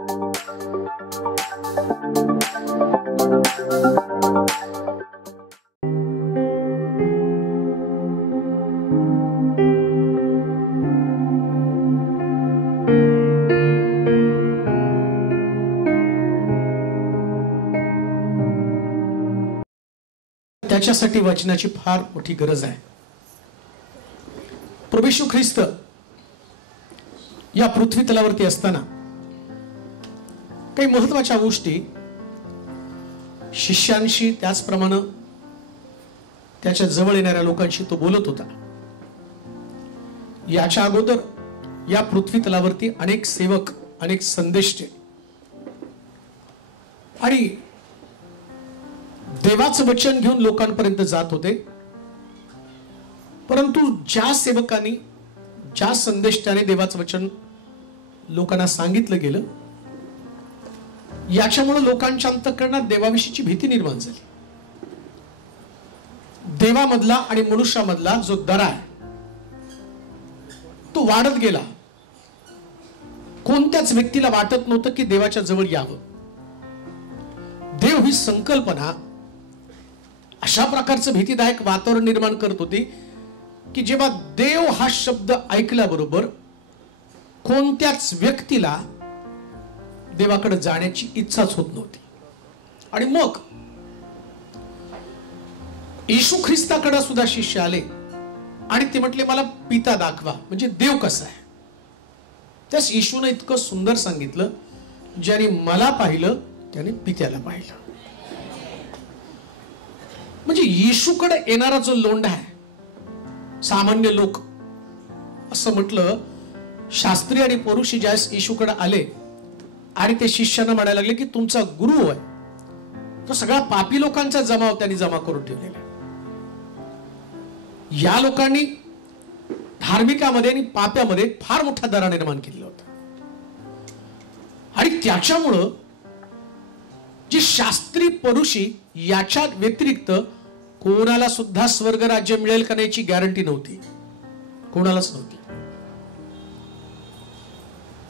त्याच्यासाठी वचनाची फार मोठी गरज आहे. प्रभू येशू ख्रिस्त या पृथ्वी तलावरती असताना काही महत्वाच्या गोष्टी शिष्यांशी त्याचप्रमाणे त्याच्या जवळ येणाऱ्या लोकांशी तो बोलत होता. याच्या अगोदर या पृथ्वी तलावरती अनेक सेवक, अनेक संदेष्टे आणि देवाचं वचन घेऊन लोकांपर्यंत जात होते. परंतु ज्या सेवकांनी, ज्या संदेष्टाने देवाचं वचन लोकांना सांगितलं गेलं, याच्यामुळे लोकांच्या अंतःकरणात देवाविषयीची भीती निर्माण झाली. देवामधला आणि मनुष्यामधला जो दरा आहे तो वाढत गेला. कोणत्याच व्यक्तीला वाटत नव्हतं की देवाच्या जवळ यावं. देव ही संकल्पना अशा प्रकारचं भीतीदायक वातावरण निर्माण करत होती की जेव्हा देव हा शब्द ऐकल्याबरोबर कोणत्याच व्यक्तीला देवाकडे जाण्याची इच्छाच होत नव्हती. आणि मग येशू ख्रिस्ताकडे सुद्धा शिष्य आले आणि ते म्हटले, मला पिता दाखवा, म्हणजे देव कसा आहे. त्यास येशूने इतकं सुंदर सांगितलं, ज्याने मला पाहिलं त्याने पित्याला पाहिलं. म्हणजे येशूकडे येणारा जो लोंढा आहे, सामान्य लोक असं म्हटलं, शास्त्री आणि परुषी ज्यास येशूकडे आले आणि ते शिष्यांना म्हणायला लागले की तुमचा गुरु आहे तो सगळा पापी लोकांचा जमाव त्यांनी जमा करून ठेवलेला. या लोकांनी धार्मिकामध्ये आणि पाप्यामध्ये फार मोठा दरा निर्माण केलेला होता. आणि त्याच्यामुळं जी शास्त्री परुषी याच्या व्यतिरिक्त कोणाला सुद्धा स्वर्ग राज्य मिळेल का नाहीची गॅरंटी नव्हती, कोणालाच नव्हती.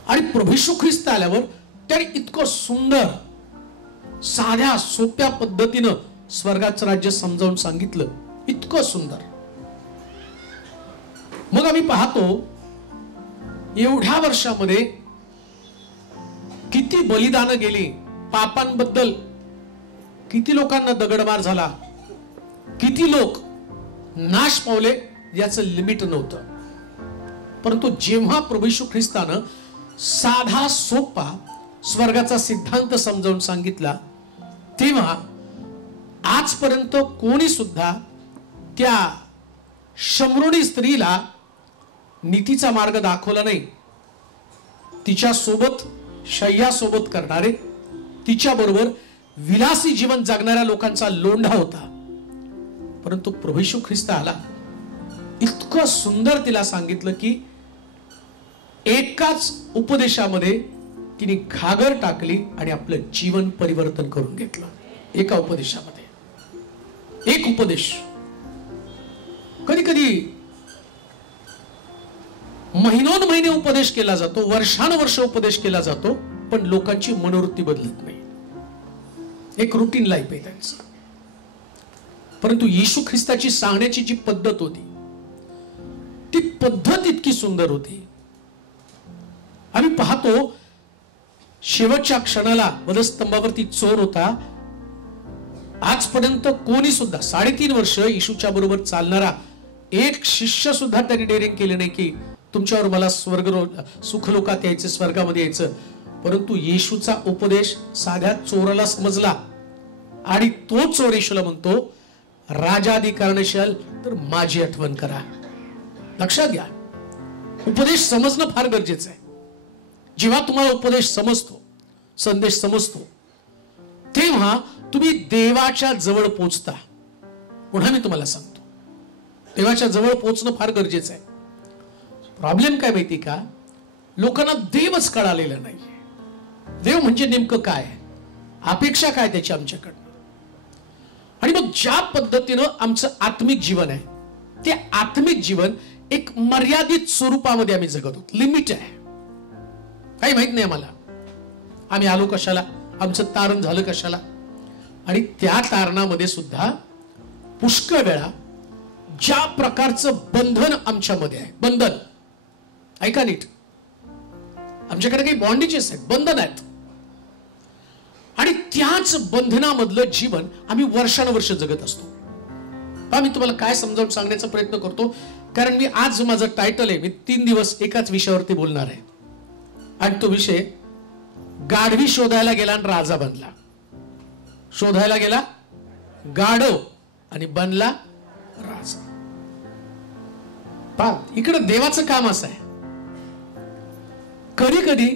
आणि प्रभू येशू ख्रिस्त आल्यावर त्याने इतकं सुंदर, साध्या सोप्या पद्धतीनं स्वर्गाचं राज्य समजावून सांगितलं, इतकं सुंदर. मग आम्ही पाहतो एवढ्या वर्षामध्ये किती बलिदान गेली, पापांबद्दल किती लोकांना दगडमार झाला, किती लोक नाश पावले, याचं लिमिट नव्हतं. परंतु जेव्हा प्रभू येशू ख्रिस्तानं साधा सोपा स्वर्गाचा सिद्धांत समजावून सांगितला, तेव्हा आजपर्यंत कोणी सुद्धा त्या शमरोणी स्त्रीला नीतीचा मार्ग दाखवला नाही. तिच्या सोबत शय्या सोबत करणारे, तिच्या बरोबर विलासी जीवन जगणाऱ्या लोकांचा लोंढा होता. परंतु प्रभू येशू ख्रिस्त आला, इतकं सुंदर तिला सांगितलं की एकाच उपदेशामध्ये तिने घागर टाकली आणि आपलं जीवन परिवर्तन करून घेतलं. एका उपदेशामध्ये, एक उपदेश. कधी कधी महिनोन-महिने उपदेश केला जातो, वर्षानुवर्ष उपदेश केला जातो, पण लोकांची मनोवृत्ती बदलत नाही. एक रुटीन लाईफ आहे त्यांचं. परंतु येशू ख्रिस्ताची सांगण्याची जी पद्धत होती, ती पद्धत इतकी सुंदर होती. आम्ही पाहतो शेवटच्या क्षणाला वधस्तंभावरती चोर होता. आजपर्यंत कोणी सुद्धा 3.5 वर्ष येशूच्या बरोबर चालणारा एक शिष्य सुद्धा त्यांनी डेअरिंग केले नाही की तुमच्यावर मला सुखलोकात यायचं, स्वर्गामध्ये यायचं. परंतु येशूचा उपदेश साध्या चोराला समजला आणि तो चोर येशूला म्हणतो, राजादी करण्याशाल तर माझी आठवण करा. लक्षात घ्या, उपदेश समजणं फार गरजेचं आहे. जेव्हा तुम्हाला उपदेश समजतो, संदेश समजतो, तेव्हा तुम्ही देवाच्या जवळ पोहोचता. पुन्हा मी तुम्हाला सांगतो, देवाच्या जवळ पोहोचणं फार गरजेचं आहे. प्रॉब्लेम काय माहिती का, लोकांना देवच कळालेला नाही. देव म्हणजे नेमकं काय, अपेक्षा काय त्याची आमच्याकडनं. आणि मग ज्या पद्धतीनं आमचं आत्मिक जीवन आहे, ते आत्मिक जीवन एक मर्यादित स्वरूपामध्ये आम्ही जगत होतो. लिमिट आहे, काही माहित नाही आम्हाला. आम्ही आलो कशाला, आमचं तारण झालं कशाला. आणि त्या तारणामध्ये सुद्धा पुष्कळ वेळा ज्या प्रकारचं बंधन आमच्यामध्ये आहे, बंधन, ऐका नीट, आमच्याकडे काही बॉन्डेजेस आहेत, बंधन आहेत, आणि त्याच बंधनामधलं जीवन आम्ही वर्षानुवर्ष जगत असतो. मी तुम्हाला काय समजावून सांगण्याचा प्रयत्न करतो, कारण मी आज माझं टायटल आहे, मी 3 दिवस एकाच विषयावरती बोलणार आहे. आणि तो विषय, गाढवी शोधायला गेला आणि राजा बनला. शोधायला गेला गाढव आणि बनला राजा. पहा, इकडं देवाचं काम असं आहे, कधी कधी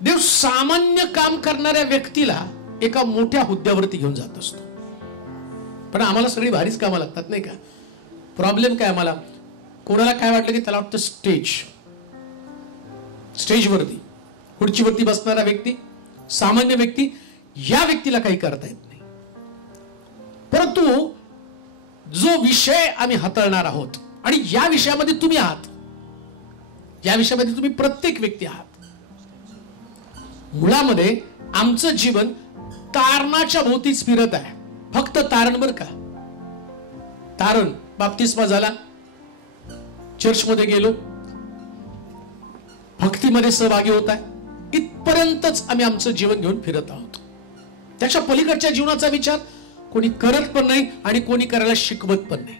देव सामान्य काम करणाऱ्या व्यक्तीला एका मोठ्या हुद्द्यावरती घेऊन जात असतो. पण आम्हाला सगळी भारीच कामं लागतात, नाही का. प्रॉब्लेम काय, आम्हाला कोणाला काय वाटलं की त्याला वाटतं स्टेजवरती खुर्चीवरती बसणारा व्यक्ती, सामान्य व्यक्ती, या व्यक्तीला काही करता येत नाही. परंतु जो विषय आम्ही हाताळणार आहोत, आणि या विषयामध्ये तुम्ही आहात, या विषयामध्ये तुम्ही प्रत्येक व्यक्ती आहात. मुळामध्ये आमचं जीवन तारणाच्या भोवतीच फिरत आहे. फक्त तारण, बर का, तारण. बाप्तिस्मा झाला, चर्चमध्ये गेलो, भक्तीमध्ये सहभागी होत आहे, इथपर्यंतच आम्ही आमचं जीवन घेऊन फिरत आहोत. त्याच्या पलीकडच्या जीवनाचा विचार कोणी करत पण नाही आणि कोणी करायला शिकवत पण नाही.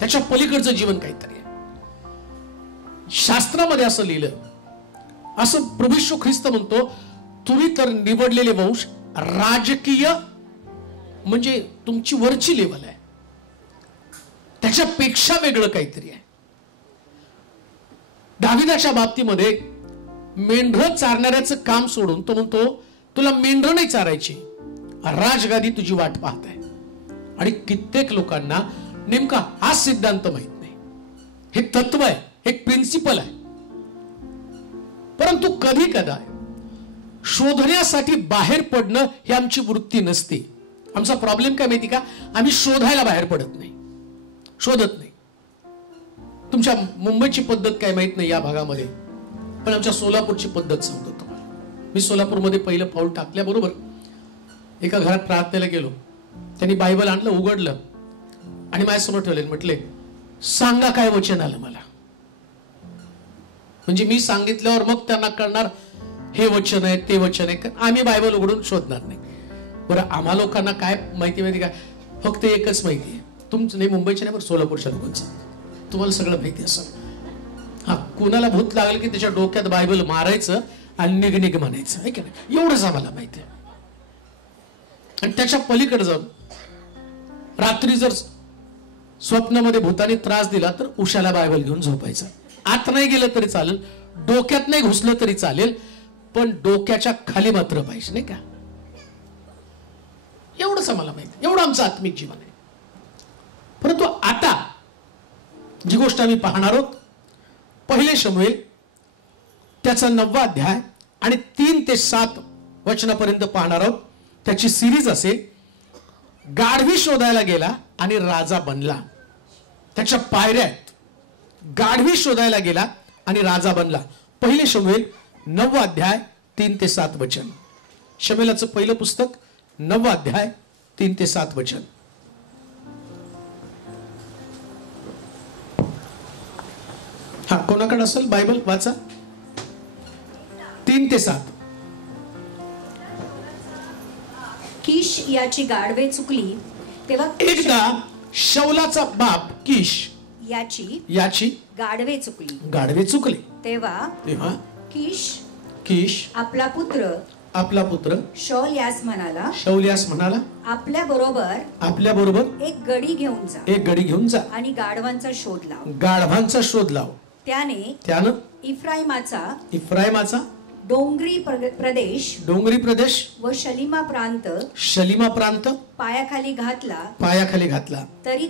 त्याच्या पलीकडचं जीवन काहीतरी आहे. शास्त्रामध्ये असं लिहिलं, असं प्रभू येशू ख्रिस्त म्हणतो, तुम्ही तर निवडलेले वंश, राजकीय म्हणजे तुमची वरची लेवल आहे, त्याच्यापेक्षा वेगळं काहीतरी आहे. दाविदाच्या बाबतीमध्ये मेंढरं चारणाऱ्याचं काम सोडून तो म्हणतो, तुला मेंढरं नाही चारायची, राजगादी तुझी वाट पाहत आहे. आणि कित्येक लोकांना नेमका हा सिद्धांत माहित नाही. हे तत्व आहे, एक प्रिन्सिपल आहे. परंतु कधी कदा शोधण्यासाठी बाहेर पडणं ही आमची वृत्ती नसते. आमचा प्रॉब्लेम काय माहिती का, आम्ही शोधायला बाहेर पडत नाही, शोधत नाही. तुमच्या मुंबईची पद्धत काय माहित नाही या भागामध्ये, पण आमच्या सोलापूरची पद्धत सांगतो तुम्हाला. मी सोलापूरमध्ये पहिलं पाऊल टाकल्याबरोबर एका घरात प्रार्थनेला गेलो. त्यांनी बायबल आणलं, उघडलं आणि माझ्यासमोर ठेवले. म्हटले, सांगा काय वचन आलं मला. म्हणजे मी सांगितल्यावर मग त्यांना कळणार हे वचन आहे, ते वचन आहे. आम्ही बायबल उघडून शोधणार नाही. बरं, आम्हा लोकांना काय माहिती का, फक्त एकच माहिती आहे, तुमचं नाही, मुंबईच्या नाही, बरं सोलापूरच्या लोकांचं तुम्हाला सगळं माहिती असं. हा, कुणाला भूत लागलं की त्याच्या डोक्यात बायबल मारायचं आणि निघ म्हणायचं, आहे की नाही, एवढंच आम्हाला माहिती आहे. आणि त्याच्या पलीकडे जाऊन रात्री जर स्वप्नामध्ये भूताने त्रास दिला तर उशाला बायबल घेऊन झोपायचं. आत नाही गेलं तरी चालेल, डोक्यात नाही घुसलं तरी चालेल, पण डोक्याच्या खाली मात्र पाहिजे, नाही का. एवढंच आम्हाला माहिती, एवढं आमचं आत्मिक जीवन आहे. परंतु आता जी गोष्ट आम्ही पाहणार आहोत, पहिले शमूएल त्याचा 9वा अध्याय आणि 3 ते 7 वचनापर्यंत पाहणार आहोत. त्याची सिरीज असेल, गाढवी शोधायला गेला आणि राजा बनला. त्याच्या पायऱ्या आहेत, गाढवी शोधायला गेला आणि राजा बनला. पहिले शमूएल 9वा अध्याय 3 ते 7 वचन. शमूएलाचं पहिलं पुस्तक 9वा अध्याय 3 ते 7 वचन. हा, कोणाकडे असेल बायबल वाचा. 3 ते 7. कीश याची गाढवे चुकली तेव्हा एकदा शौलाचा बाप कीश याची गाढवे गाढवे चुकले. तेव्हा कीश आपला पुत्र शौल यास म्हणाला, आपल्या बरोबर एक गडी घेऊन जा आणि गाढवांचा शोध लाव. त्याने इफ्राईमाचा डोंगरी प्रदेश व शलिमा प्रांत पायाखाली घातला, तरी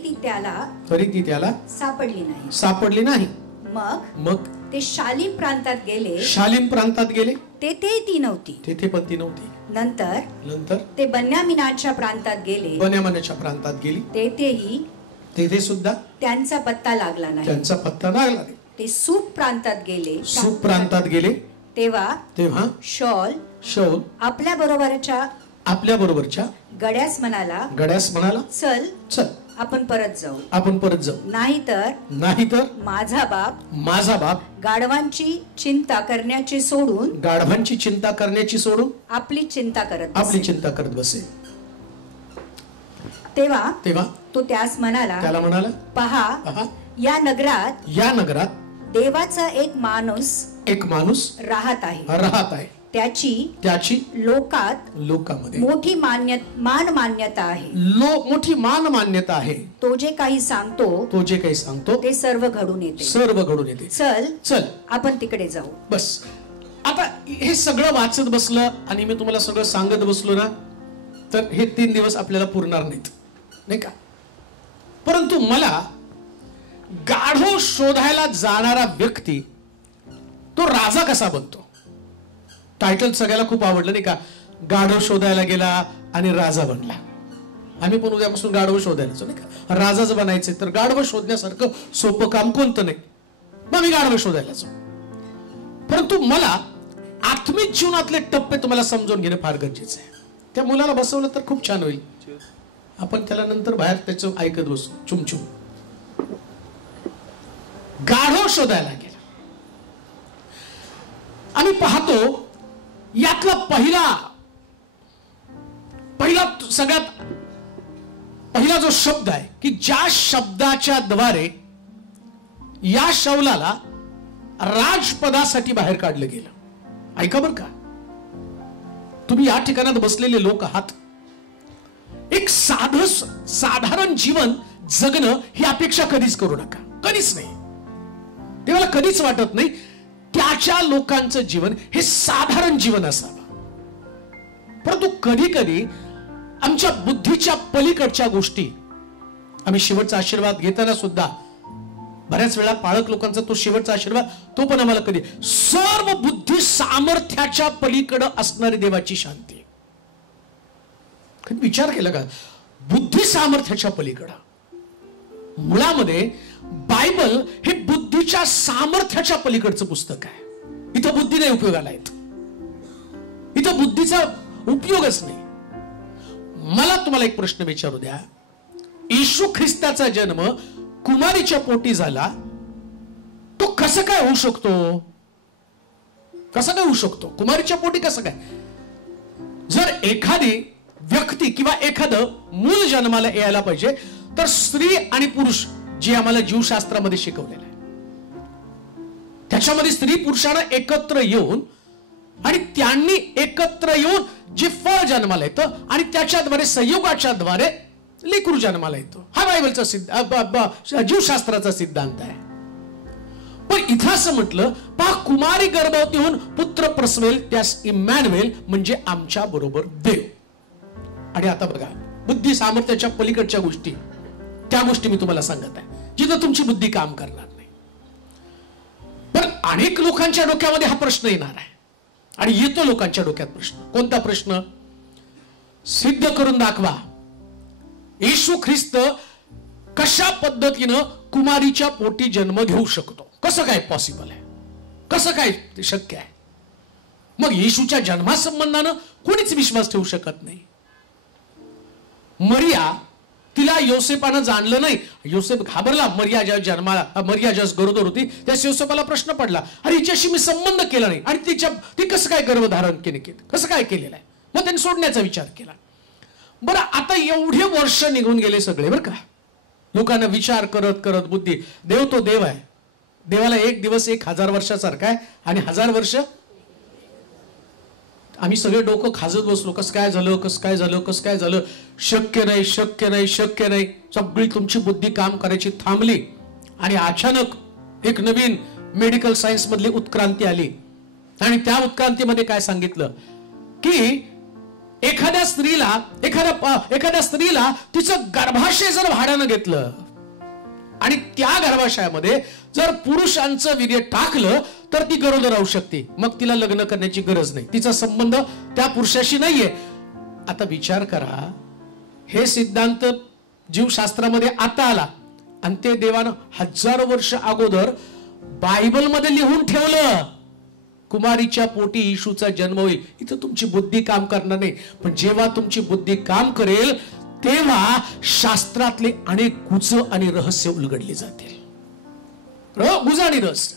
ती त्याला सापडली नाही. मग ते शालीम प्रांतात गेले, तेथे ती नव्हती. नंतर ते बन्यामीनाच्या प्रांतात गेली, तेथे सुद्धा त्यांचा पत्ता लागला नाही. ते सूप प्रांतात गेले, तेव्हा शौल आपल्या बरोबरच्या गड्यास म्हणाला चल आपण परत जाऊ नाहीतर माझा बाप गाढवांची चिंता करण्याची सोडून आपली चिंता करत बसे. तेव्हा तो त्याला म्हणाला पहा या नगरात देवाचा एक माणूस राहत आहे. त्याची लोकांमध्ये मोठी मान्यता आहे. तो जे काही सांगतो ते सर्व घडून येते. चल आपण तिकडे जाऊ. बस आता हे सगळं वाचत बसलं आणि मी तुम्हाला सगळं सांगत बसलो ना तर हे 3 दिवस आपल्याला पुरणार नाहीत, नाही का. परंतु मला गाढव शोधायला जाणारा व्यक्ती तो राजा कसा बनतो. टायटल सगळ्याला खूप आवडलं, नाही का. गाढव शोधायला गेला आणि राजा बनला. आम्ही पण उद्यापासून गाढव शोधायला, नाही का. राजाच बनायचे तर गाढव शोधण्यासारखं सोपं काम कोणतं नाही. मग मी गाढव शोधायला जाऊ. परंतु मला आत्मिक जीवनातले टप्पे तुम्हाला समजून घेणं फार गरजेचं आहे. त्या मुलाला बसवलं तर खूप छान होईल. आपण त्याला नंतर बाहेर त्याचं ऐकत बसू चुमचुम. गाढव शोधायला गेला. आम्ही पाहतो यातला सगळ्यात पहिला जो शब्द आहे की ज्या शब्दाच्या द्वारे या शौलाला राजपदासाठी बाहेर काढलं गेलं. ऐका बरं का, तुम्ही या ठिकाणात बसलेले लोक आहात. एक साधारण जीवन जगणं ही अपेक्षा कधीच करू नका, कधीच नाही. देवाला कधीच वाटत नाही त्याच्या लोकांचं जीवन हे साधारण जीवन असावं. परंतु कधी कधी आमच्या बुद्धीच्या पलीकडच्या गोष्टी, आम्ही शेवटचा आशीर्वाद घेताना सुद्धा बऱ्याच वेळा पाळक लोकांचा तो शेवटचा आशीर्वाद तो पण आम्हाला कधी सर्व बुद्धी सामर्थ्याच्या पलीकडे असणारी देवाची शांती. कधी विचार केला का बुद्धी सामर्थ्याच्या पलीकडे. मुळामध्ये बायबल हे बुद्धीच्या सामर्थ्याच्या पलीकडचं पुस्तक आहे. इथं बुद्धी नाही उपयोगाला येत, इथं बुद्धीचा उपयोगच नाही. मला तुम्हाला एक प्रश्न विचारू द्या. येशू ख्रिस्ताचा जन्म कुमारीच्या पोटी झाला, तो कसं काय होऊ शकतो? कुमारीच्या पोटी कसं काय? जर एखादी व्यक्ती किंवा एखादं मूल जन्माला यायला पाहिजे तर स्त्री आणि पुरुष जे आम्हाला जीवशास्त्रामध्ये शिकवलेलं आहे त्याच्यामध्ये स्त्री पुरुषानं एकत्र येऊन आणि त्यांनी एकत्र येऊन जे फळ जन्माला येतं आणि त्याच्याद्वारे संयोगाच्या द्वारे लेकरू जन्माला येतो. हा बायबलचा जीवशास्त्राचा सिद्धांत आहे. पण इथं असं म्हटलं पहा कुमारी गर्भवती होऊन पुत्र प्रसवेल त्यास इमॅन्युएल म्हणजे आमच्या बरोबर देव. आणि आता बघा बुद्धी सामर्थ्याच्या पलीकडच्या गोष्टी, त्या गोष्टी मी तुम्हाला सांगत आहे जिथं तुमची बुद्धी काम करणार नाही. पण अनेक लोकांच्या डोक्यामध्ये हा प्रश्न येणार आहे आणि येतो लोकांच्या डोक्यात प्रश्न. कोणता प्रश्न? सिद्ध करून दाखवा येशू ख्रिस्त कशा पद्धतीनं कुमारीच्या पोटी जन्म घेऊ शकतो. कसं काय पॉसिबल आहे? कसं काय शक्य आहे? मग येशूच्या जन्मासंबंधानं कोणीच विश्वास ठेवू शकत नाही. मरिया, तिला योसेपानं जाणलं नाही. योसेफ घाबरला. मरिया ज्या गरोदर होती त्यास योसेपाला प्रश्न पडला, अरे हिच्याशी मी संबंध केला नाही आणि ती कसं काय गर्भधारण कसं काय केलेलं आहे? मग त्यांनी सोडण्याचा विचार केला. बरं आता एवढे वर्ष निघून गेले सगळे बरं का. लोकांना विचार करत करत बुद्धी, देव तो देव आहे. देवाला एक दिवस 1000 वर्षासारखा आहे आणि 1000 वर्ष आम्ही सगळे डोकं खाजत बसलो. कसं काय झालं, शक्य नाही. सगळी तुमची बुद्धी काम करायची थांबली आणि अचानक एक नवीन मेडिकल सायन्स मधली उत्क्रांती आली आणि त्या उत्क्रांतीमध्ये काय सांगितलं की एखाद्या स्त्रीला तिचं गर्भाशय जर भाड्यानं घेतलं आणि त्या गर्भाशयामध्ये जर पुरुषांचं वीर्य टाकलं तर ती गरोदर राहू शकते. मग तिला लग्न करण्याची गरज नाही, तिचा संबंध त्या पुरुषाशी नाहीये. आता विचार करा, हे सिद्धांत जीवशास्त्रामध्ये आता आला आणि ते देवानं 1000 वर्ष अगोदर बायबलमध्ये लिहून ठेवलं. कुमारीच्या पोटी येशूचा जन्म होईल. इथं तुमची बुद्धी काम करणार नाही, पण जेव्हा तुमची बुद्धी काम करेल तेव्हा शास्त्रातले अनेक गुज आणि रहस्य उलगडले जातील. गुज आणि रहस्य.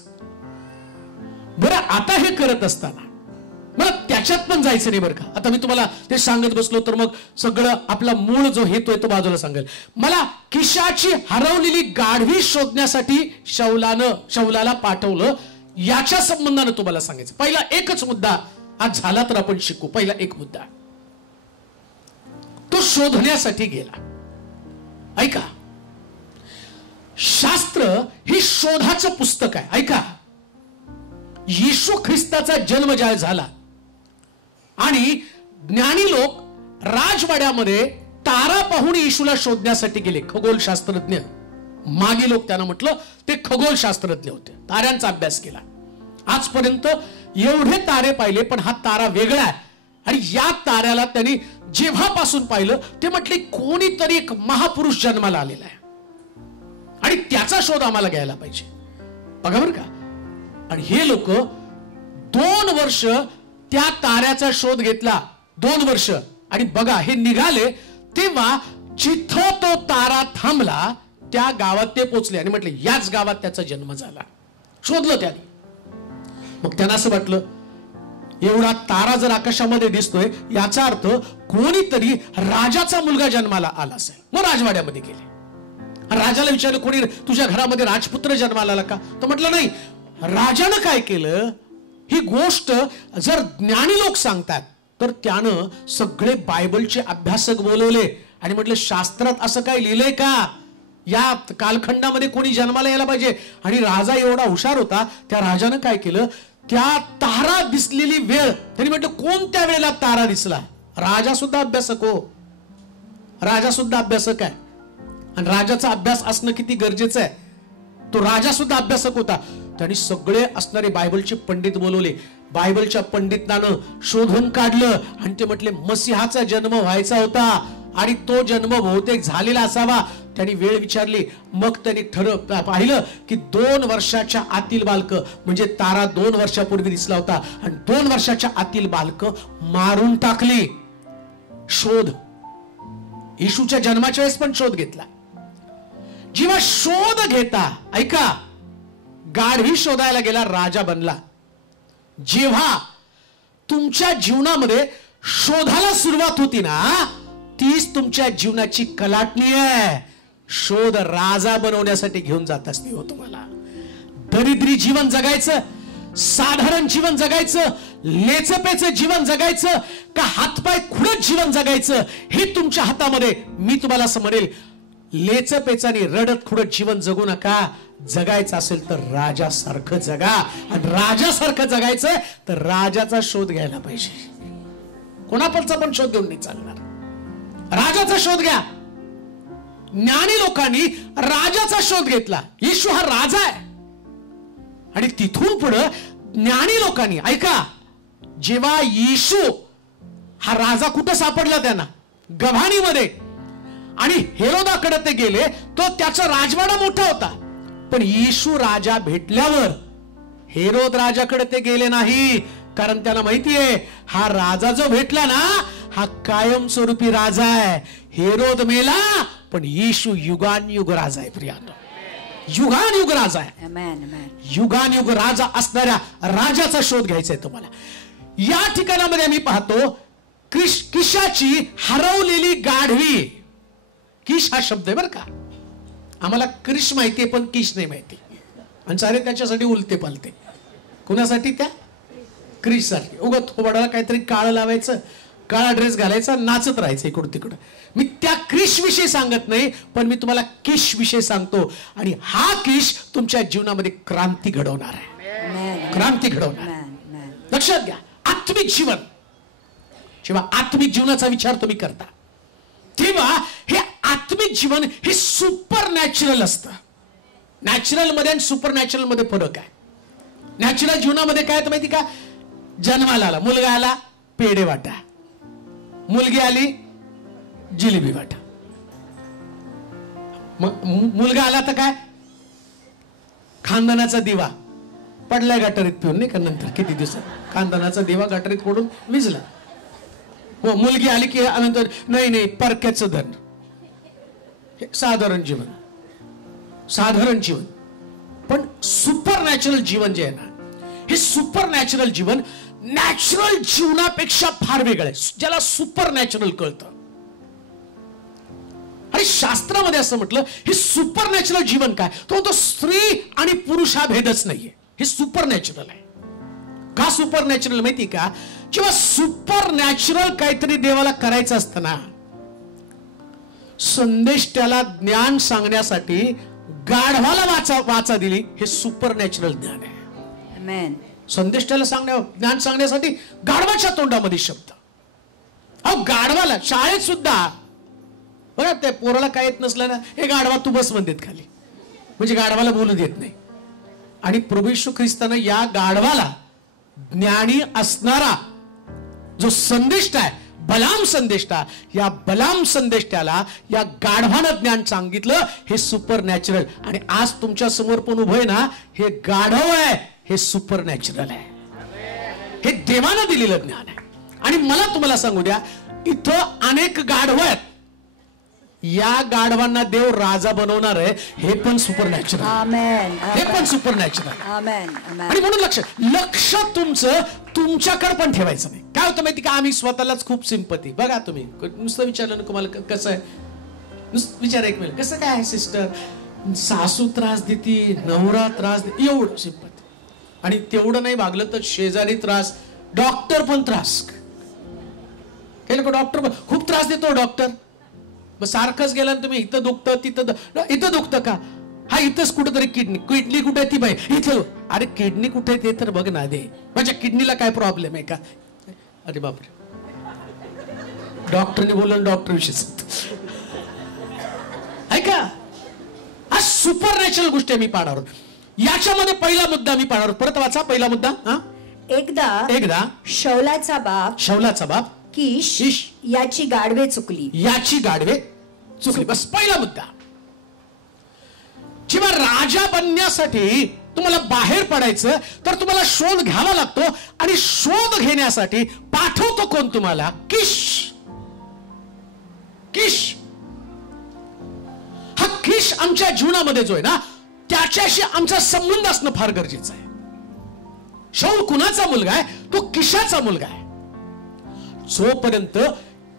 बरं, आता हे करत असताना मला त्याच्यात पण जायचं नाही बरं का. आता मी तुम्हाला ते सांगत बसलो तर मग सगळं आपला मूळ जो हेतू आहे तो बाजूला सांगेल. मला किशाची हरवलेली गाढवी शोधण्यासाठी शौलाला पाठवलं, याच्या संबंधानं तुम्हाला सांगायचं. पहिला एकच मुद्दा आज झाला तर आपण शिकू. पहिला एक मुद्दा, तो शोधण्यासाठी गेला. ऐका, शास्त्र हे शोधाचं पुस्तक आहे. ऐका, येशू ख्रिस्ताचा जन्म ज्या झाला आणि ज्ञानी लोक राजवाड्यामध्ये तारा पाहून येशूला शोधण्यासाठी गेले. खगोलशास्त्रज्ञ, मागे लोक त्यांना म्हटलं ते खगोलशास्त्रज्ञ होते, ताऱ्यांचा अभ्यास केला. आजपर्यंत एवढे तारे पाहिले, पण हा तारा वेगळा आहे. आणि या ताऱ्याला त्यांनी जेव्हापासून पाहिलं ते म्हटले कोणीतरी एक महापुरुष जन्माला आलेला आहे आणि त्याचा शोध आम्हाला घ्यायला पाहिजे. बघा बरं का. आणि हे लोक 2 वर्ष त्या ताऱ्याचा शोध घेतला. 2 वर्ष. आणि बघा, हे निघाले तेव्हा जिथं तो तारा थांबला त्या गावात ते पोचले आणि म्हटले याच गावात त्याचा जन्म झाला. शोधलं त्याने. मग त्यांना असं वाटलं एवढा तारा जर आकाशामध्ये दिसतोय याचा अर्थ कोणीतरी राजाचा मुलगा जन्माला आला असेल. मग राजवाड्यामध्ये गेले. राजाला विचारलं कोणी तुझ्या घरामध्ये राजपुत्र जन्माला आला का? तर म्हटलं नाही. राजानं काय केलं, ही गोष्ट जर ज्ञानी लोक सांगतात तर त्यानं सगळे बायबलचे अभ्यासक बोलवले आणि म्हटलं शास्त्रात असं काय लिहिलंय का, या कालखंडामध्ये कोणी जन्माला यायला पाहिजे. आणि राजा एवढा हुशार होता, त्या राजानं काय केलं, त्या तारा दिसलेली वेळ त्यांनी म्हटलं कोणत्या वेळेला तारा दिसला. राजा सुद्धा अभ्यासक हो, राजा सुद्धा अभ्यासक आहे. आणि राजाचा अभ्यास असणं किती गरजेचं आहे. तो राजा सुद्धा अभ्यासक होता. त्यांनी सगळे असणारे बायबलचे पंडित बोलवले. बायबलच्या पंडितानं शोधून काढलं आणि ते म्हटले मसीहाचा जन्म व्हायचा होता आणि तो जन्म बहुतेक झालेला असावा. त्यांनी वेळ विचारली. मग त्यांनी पाहिलं की 2 वर्षाच्या आतील बालक, म्हणजे तारा 2 वर्षापूर्वी दिसला होता आणि 2 वर्षाच्या आतील बालक मारून टाकली. शोध. येशूच्या जन्माच्या वेळेस पण शोध घेतला. जेव्हा शोध घेता, ऐका, गाढवी शोधायला गेला, राजा बनला. जेव्हा तुमच्या जीवनामध्ये शोधाला सुरुवात होती ना, तीच तुमच्या जीवनाची कलाटणी आहे. शोध राजा बनवण्यासाठी घेऊन जात असते हो तुम्हाला. दरिद्री जीवन जगायचं, साधारण जीवन जगायचं, लेचपेचं जीवन जगायचं का हातपाय खुडत जीवन जगायचं, हे तुमच्या हातामध्ये. मी तुम्हाला असं म्हणेल, लेचपेचाने रडत खुडत जीवन जगू नका. जगायचं असेल तर राजासारखं जगा. आणि राजासारखं जगायचं तर राजाचा शोध घ्यायला पाहिजे. कोणापरचा पण शोध घेऊन नाही चालणार. राजाचा शोध घ्या. ज्ञानी लोकांनी राजाचा शोध घेतला. येशू हा राजा आहे. आणि तिथून पुढे ज्ञानी लोकांनी, ऐका, जेव्हा येशू हा राजा कुठं सापडला त्यांना, गव्हाणीमध्ये. आणि हेरोदाकडे ते गेले, तो त्याचा राजवाडा मोठा होता. पण येशू राजा भेटल्यावर हेरोद राजाकडे ते गेले नाही, कारण त्यांना माहितीये हा राजा जो भेटला ना, हा कायमस्वरूपी राजा आहे. हेरोद मेला पण येशू युगानयुग राजा आहे. प्रियानो, युगानयुग राजा आहे. युगानयुग राजा असणाऱ्या राजाचा शोध घ्यायचा आहे तुम्हाला. या ठिकाणामध्ये आम्ही पाहतो किशाची हरवलेली गाढवी. किश हा शब्द आहे बरं का. आम्हाला क्रिश माहितीये पण किश नाही माहिती. आणि सारे त्याच्यासाठी उलते पालते. कुणासाठी? त्या क्रिश साठी. उगत थोबाडाला काहीतरी काळ लावायचं, काळा ड्रेस घालायचा, नाचत राहायचं इकडून तिकडं. मी त्या क्रिश विषयी सांगत नाही, पण मी तुम्हाला किश विषयी सांगतो. आणि हा किश तुमच्या जीवनामध्ये क्रांती घडवणार आहे. क्रांती घडवणार. लक्षात घ्या, आत्मिक जीवन, जेव्हा आत्मिक जीवनाचा विचार तुम्ही करता तेव्हा हे आत्मिक जीवन हे सुपर नॅचरल असतं. नॅचरल मध्ये आणि सुपर नॅचरल मध्ये फरक आहे. नॅचरल जीवनामध्ये काय माहिती का, जन्माला आला, मुलगा आला, पेढे वाटा. मुलगी आली, जिलेबी वाटा. मुलगा आला तर काय, खानदानाचा दिवा. पडलाय गटारीत पिऊन नाही का, नंतर किती दिवसात खानदानाचा देवा गटारीत पडून विजला. हो, मुलगी आली की नंतर नाही नाही परक्याचं धन. साधारण जीवन, साधारण जीवन. पण सुपर नॅचरल जीवन जे आहे ना, हे सुपर नॅचरल जीवन नॅचरल जीवनापेक्षा फार वेगळं आहे, ज्याला सुपर नॅचरल कळतं. आणि शास्त्रामध्ये असं म्हटलं, हे सुपर नॅचरल जीवन काय, तो स्त्री आणि पुरुष हा भेदच नाहीये, हे सुपर नॅचरल आहे. का सुपर नॅचरल माहिती का? जेव्हा सुपर नॅचरल काहीतरी देवाला करायचं असतं ना, संदेश त्याला ज्ञान सांगण्यासाठी गाढवाला वाचा दिली, हे सुपर नॅचरल ज्ञान आहे. आमेन. संदेश त्याला ज्ञान सांगण्यासाठी गाढवाच्या तोंडामध्ये शब्द. अहो, गाढवाला शाळेत सुद्धा बघा, त्या पोराला काय येत नसलं ना, हे गाढवा तू बस म्हणतात खाली, म्हणजे गाढवाला बोलू देत नाही. आणि प्रभू येशू ख्रिस्तानं या गाढवाला ज्ञानी असणारा जो संदेष्टा आहे, बलाम संदेष्टा, या बलाम संदेष्टाला या गाढवानं ज्ञान सांगितलं, हे सुपर नॅचरल. आणि आज तुमच्या समोर पण उभं आहे ना, हे गाढव आहे, हे सुपर नॅचरल आहे, हे देवानं दिलेलं ज्ञान आहे. आणि मला तुम्हाला सांगू द्या, इथं अनेक गाढव आहेत, या गाढवांना देव राजा बनवणार आहे, हे पण सुपर नॅचरल. आमेन. हे पण सुपर नॅचरल. आमेन. आणि म्हणून लक्ष तुमचं तुमच्याकडे पण ठेवायचं नाही. काय होतं माहिती का, आम्ही स्वतःलाच खूप सिंपती. बघा, तुम्ही नुसतं विचारलं नको मला कसं आहे, नुसतं विचार एक मिनिट, कसं काय आहे सिस्टर, सासू त्रास देती, नवरा त्रास देते, एवढं सिंपती. आणि तेवढं नाही भागलं तर शेजारी त्रास, डॉक्टर पण त्रास. काही लोक डॉक्टर खूप त्रास देतो डॉक्टर, मग सारखंच गेला तुम्ही, इथं दुखतं इथं दुखतं का, हा इथंच कुठेतरी किडनी कुठे आहे ती बाई इथं, अरे किडनी कुठे ते तर बघ ना, दे माझ्या किडनीला काय प्रॉब्लेम आहे का, अरे बापरे, डॉक्टरने बोलून डॉक्टर विषयी ऐका. आज सुपर नॅचरल गोष्टी मी पाहणार आहोत. याच्यामध्ये पहिला मुद्दा मी पाहणार आहोत. परत वाचा पहिला मुद्दा. एकदा शौलाचा बाप कीश याची गाढवे चुकली. बस पहिला मुद्दा. जेव्हा राजा बनण्यासाठी तुम्हाला बाहेर पडायचं तर तुम्हाला शोध घ्यावा लागतो, आणि शोध घेण्यासाठी पाठवतो कोण तुम्हाला? किश. हा किश आमच्या जीवनामध्ये जो आहे ना, त्याच्याशी आमचा संबंध असणं फार गरजेचं आहे. शौल कुणाचा मुलगा आहे? तो किशाचा मुलगा आहे. जोपर्यंत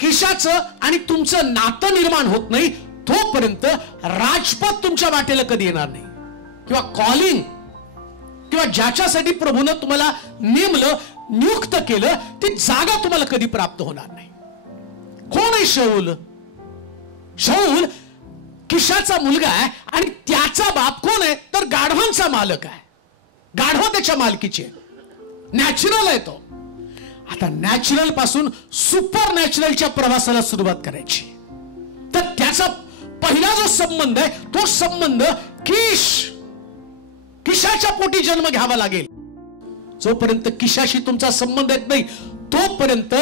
किशाचं आणि तुमचं नातं निर्माण होत नाही, तोपर्यंत राजपद तुमच्या वाटेला कधी येणार नाही, किंवा कॉलिंग, किंवा ज्याच्यासाठी प्रभूनं तुम्हाला नेमलं, नियुक्त केलं, ती जागा तुम्हाला कधी प्राप्त होणार नाही. कोण आहे शौल? शौल किशाचा मुलगा आहे, आणि त्याचा बाप कोण आहे? तर गाढवांचा मालक आहे. गाढवा त्याच्या मालकीचे, नॅचरल आहे तो. आता नॅचरल पासून सुपर नॅचरलच्या प्रवासाला सुरुवात करायची, तर त्याचा पहिला जो संबंध आहे, तो संबंध किशाच्या पोटी जन्म घ्यावा लागेल. जोपर्यंत किशाशी तुमचा संबंध येत नाही, तोपर्यंत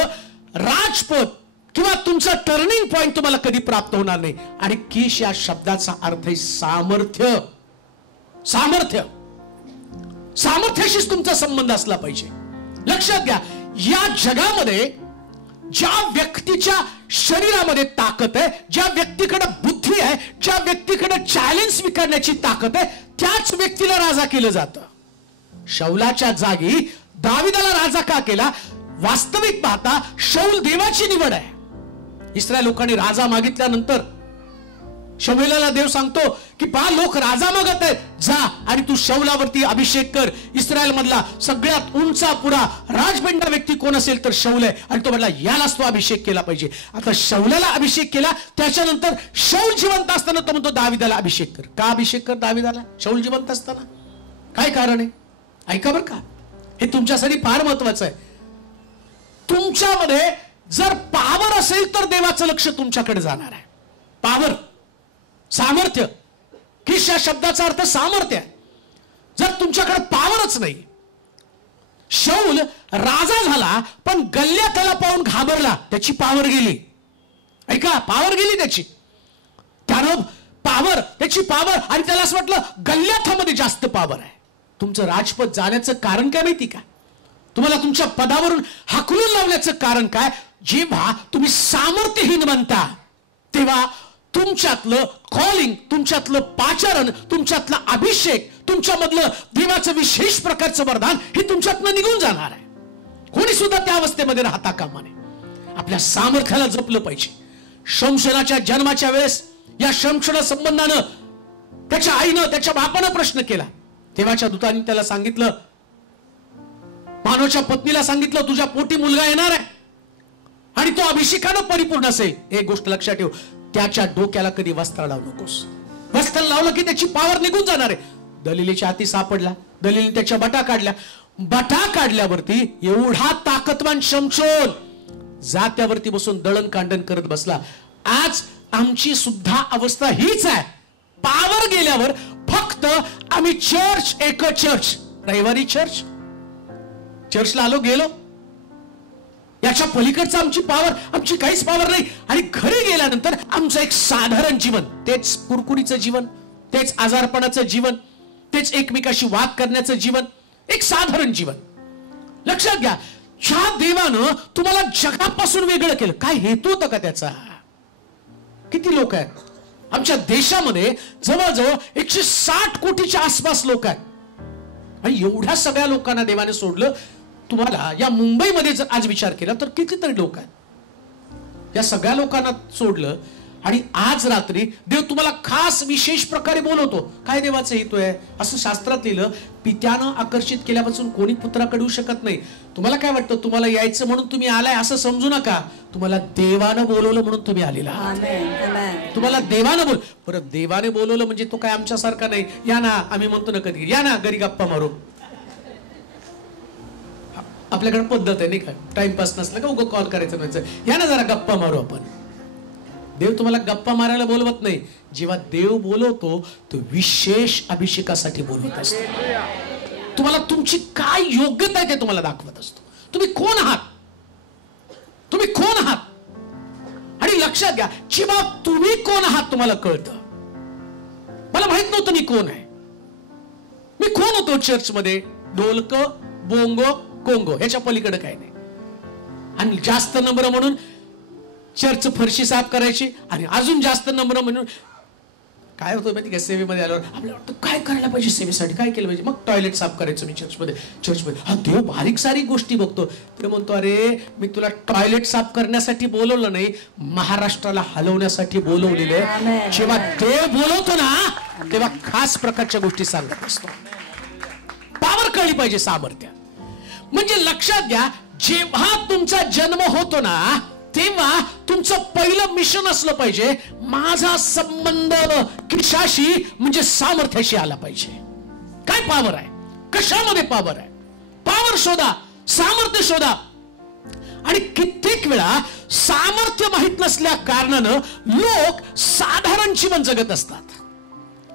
राजपद किंवा तुमचा टर्निंग पॉइंट तुम्हाला कधी प्राप्त होणार नाही. आणि किश या शब्दाचा अर्थ आहे सामर्थ्य. सामर्थ्याशीच तुमचा संबंध असला पाहिजे. लक्षात घ्या, या जगामध्ये ज्या व्यक्तीच्या शरीरामध्ये ताकद आहे, ज्या व्यक्तीकडे बुद्धी आहे, ज्या व्यक्तीकडे चॅलेंज स्वीकारण्याची ताकद आहे, त्याच व्यक्तीला राजा केलं जातं. शौलाच्या जागी दाविदाला राजा का केला? वास्तविक पाहता शौल देवाची निवड आहे. इस्रायल लोकांनी राजा मागितल्यानंतर शमूएलाला देव सांगतो की पहा, लोक राजा मागत आहेत, जा आणि तू शौलावरती अभिषेक कर. इस्रायल मधला सगळ्यात उंचा पुरा राजबंडा व्यक्ती कोण असेल तर शौल आहे, आणि तो म्हटला यालाच तो अभिषेक केला पाहिजे. आता शौलाला अभिषेक केला, त्याच्यानंतर शौल जिवंत असताना तो म्हणतो दाविदाला अभिषेक कर. का अभिषेक कर दाविदाला शौल जिवंत असताना? काय कारण आहे? ऐका बरं का, हे तुमच्यासाठी फार महत्वाचं आहे. तुमच्यामध्ये जर पावर असेल तर देवाचं लक्ष तुमच्याकडे जाणार आहे. पावर, सामर्थ्य. किश या शब्दाचा अर्थ सामर्थ्य आहे. जर तुमच्याकडे पावरच नाही, शौल राजा झाला पण गल्ल्या त्याला पाहून घाबरला, त्याची पावर गेली. ऐका, पावर गेली त्याची. त्यानं पावर, त्याची पावर, आणि त्याला असं वाटलं गल्ल्याथामध्ये जास्त पावर आहे. तुमचं राजपद जाण्याचं कारण काय माहिती का? तुम्हाला तुमच्या पदावरून हाकलून लावण्याचं कारण काय? जेव्हा तुम्ही सामर्थ्यहीन बनता तेव्हा तुमच्यातलं कॉलिंग, तुमच्यातलं पाचारण, तुमच्यातला अभिषेक, तुमच्यामधलं देवाचं विशेष प्रकारचं वरदान हे तुमच्यातनं निघून जाणार आहे. कोणी सुद्धा त्या अवस्थेमध्ये राहता कामा नये. आपल्या सामर्थ्याला जपलं पाहिजे. शमशनाच्या जन्माच्या वेळेस या शमशना संबंधानं त्याच्या आईनं, त्याच्या बापानं प्रश्न केला. देवाच्या दूतांनी त्याला सांगितलं, मानवाच्या पत्नीला सांगितलं, तुझ्या पोटी मुलगा येणार आहे आणि तो अभिषेकानं परिपूर्ण असेल. एक गोष्ट लक्षात ठेव, त्याच्या डोक्याला कधी वस्त्र लावू नकोस. वस्त्र लावलं की त्याची पावर निघून जाणार आहे. दलिलीच्या हाती सापडला, दलिलीने त्याच्या बटा काढल्या. बटा काढल्यावरती एवढा ताकदवान शमशोन जात्यावरती बसून दळण कांडण करत बसला. आज आमची सुद्धा अवस्था हीच आहे. पावर गेल्यावर फक्त आम्ही चर्च, एक चर्च, रविवारी चर्च, चर्चला आलो गेलो, याच्या पलीकडचं आमची पावर, आमची काहीच पावर नाही. आणि घरी गेल्यानंतर आमचं एक साधारण जीवन, तेच कुरकुरीचं जीवन, तेच आजारपणाचं जीवन, तेच एकमेकाशी वाद करण्याचं जीवन, एक साधारण जीवन. लक्षात घ्या, ज्या देवानं तुम्हाला जगापासून वेगळं केलं, काय हेतू होता का त्याचा? किती लोक आहेत आमच्या देशामध्ये? जवळजवळ 160 कोटीच्या आसपास लोक आहेत. आणि एवढ्या सगळ्या लोकांना देवाने सोडलं. तुम्हाला या मुंबईमध्ये जर आज विचार केला तर कितीतरी लोक आहेत. या सगळ्या लोकांना सोडलं आणि आज रात्री देव तुम्हाला खास विशेष प्रकारे बोलवतो. काय देवाचा हेतू आहे? असं शास्त्रात लिहिलं, पित्यानं आकर्षित केल्यापासून कोणी पुत्राकडे येऊ शकत नाही. तुम्हाला काय वाटतं? तुम्हाला यायचं म्हणून तुम्ही आलाय असं समजू नका. तुम्हाला देवानं बोलवलं म्हणून तुम्ही आलेला आहात. तुम्हाला देवानं परत देवाने बोलवलं म्हणजे तो काय आमच्यासारखा नाही. या ना, आम्ही म्हणतो ना कधी, या ना घरी गप्पा मारू. आपल्याकडे पद्धत आहे नाही का, टाइमपास नसला का उगा कॉल करायचं म्हणजे, या ना जरा गप्पा मारू आपण. देव तुम्हाला गप्पा मारायला बोलवत नाही. जेव्हा देव बोलवतो तो विशेष अभिषेकासाठी बोलवत असतो. तुम्हाला तुमची काय योग्यता आहे ते तुम्हाला दाखवत असतो. तुम्ही कोण आहात, तुम्ही कोण आहात. आणि लक्षात घ्या, जेव्हा तुम्ही कोण आहात तुम्हाला कळतं. मला माहित नव्हतं मी कोण आहे. मी कोण होतो चर्चमध्ये? ढोलक, बोंगो, कोंगो, ह्याच्या पलीकडे काय नाही. आणि जास्त नम्र म्हणून चर्च फरशी साफ करायची. आणि अजून जास्त नम्र म्हणून काय होतं माहिती का, सेवेमध्ये आल्यावर आपल्याला वाटतं काय करायला पाहिजे सेवेसाठी, काय केलं पाहिजे. मग टॉयलेट साफ करायचं मी चर्चमध्ये. हा देव बारीक सारी गोष्टी बघतो. ते म्हणतो, अरे मी तुला टॉयलेट साफ करण्यासाठी बोलवलं नाही, महाराष्ट्राला हलवण्यासाठी बोलवलेलं. जेव्हा देव बोलवतो ना तेव्हा खास प्रकारच्या गोष्टी सांगत असतो. पावर कळली पाहिजे, सामर्थ्य. म्हणजे लक्षात घ्या, जेव्हा तुमचा जन्म होतो ना तेव्हा तुमचं पहिलं मिशन असलं पाहिजे, माझा संबंध कशाशी म्हणजे सामर्थ्याशी आला पाहिजे. काय पावर आहे, कशामध्ये पावर आहे, पावर शोधा, सामर्थ्य शोधा. आणि कित्येक वेळा सामर्थ्य माहित नसल्या कारणानं लोक साधारण जीवन जगत असतात.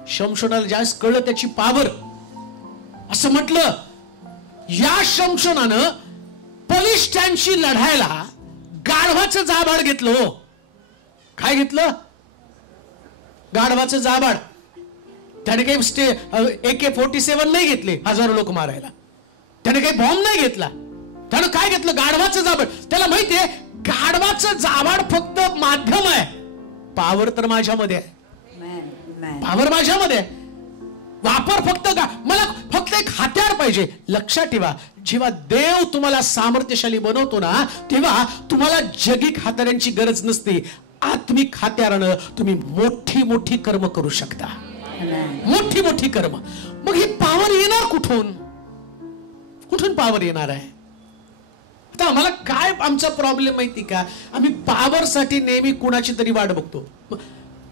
शमशोनाला ज्यावेळेस कळलं त्याची पावर, असं म्हटलं, या शमशोनानं पोलीस स्टँडशी लढायला गाढवाचं जाबाड घेतलं. काय घेतलं? गाढवाचं जाबाड. त्याने काही AK-47 नाही घेतले हजारो लोक मारायला. त्याने काही बॉम्ब नाही घेतला. त्यानं काय घेतलं? गाढवाचं जाबाड. त्याला माहितीये गाढवाचं जाबाड फक्त माध्यम आहे, पावर तर माझ्यामध्ये आहे. पावर माझ्यामध्ये आहे. वापर फक्त मला फक्त एक हत्यार पाहिजे. लक्षात ठेवा, जेव्हा देव तुम्हाला सामर्थ्यशाली बनवतो ना तेव्हा तुम्हाला जगिक हत्यारांची गरज नसते. आत्मिक हत्यारानं तुम्ही मोठी मोठी कर्म करू शकता, मोठी मोठी कर्म. मग ही पावर येणार कुठून? कुठून पावर येणार आहे? आता आम्हाला काय आमचा प्रॉब्लेम माहिती का, आम्ही पावर साठी नेहमी कुणाची तरी वाट बघतो.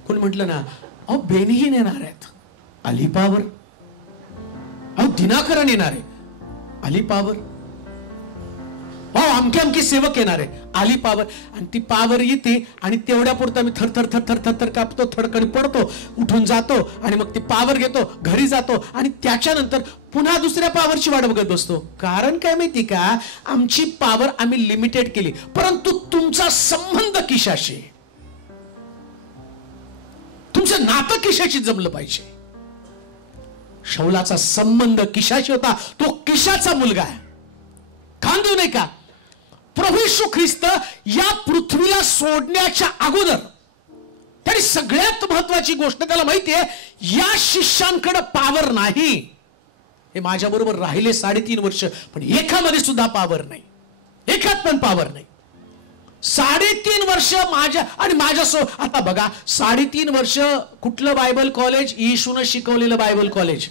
कोण म्हटलं ना, अहो बेनीही येणार आहेत, आली पावर. अहो दिनाकरन येणार आहे, आली पावर. अहो अमके अमके सेवक येणार आहे, आली पावर. आणि ती पावर येते आणि तेवढ्या पुरता मी थर थर थर थर थर थर कापतो, थडकडी पडतो, उठून जातो आणि मग ती पावर घेतो, घरी जातो आणि त्याच्यानंतर पुन्हा दुसऱ्या पावरची वाट बघत बसतो. कारण काय माहिती का, आमची पावर आम्ही लिमिटेड केली. परंतु तुमचा संबंध किशाशी, तुमचं नातं किशाशी जमलं पाहिजे. शाऊलाचा संबंध किशाशी होता. तो किशाचा मुलगा आहे. खांदू नाही का? प्रभू येशू ख्रिस्त या पृथ्वीला सोडण्याच्या अगोदर तरी सगळ्यात महत्वाची गोष्ट त्याला माहिती आहे, या शिष्यांकडे पावर नाही. हे माझ्या बरोबर राहिले 3.5 वर्ष, पण एकामध्ये सुद्धा पावर नाही, एकात पण पावर नाही. 3.5 वर्ष आता बघा, 3.5 वर्ष कुठलं बायबल कॉलेज? येशूनं शिकवलेलं बायबल कॉलेज.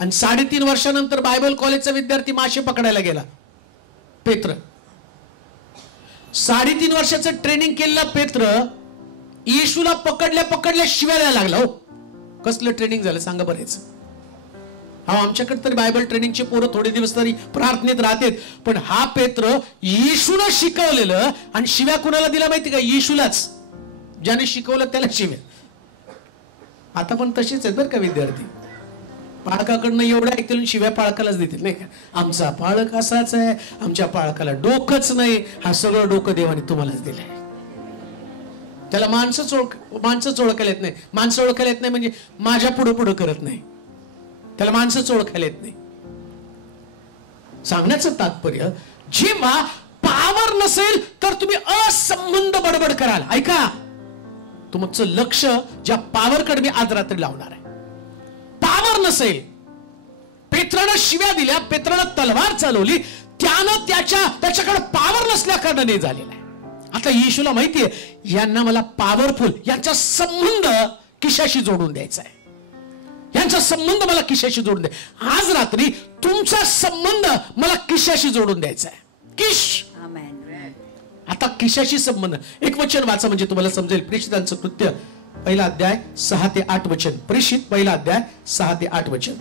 आणि 3.5 वर्षानंतर बायबल कॉलेजचा विद्यार्थी मासे पकडायला गेला, पेत्र. 3.5 वर्षाचं ट्रेनिंग केलेला पेत्र येशूला पकडल्या शिव्या द्यायला लागला. हो, कसलं ट्रेनिंग झालं सांगा बरेच. आमच्याकडे तरी बायबल ट्रेनिंगचे पोरं थोडे दिवस तरी प्रार्थनेत राहतात, पण हा पेत्र येशूनं शिकवलेलं आणि शिव्या कुणाला दिल्या माहिती का? येशूलाच. ज्याने शिकवलं त्याला शिव्या. आता पण तसेच आहेत बरं का विद्यार्थी. पाळकाकडनं एवढ्या ऐकतील, शिव्या पाळकालाच देतील नाही का? आमचा पाळक असाच आहे, आमच्या पाळकाला डोकंच नाही. हा सगळं डोकं देवाने तुम्हालाच दिलंय. त्याला माणसं ओळखायला येत नाही. माणसं ओळखायला येत नाही म्हणजे माझ्या पुढं करत नाही. त्याला माणसंच ओळखायला येत नाही. सांगण्याचं तात्पर्य, जेव्हा पावर नसेल तर तुम्ही असंबंध बडबड कराल. ऐका, तुमचं लक्ष ज्या पावरकडे मी आज रात्री लावणार आहे. पावर नसेल, पेत्रानं शिव्या दिल्या, पेत्रानं तलवार चालवली, त्यानं त्याच्याकडे पावर नसल्या कारणाने झालेला आहे. आता येशूला माहितीये, यांना मला पॉवरफुल, यांचा संबंध किशाशी जोडून द्यायचा आहे. यांचा संबंध मला किशाशी जोडून द्या. आज रात्री तुमचा संबंध मला किशाशी जोडून द्यायचा आहे. किश. आता किशाशी संबंध. एक वचन वाचा म्हणजे तुम्हाला समजेल. प्रेषितांचं कृत्य 1 अध्याय 6 ते 8 वचन. प्रेषित 1 अध्याय 6 ते 8 वचन.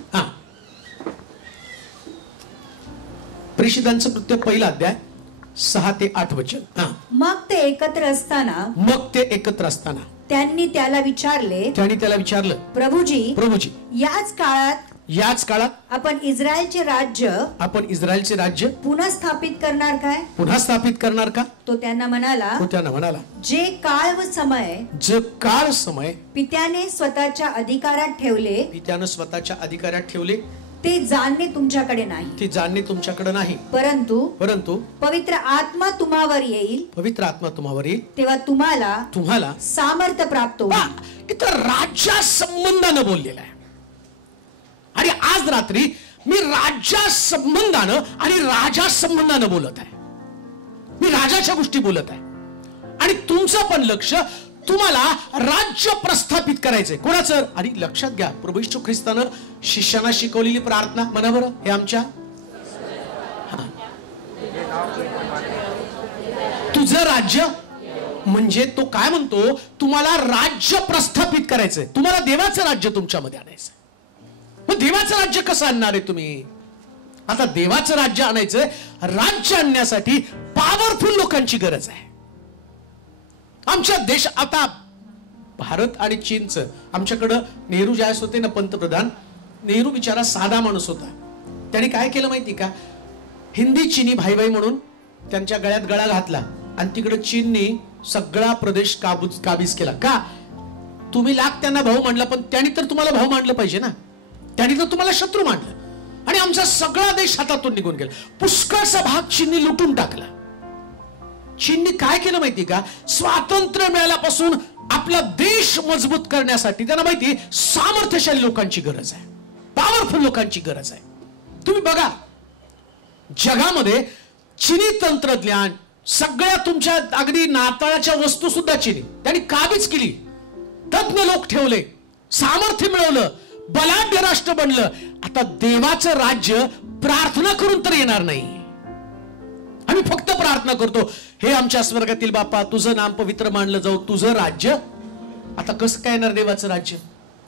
प्रेषितांचं कृत्य 1 अध्याय 6 ते 8 वचन. मग ते एकत्र असताना त्यांनी त्याला विचारलं, प्रभूजी, याच काळात आपण इस्रायलचे राज्य पुन्हा स्थापित करणार का? तो त्यांना म्हणाला, जे काळ समय पित्याने स्वतःच्या अधिकारात ठेवले ते जाणणे तुमच्याकडे नाही. परंतु पवित्र आत्मा तुम्हावर येईल, तेव्हा तुम्हाला सामर्थ्य प्राप्त होईल. इथं राज्या संबंधानं बोललेलं आहे. आणि आज रात्री मी राज्या संबंधानं आणि राजा संबंधानं बोलत आहे. मी राजाच्या गोष्टी बोलत आहे. आणि तुमचं पण लक्ष, तुम्हाला राज्य प्रस्थापित करायचंय. कोणाचं? आणि लक्षात घ्या, प्रभू येशू ख्रिस्तानं शिष्यांना शिकवलेली प्रार्थना म्हणा बरं. हे आमच्या तुझं राज्य म्हणजे तो काय म्हणतो? तुम्हाला राज्य प्रस्थापित करायचंय. तुम्हाला देवाचं राज्य तुमच्यामध्ये आणायचंय. मग देवाचं राज्य कसं आणणार आहे तुम्ही? आता देवाचं राज्य आणायचंय. राज्य आणण्यासाठी पॉवरफुल लोकांची गरज आहे. आमच्या देश, आता भारत आणि चीनचं, आमच्याकडं नेहरू ज्यावेळेस होते ना पंतप्रधान, नेहरू बिचारा साधा माणूस होता. त्याने काय केलं माहिती का? हिंदी चीनी भाई भाई म्हणून त्यांच्या गळ्यात गळा घातला आणि तिकडे चीननी सगळा प्रदेश काबीज केला. का? तुम्ही लाख त्यांना भाऊ मांडला, पण त्यांनी तर तुम्हाला भाऊ मांडलं पाहिजे ना. त्यांनी तर तुम्हाला शत्रू मांडलं आणि आमचा सगळा देश हातातून निघून गेला. पुष्कळचा भाग चीननी लुटून टाकला. चीननी काय केलं माहिती का? स्वातंत्र्य मिळाल्यापासून आपला देश मजबूत करण्यासाठी त्यांना माहिती, सामर्थ्यशाली लोकांची गरज आहे, पॉवरफुल लोकांची गरज आहे. तुम्ही बघा, जगामध्ये चीनी तंत्रज्ञान, सगळ्या तुमच्या अगदी नाताळाच्या वस्तू सुद्धा चीनी त्यांनी काबीज केली. तज्ञ लोक ठेवले, सामर्थ्य मिळवलं, बलाढ्य राष्ट्र बनलं. आता देवाचं राज्य प्रार्थना करून तर येणार नाही. आम्ही फक्त प्रार्थना करतो, हे आमच्या स्वर्गातील बापा, तुझं नाम पवित्र मानलं जाऊ, तुझं राज्य. आता कसं काय येणार देवाचं राज्य?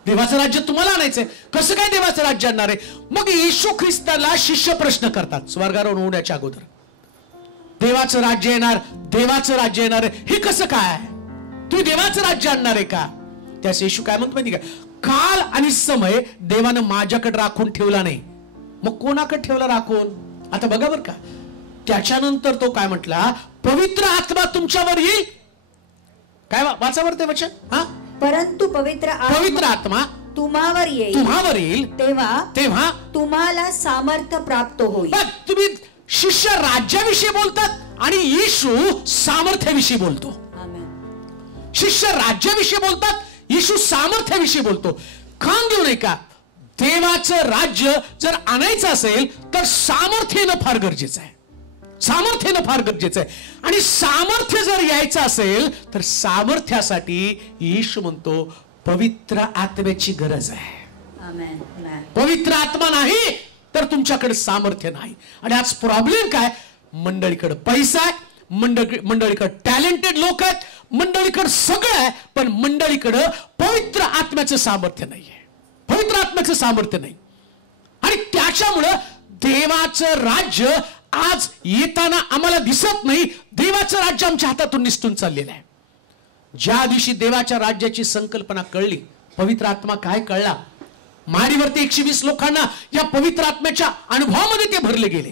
देवाचं राज्य तुम्हाला आणायचंय. कसं काय देवाचं राज्य आणणार आहे? मग येशू ख्रिस्ताला शिष्य प्रश्न करतात स्वर्गारोहण होण्याच्या अगोदर, देवाचं राज्य येणार, देवाचं राज्य येणार आहे, हे कसं काय? तुम्ही देवाचं राज्य आणणार आहे का? त्यास येशू काय म्हणतो माहिती का? काल आणि समय देवानं माझ्याकडे राखून ठेवला नाही. मग कोणाकडे ठेवला राखून? आता बघा बरं का, त्याच्यानंतर तो काय म्हटला? पवित्र आत्मा तुमच्यावर येईल. काय वाचावर ते वचन? परंतु पवित्र आत्मा तुम्हावर येईल तेव्हा तुम्हाला सामर्थ्य प्राप्त होईल. तुम्ही शिष्य राज्याविषयी बोलतात आणि येशू सामर्थ्याविषयी बोलतो. शिष्य राज्याविषयी बोलतात, येशू सामर्थ्याविषयी बोलतो. खान देऊ नये का? देवाचं राज्य जर आणायचं असेल तर सामर्थ्य येणं फार गरजेचं आहे. सामर्थ्य येणं फार गरजेचं आहे. आणि सामर्थ्य जर यायचं असेल तर सामर्थ्यासाठी येशू म्हणतो पवित्र आत्म्याची गरज आहे. पवित्र आत्मा नाही तर तुमच्याकडे सामर्थ्य नाही. आणि आज प्रॉब्लेम काय? मंडळीकडे पैसा आहे, मंडळीकडे टॅलेंटेड लोक आहेत, मंडळीकडे सगळं आहे, पण मंडळीकडे पवित्र आत्म्याचं सामर्थ्य नाहीये. पवित्र आत्म्याचं सामर्थ्य नाही. आणि त्याच्यामुळं देवाचं राज्य आज येताना आम्हाला दिसत नाही. देवाचं राज्य आमच्या हातातून निसटून चाललेलं आहे. ज्या दिवशी देवाच्या राज्याची संकल्पना कळली, पवित्र आत्मा काय कळला, मारीवरती 120 लोकांना या पवित्र आत्म्याच्या अनुभवामध्ये ते भरले गेले.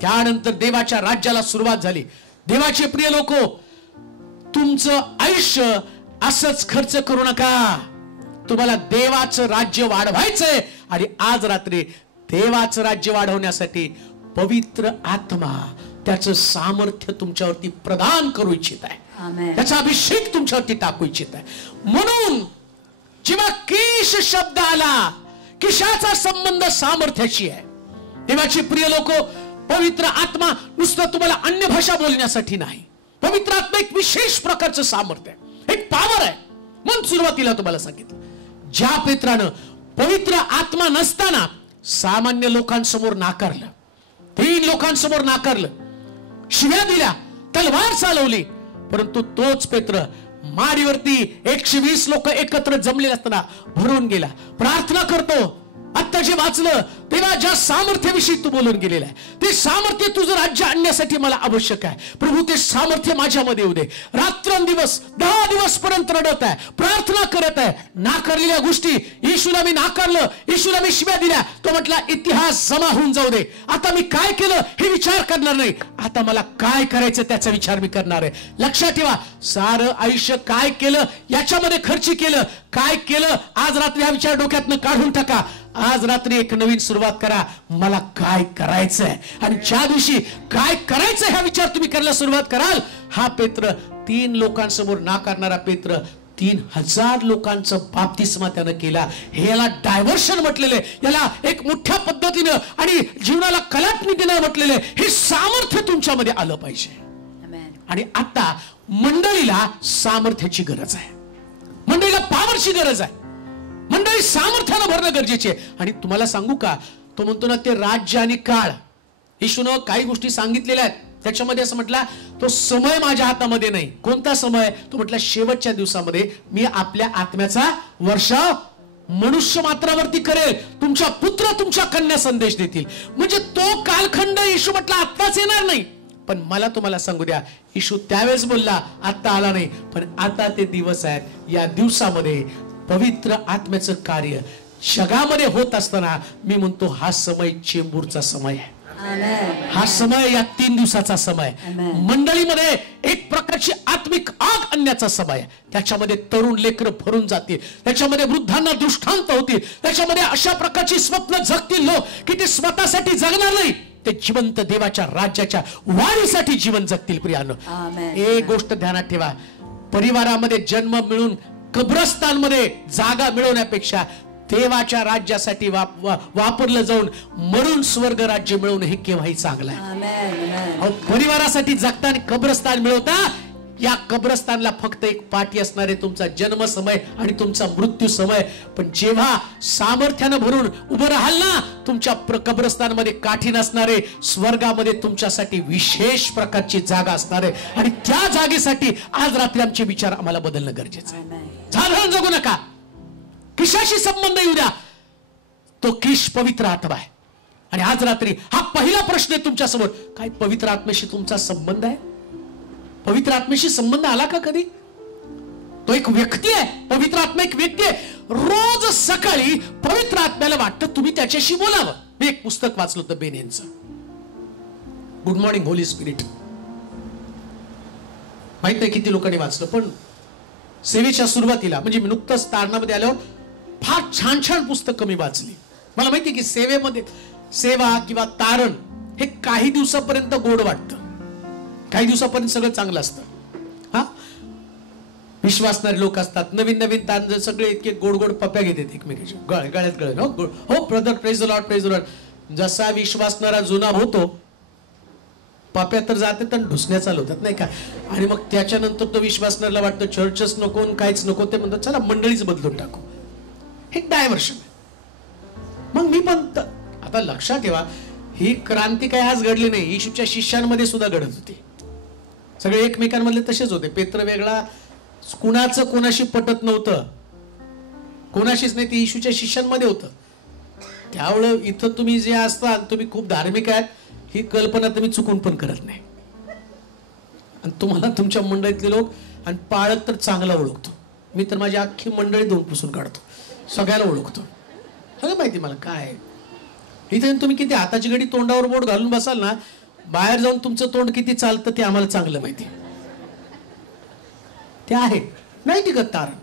त्यानंतर देवाच्या राज्याला सुरुवात झाली. देवाचे प्रिय लोक, तुमचं आयुष्य असंच खर्च करू नका. तुम्हाला देवाचं राज्य वाढवायचंय. आणि आज रात्री देवाचं राज्य वाढवण्यासाठी पवित्र आत्मा त्याचं सामर्थ्य तुमच्यावरती प्रदान करू इच्छित आहे. त्याचा अभिषेक तुमच्यावरती टाकू इच्छित आहे. म्हणून जेव्हा किश शब्द आला, किशाचा संबंध सामर्थ्याशी आहे. देवाची प्रिय लोक, पवित्र आत्मा नुसतं तुम्हाला अन्य भाषा बोलण्यासाठी नाही. पवित्र आत्मा एक विशेष प्रकारचं सामर्थ्य आहे, एक पॉवर आहे. म्हणून सुरुवातीला तुम्हाला सांगितलं, ज्या पेत्रानं पवित्र आत्मा नसताना सामान्य लोकांसमोर नाकारलं, 3 लोकांसमोर नाकारलं, शिव्या दिल्या, तलवार चालवली, परंतु तोच पेत्र माडीवरती 120 लोक एकत्र जमलेले असताना भरून गेला. प्रार्थना करतो. आता जे वाचलं तेव्हा ज्या सामर्थ्याविषयी तू बोलून गेलेला आहे, ते सामर्थ्य तुझं राज्य आणण्यासाठी मला आवश्यक आहे. प्रभू, ते सामर्थ्य माझ्यामध्ये येऊ दे. रात्रंदिवस 10 दिवस पर्यंत रडत आहे, प्रार्थना करत आहे. नाकारलेल्या गोष्टी, येशूला मी नाकारलं, येशूला मी शिव्या दिल्या, तो म्हटला इतिहास जमा होऊन जाऊ दे. आता मी काय केलं हे विचार करणार नाही, आता मला काय करायचं त्याचा विचार मी करणार आहे. लक्षात ठेवा, सारं आयुष्य काय केलं याच्यामध्ये खर्च केलं, काय केलं, आज रात्री हा विचार डोक्यातनं काढून टाका. आज रात्री एक नवीन सुरुवात करा. मला काय करायचंय, आणि ज्या दिवशी काय करायचंय हा विचार तुम्ही करायला सुरुवात कराल, हा पेत्र 3 लोकांसमोर नाकारणारा पेत्र 3000 लोकांचं बाप्तिस्मा त्यानं केला. हे याला डायव्हर्शन म्हटलेले, याला एक मोठ्या पद्धतीनं आणि जीवनाला कलात्मकतेनं म्हटलेले. हे सामर्थ्य तुमच्यामध्ये आलं पाहिजे. आणि आता मंडळीला सामर्थ्याची गरज आहे, मंडळीला पॉवरची गरज आहे, मंडळी सामर्थ्यानं भरणं गरजेचे आहे. आणि तुम्हाला सांगू का, तो म्हणतो ना ते राज्य आणि काळ, येशूनं काही गोष्टी सांगितलेल्या आहेत. त्याच्यामध्ये असं म्हटलं, तो समय माझ्या हातामध्ये नाही. कोणता समय? तो म्हटला शेवटच्या दिवसामध्ये मी आपल्या आत्म्याचा वर्षाव मनुष्य मात्रावरती करेल, तुमच्या पुत्र तुमच्या कन्या संदेश देतील. म्हणजे तो कालखंड येशू म्हटला आत्ताच येणार नाही. पण मला तुम्हाला सांगू द्या, येशू त्यावेळेस बोलला, आता आला नाही, पण आता ते दिवस आहेत. या दिवसामध्ये पवित्र आत्म्याचं कार्य जगामध्ये होत असताना मी म्हणतो हा समय चेंबूरचा समय आहे. हा समय या 3 दिवसाचा समय, मंडळीमध्ये एक प्रकारची आत्मिक आग आणण्याचा समय. त्याच्यामध्ये तरुण लेकरं भरून जातील, त्याच्यामध्ये वृद्धांना दृष्टांत होतील, त्याच्यामध्ये अशा प्रकारची स्वप्न जगतील लोक की ते स्वतःसाठी जगणार नाही, ते जिवंत देवाच्या राज्याच्या वाढीसाठी जीवन जगतील. प्रियानो, एक गोष्ट ध्यानात ठेवा, परिवारामध्ये जन्म मिळून कब्रस्तानमध्ये जागा मिळवण्यापेक्षा देवाच्या राज्यासाठी वापरलं जाऊन मरून स्वर्ग राज्य मिळवणं हे केव्हाही चांगलं आहे. परिवारासाठी जगता आणि कब्रस्तान मिळवता, या कब्रस्तानला फक्त एक पाठी असणारे तुमचा जन्म समय आणि तुमचा मृत्यू समय. पण जेव्हा सामर्थ्यानं भरून उभं राहाल ना, तुमच्या कब्रस्तानमध्ये काठी नसणारे, स्वर्गामध्ये तुमच्यासाठी विशेष प्रकारची जागा असणार आहे. आणि त्या जागेसाठी आज रात्री आमचे विचार आम्हाला बदलणं गरजेचं आहे. साधारण जगू नका. किशाशी संबंध येऊ द्या, तो किश पवित्र आत्मा आहे. आणि आज रात्री हा पहिला प्रश्न आहे तुमच्या समोर, काय पवित्र आत्म्याशी तुमचा संबंध आहे? पवित्र आत्म्याशी संबंध आला का कधी? तो एक व्यक्ती आहे, पवित्र आत्मा एक व्यक्ती आहे. रोज सकाळी पवित्र आत्म्याला वाटतं तुम्ही त्याच्याशी बोलावं. मी एक पुस्तक वाचलं होतं बेनेनचं, गुड मॉर्निंग होली स्पिरिट. माहित नाही किती लोकांनी वाचलं, पण सेवेच्या सुरुवातीला, म्हणजे मी नुकतंच तारणामध्ये आल्यावर फार छान छान पुस्तकं मी वाचली. मला माहिती की सेवेमध्ये सेवा किंवा तारण हे काही दिवसापर्यंत गोड वाटतं, काही दिवसापर्यंत सगळं चांगलं असतं. हा, विश्वासणारे लोक असतात, नवीन नवीन तारण सगळे इतके गोड गोड पप्या घेतात एकमेकांच्या गळ्यात गळ्यात. हो brother, praise the Lord, praise the Lord. जसा विश्वासणारा जुना होतो, पाप्या तर जाते तर ढुसण्या चालू होतात नाही का. आणि मग त्याच्यानंतर तो विश्वासणाऱ्याला वाटतं चर्चच नको काहीच नको, ते म्हणतात चला मंडळीच बदलून टाकू. हे डायव्हर्शन आहे. मग मी पण आता लक्षात ठेवा, ही क्रांती काय आज घडली नाही, येशूच्या शिष्यांमध्ये सुद्धा घडत होती. सगळे एकमेकांमधले तसेच होते. पेत्र वेगळा, कुणाचं कोणाशी पटत नव्हतं, कोणाशीच नाही, ते येशूच्या शिष्यांमध्ये होतं. त्यावेळेस इथं तुम्ही जे असता, तुम्ही खूप धार्मिक आहात ही कल्पना तुम्ही चुकून पण करत नाही. आणि तुम्हाला तुमच्या मंडळीतले लोक, आणि पाळत तर चांगला ओळखतो मी, तर माझी अख्खी मंडळी धुवून पुसून काढतो, सगळ्याला ओळखतो. सगळं माहिती मला काय आहे. इथे तुम्ही किती हाताची घडी तोंडावर बोट घालून बसाल ना, बाहेर जाऊन तुमचं तोंड किती चालतं ते आम्हाला चांगलं माहिती. ते आहे नाही टिकत तारण,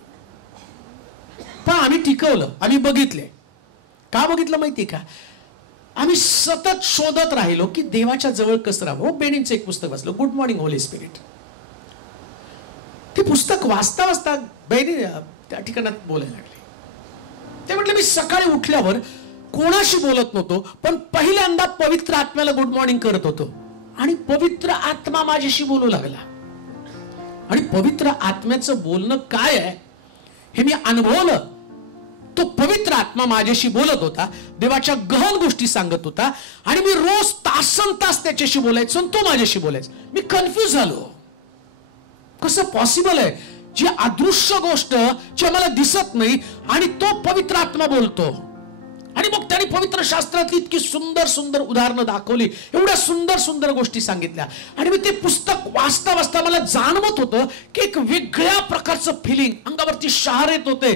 पण आम्ही टिकवलं, आम्ही बघितले. का बघितलं माहिती का, आम्ही सतत शोधत राहिलो की देवाच्या जवळ कसं राहावं. बेनिंगचं एक पुस्तक वाचलं, गुड मॉर्निंग होली स्पिरिट. ते पुस्तक वाचता वाचता बेनी त्या ठिकाणात बोलायला लागले. ते म्हटलं मी सकाळी उठल्यावर कोणाशी बोलत नव्हतो, पण पहिल्यांदा पवित्र आत्म्याला गुड मॉर्निंग करत होतो, आणि पवित्र आत्मा माझ्याशी बोलू लागला. आणि पवित्र आत्म्याचं बोलणं काय आहे हे मी अनुभवलं. तो पवित्र आत्मा माझ्याशी बोलत होता, देवाच्या गहन गोष्टी सांगत होता, आणि मी रोज तासन तास त्याच्याशी बोलायचो आणि तो माझ्याशी बोलायचा. मी कन्फ्यूज झालो, कसं पॉसिबल आहे जी अदृश्य गोष्ट जी आम्हाला दिसत नाही आणि तो पवित्र आत्मा बोलतो. आणि मग त्यांनी पवित्र शास्त्रातली इतकी सुंदर सुंदर उदाहरणं दाखवली, एवढ्या सुंदर सुंदर गोष्टी सांगितल्या. आणि मी ते पुस्तक वाचता वाचता मला जाणवत होतं की एक वेगळ्या प्रकारचं फिलिंग, अंगावरती शहार येत होते,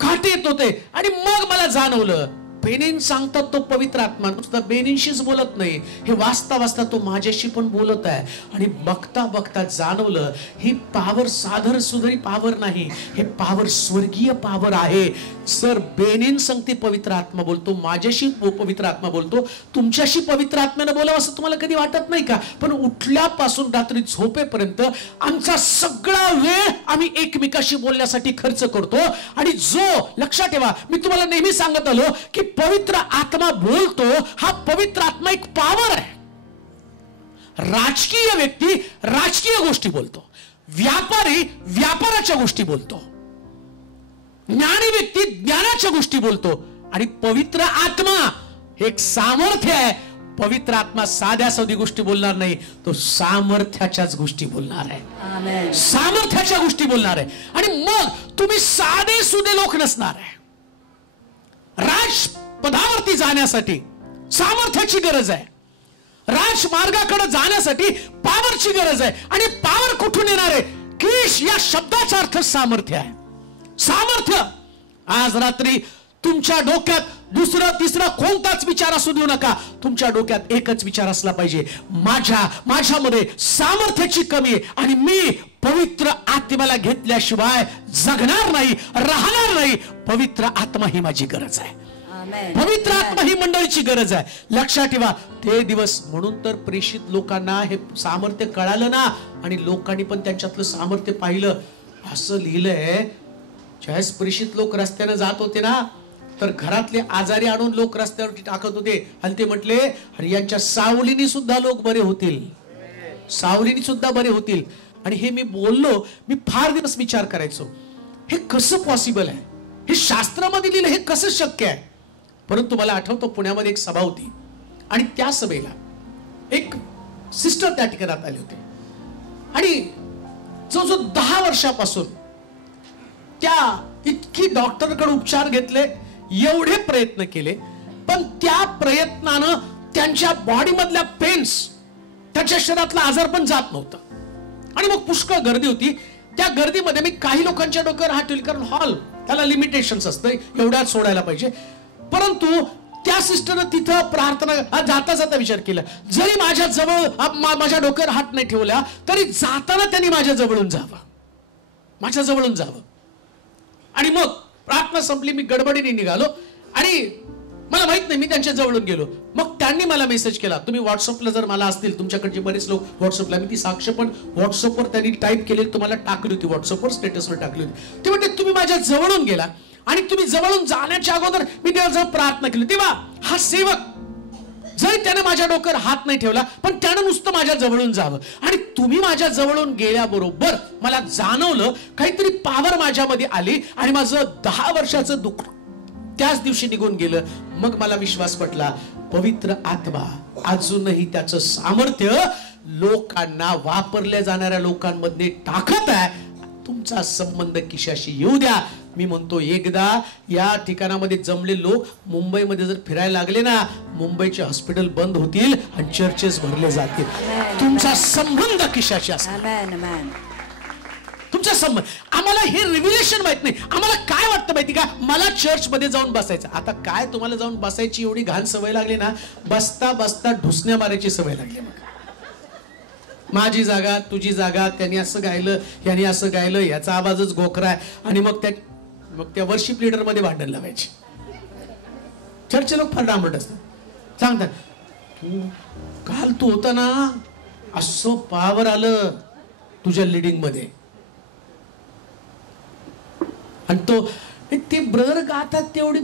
काटे येत होते. आणि मग मला जाणवलं, बेनिन सांगतात तो पवित्र आत्मा नुसता बेनिनशीच बोलत नाही, हे वाचता वाचता तो माझ्याशी पण बोलत आहे. आणि बघता बघता जाणवलं, ही पावर साधारण सुधारी पावर नाही, हे पावर स्वर्गीय पावर आहे. सर, बेनिन सांगते पवित्र आत्मा बोलतो, माझ्याशी पवित्र आत्मा बोलतो. तुमच्याशी पवित्र आत्म्यानं बोलावं असं तुम्हाला कधी वाटत नाही का? पण उठल्यापासून रात्री झोपेपर्यंत आमचा सगळा वेळ आम्ही एकमेकाशी बोलण्यासाठी खर्च करतो. आणि जो, लक्षात ठेवा, मी तुम्हाला नेहमी सांगत आलो की पवित्र आत्मा बोलतो, हा पवित्र आत्मा एक पावर आहे. राजकीय व्यक्ती राजकीय गोष्टी बोलतो, व्यापारी व्यापाराच्या गोष्टी बोलतो, ज्ञानी व्यक्ती ज्ञानाच्या गोष्टी बोलतो. आणि पवित्र आत्मा एक सामर्थ्य आहे. पवित्र आत्मा साध्या साधी गोष्टी बोलणार नाही, तो सामर्थ्याच्याच गोष्टी बोलणार आहे, सामर्थ्याच्या गोष्टी बोलणार आहे. आणि मग तुम्ही साधे सुधे लोक नसणार आहे. राज पदावरती जाण्यासाठी सामर्थ्याची गरज आहे, राजमार्गाकडे जाण्यासाठी पॉवरची गरज आहे. आणि पॉवर कुठून येणार आहे? कीश या शब्दाचा अर्थ सामर्थ्य आहे. सामर्थ्य. आज रात्री तुमच्या डोक्यात दुसरा तिसरा कोणताच विचार असू देऊ नका, तुमच्या डोक्यात एकच विचार असला पाहिजे, माझ्यामध्ये सामर्थ्याची कमी आहे आणि मी पवित्र आत्म्याला घेतल्याशिवाय जगणार नाही, राहणार नाही. पवित्र आत्मा ही माझी गरज आहे, पवित्र आत्मा ही मंडळीची गरज आहे. लक्षात ठेवा, ते दिवस. म्हणून तर प्रेषित लोकांना हे सामर्थ्य कळालं ना, आणि लोकांनी पण त्यांच्यातलं सामर्थ्य पाहिलं. असं लिहिलंय, ज्यावेळेस प्रेषित लोक रस्त्याने जात होते ना, तर घरातले आजारी आणून लोक रस्त्यावरती टाकत होते, आणि ते म्हटले, अरे यांच्या सावलीनी सुद्धा लोक बरे होतील, सावलीनी सुद्धा बरे होतील. आणि हे मी बोललो, मी फार दिवस विचार करायचो, हे कसं पॉसिबल आहे, हे शास्त्रामध्ये लिहिलं, हे कसं शक्य आहे. परंतु मला आठवतं, पुण्यामध्ये एक सभा होती, आणि त्या सभेला एक सिस्टर त्या ठिकाणात आले होते. आणि जो 10 वर्षापासून त्या इतकी डॉक्टरकडे उपचार घेतले, एवढे प्रयत्न केले, पण त्या प्रयत्नानं त्यांच्या बॉडी मधल्या पेन्स, त्यांच्या शरीरातला आजार पण जात नव्हतं. आणि मग पुष्कळ गर्दी होती. त्या गर्दीमध्ये मी काही लोकांच्या डोक्यावर हात ठेवले, कारण हॉल त्याला लिमिटेशन्स असतं, एवढ्यात सोडायला पाहिजे. परंतु त्या सिस्टरनं तिथं प्रार्थना जाता जाता विचार केला, जरी माझ्या जवळ माझ्या डोक्यावर हात नाही ठेवला, तरी जाताना त्यांनी माझ्या जवळून जावं, माझ्या जवळून जावं. आणि मग प्रार्थना संपली, मी गडबडीने निघालो आणि मला माहित नाही, मी त्यांच्या जवळून गेलो. मग त्यांनी मला मेसेज केला, तुम्ही व्हॉट्सअपला जर मला असतील, तुमच्याकडचे बरेच लोक व्हॉट्सअपला, मी ती साक्ष पण व्हॉट्सअपवर त्यांनी टाईप केली, तुम्हाला टाकली होती, व्हॉट्सअपवर स्टेटसवर टाकली होती. ते म्हणते तुम्ही माझ्या जवळून गेला आणि तुम्ही जवळून जाण्याच्या अगोदर मी देवाजवळ प्रार्थना केली. तेव्हा हा सेवक जरी त्याने माझ्या डोक्यावर हात नाही ठेवला, पण त्यानं नुसतं माझ्या जवळून जावं आणि तुम्ही माझ्या जवळून गेल्याबरोबर मला जाणवलं काहीतरी पॉवर माझ्यामध्ये आली आणि माझं 10 वर्षाचं दुःख त्याच दिवशी निघून गेलं. मग मला विश्वास पटला, पवित्र आत्मा अजूनही त्याचं सामर्थ्य लोकांना, वापरल्या जाणाऱ्या लोकांमध्ये टाकत आहे. तुमचा संबंध किशाशी येऊ द्या. मी म्हणतो, एकदा या ठिकाणामध्ये जमले लोक मुंबईमध्ये जर फिरायला लागले ना, मुंबईचे हॉस्पिटल बंद होतील आणि चर्चेस भरले जातील. तुमचा संबंध किशाशी असणार. तुमचा संबंध. आम्हाला हे रिव्हिलेशन माहित नाही. आम्हाला काय वाटतं माहिती का, मला चर्च मध्ये जाऊन बसायचं. आता काय तुम्हाला जाऊन बसायची एवढी घाण सवय लागली ना, बसता बसता ढुसण्या मारायची सवय लागली. मग माझी जागा, तुझी जागा, त्यांनी असं गायलं, यांनी असं गायलं, याचा आवाजच गोखरा आहे. आणि मग त्या वर्शिप लीडर मध्ये भांडण लावायचे. चर्चचे लोक फार डांबरट असतात. सांगतात, काल तू होता ना, असं पावर आलं तुझ्या लिडिंग मध्ये. आणि ते ब्रदर गातात तेवढी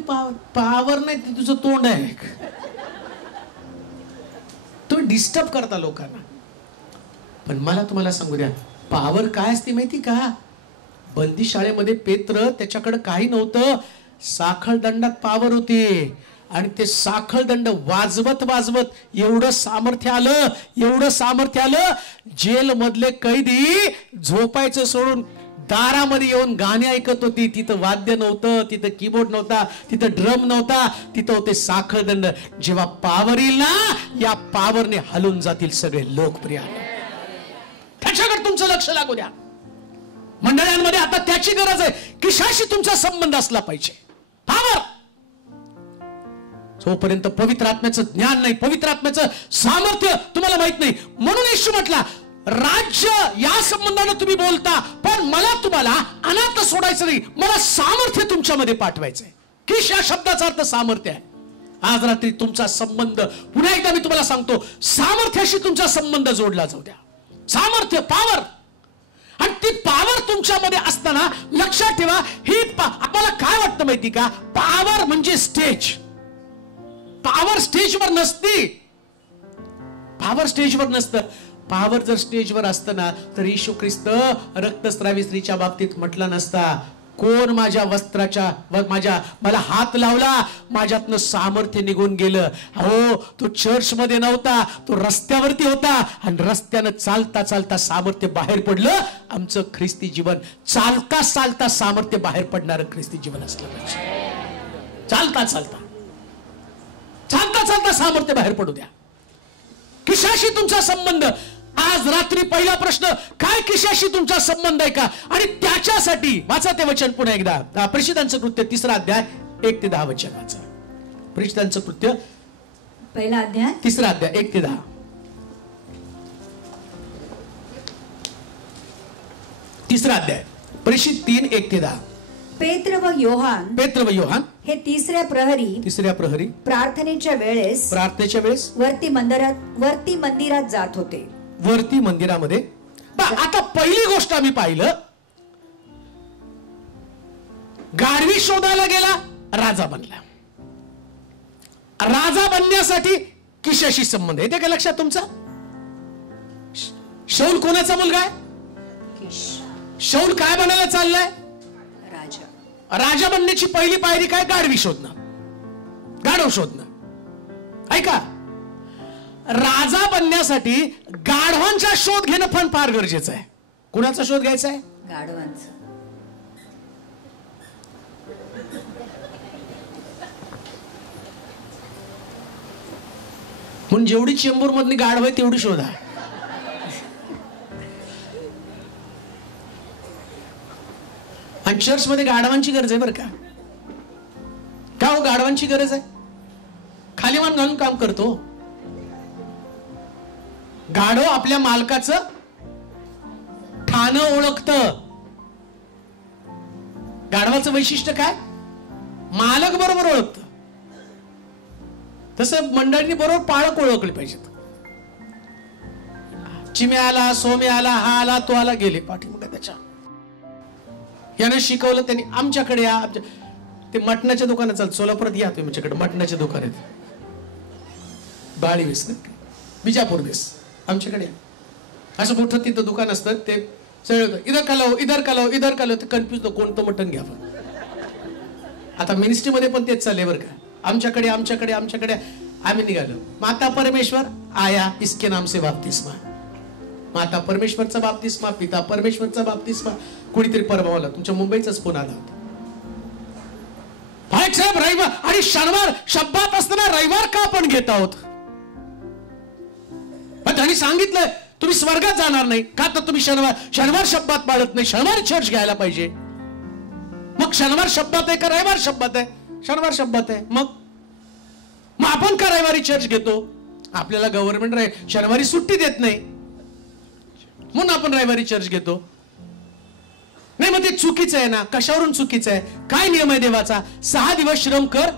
पावर नाही, ते तुझं तोंड आहे. तुम्ही डिस्टर्ब करता लोकांना. पण मला तुम्हाला सांगू द्या, पावर काय असते माहिती का? बंदी शाळेमध्ये पेत्र, त्याच्याकडे काही नव्हतं, साखळदंडात पावर होती. आणि ते साखळदंड वाजवत वाजवत एवढं सामर्थ्य आलं, जेल मधले कैदी झोपायचं सोडून दारामध्ये येऊन गाणी ऐकत होती. तिथं वाद्य नव्हतं, तिथं कीबोर्ड नव्हता, तिथं ड्रम नव्हता, तिथं होते साखळदंड. जेव्हा पावर येईल ना, या पावरने हलून जातील सगळे लोकप्रिय. त्याच्याकडे तुमचं लक्ष लागू द्या. मंडळांमध्ये आता त्याची गरज आहे. किशाशी तुमचा संबंध असला पाहिजे. पावर. जोपर्यंत पवित्र आत्म्याचं ज्ञान नाही, पवित्र आत्म्याचं सामर्थ्य तुम्हाला माहित नाही. म्हणून येशू म्हटला, राज्य या संबंधाने तुम्ही बोलता, पण मला तुम्हाला अनाथ सोडायचं नाही, मला सामर्थ्य तुमच्यामध्ये पाठवायचंय. किश या शब्दाचा अर्थ सामर्थ्य आहे. आज रात्री तुमचा संबंध, पुन्हा एकदा मी तुम्हाला सांगतो, सामर्थ्याशी तुमचा संबंध जोडला जाऊ द्या. सामर्थ्य, पॉवर. आणि ती पॉवर तुमच्यामध्ये असताना लक्षात ठेवा, ही आपल्याला काय वाटतं माहिती का, पॉवर म्हणजे स्टेज. पॉवर स्टेजवर नसती. पॉवर स्टेजवर नसतं. पॉवर जर स्टेजवर असतं ना, तर येशू ख्रिस्त रक्तस्रावी स्त्रीच्या बाबतीत म्हटला नसता, कोण माझ्या वस्त्राच्या मला हात लावला, माझ्यातनं सामर्थ्य निघून गेलं. हो, तो चर्च मध्ये नव्हता, तो रस्त्यावरती होता. आणि रस्त्यानं चालता चालता सामर्थ्य बाहेर पडलं. आमचं ख्रिस्ती जीवन चालता चालता सामर्थ्य बाहेर पडणारं ख्रिस्ती जीवन असलं पाहिजे. चालता चालता सामर्थ्य बाहेर पडू द्या. किशाशी तुमचा संबंध. आज रात्री पहिला प्रश्न, काय किशाशी तुमचा संबंध आहे का? आणि त्याच्यासाठी वाचा ते वचन पुन्हा एकदा. प्रेषितांचं कृत्य 3 अध्याय 1 ते 10 वचन वाचा. प्रेषितांचं कृत्य पहिला अध्याय 3 अध्याय 1 ते 10. 3 अध्याय प्रेषित 3 1 ते 10. पेत्र व योहान हे तिसऱ्या प्रहरी प्रार्थनेच्या वेळेस वरती मंदिरात जात होते. वरती मंदिरामध्ये. आता पहिली गोष्ट आम्ही पाहिलं, गाढवी शोधायला गेला, राजा बनला. राजा बनण्यासाठी किशाशी संबंध येते का लक्षात तुमचा? शौल कोणाचा मुलगा आहे? शौल काय बनायला चाललाय? राजा बनण्याची पहिली पायरी काय? गाढवी शोधणं, गाढव शोधणं. ऐका, राजा बनण्यासाठी गाढवांचा शोध घेणं पण फार गरजेचं आहे. कुणाचा शोध घ्यायचा आहे? गाढवांचा. म्हणून जेवढी चेंबूर मधली गाढव आहे तेवढी शोधा. आणि चर्च मध्ये गाढवांची गरज आहे बरं का. का हो, गाढवांची गरज आहे. खाली मान घालून काम करतो. गाढव आपल्या मालकाचं ठाणं ओळखतं. गाढवाचं देवाचं वैशिष्ट्य काय? मालक बरोबर ओळखतं, तसं मंडळींनी बरोबर पाळक ओळखली पाहिजेत. चिम्या आला, सोम्या आला, हा आला, तो आला, गेले पाठीमागे त्याच्या. यानं शिकवलं त्यांनी. आमच्याकडे या, ते मटणाच्या दुकानात चाल, सोलापुरात या तुम्ही, आमच्याकडे मटणाचे दुकान आहेत. बाळी बेस, विजापूर बेस, आमच्याकडे असं मोठं तिथं दुकान असतं. ते सगळं इधर कालाव, इधर कालाव, इधर कालाव, ते कन्फ्युज नको, कोणतं मटण घ्या. आता मिनिस्ट्री मध्ये पण तेच चाललंय बरं का. आमच्याकडे आमच्याकडे आमच्याकडे आम्ही निघालो. माता परमेश्वर आया, इसके नाम से बाप्तिस्मा. माता परमेश्वरचा बाप्तिस्मा, पिता परमेश्वरचा बाप्तिस्मा. कोणीतरी परवा मला तुमच्या मुंबईचाच फोन आला होता. भाई साहेब रविवार आणि शनिवार शब्दात असताना रविवार का आपण घेत आहोत? पण त्यांनी सांगितलं तुम्ही स्वर्गात जाणार नाही का, तर तुम्ही शनिवार शब्दात पाळत नाही. शनिवार चर्च घ्यायला पाहिजे. मग शनिवार शब्दात आहे का रविवार शब्दात आहे? शनिवार शब्दात आहे. मग आपण का रविवारी चर्च घेतो? आपल्याला गव्हर्नमेंट शनिवारी सुट्टी देत नाही म्हणून आपण रविवारी चर्च घेतो. नाही, मग ते चुकीचं आहे ना. कशावरून चुकीचं आहे? काय नियम आहे देवाचा? 6 दिवस श्रम कर.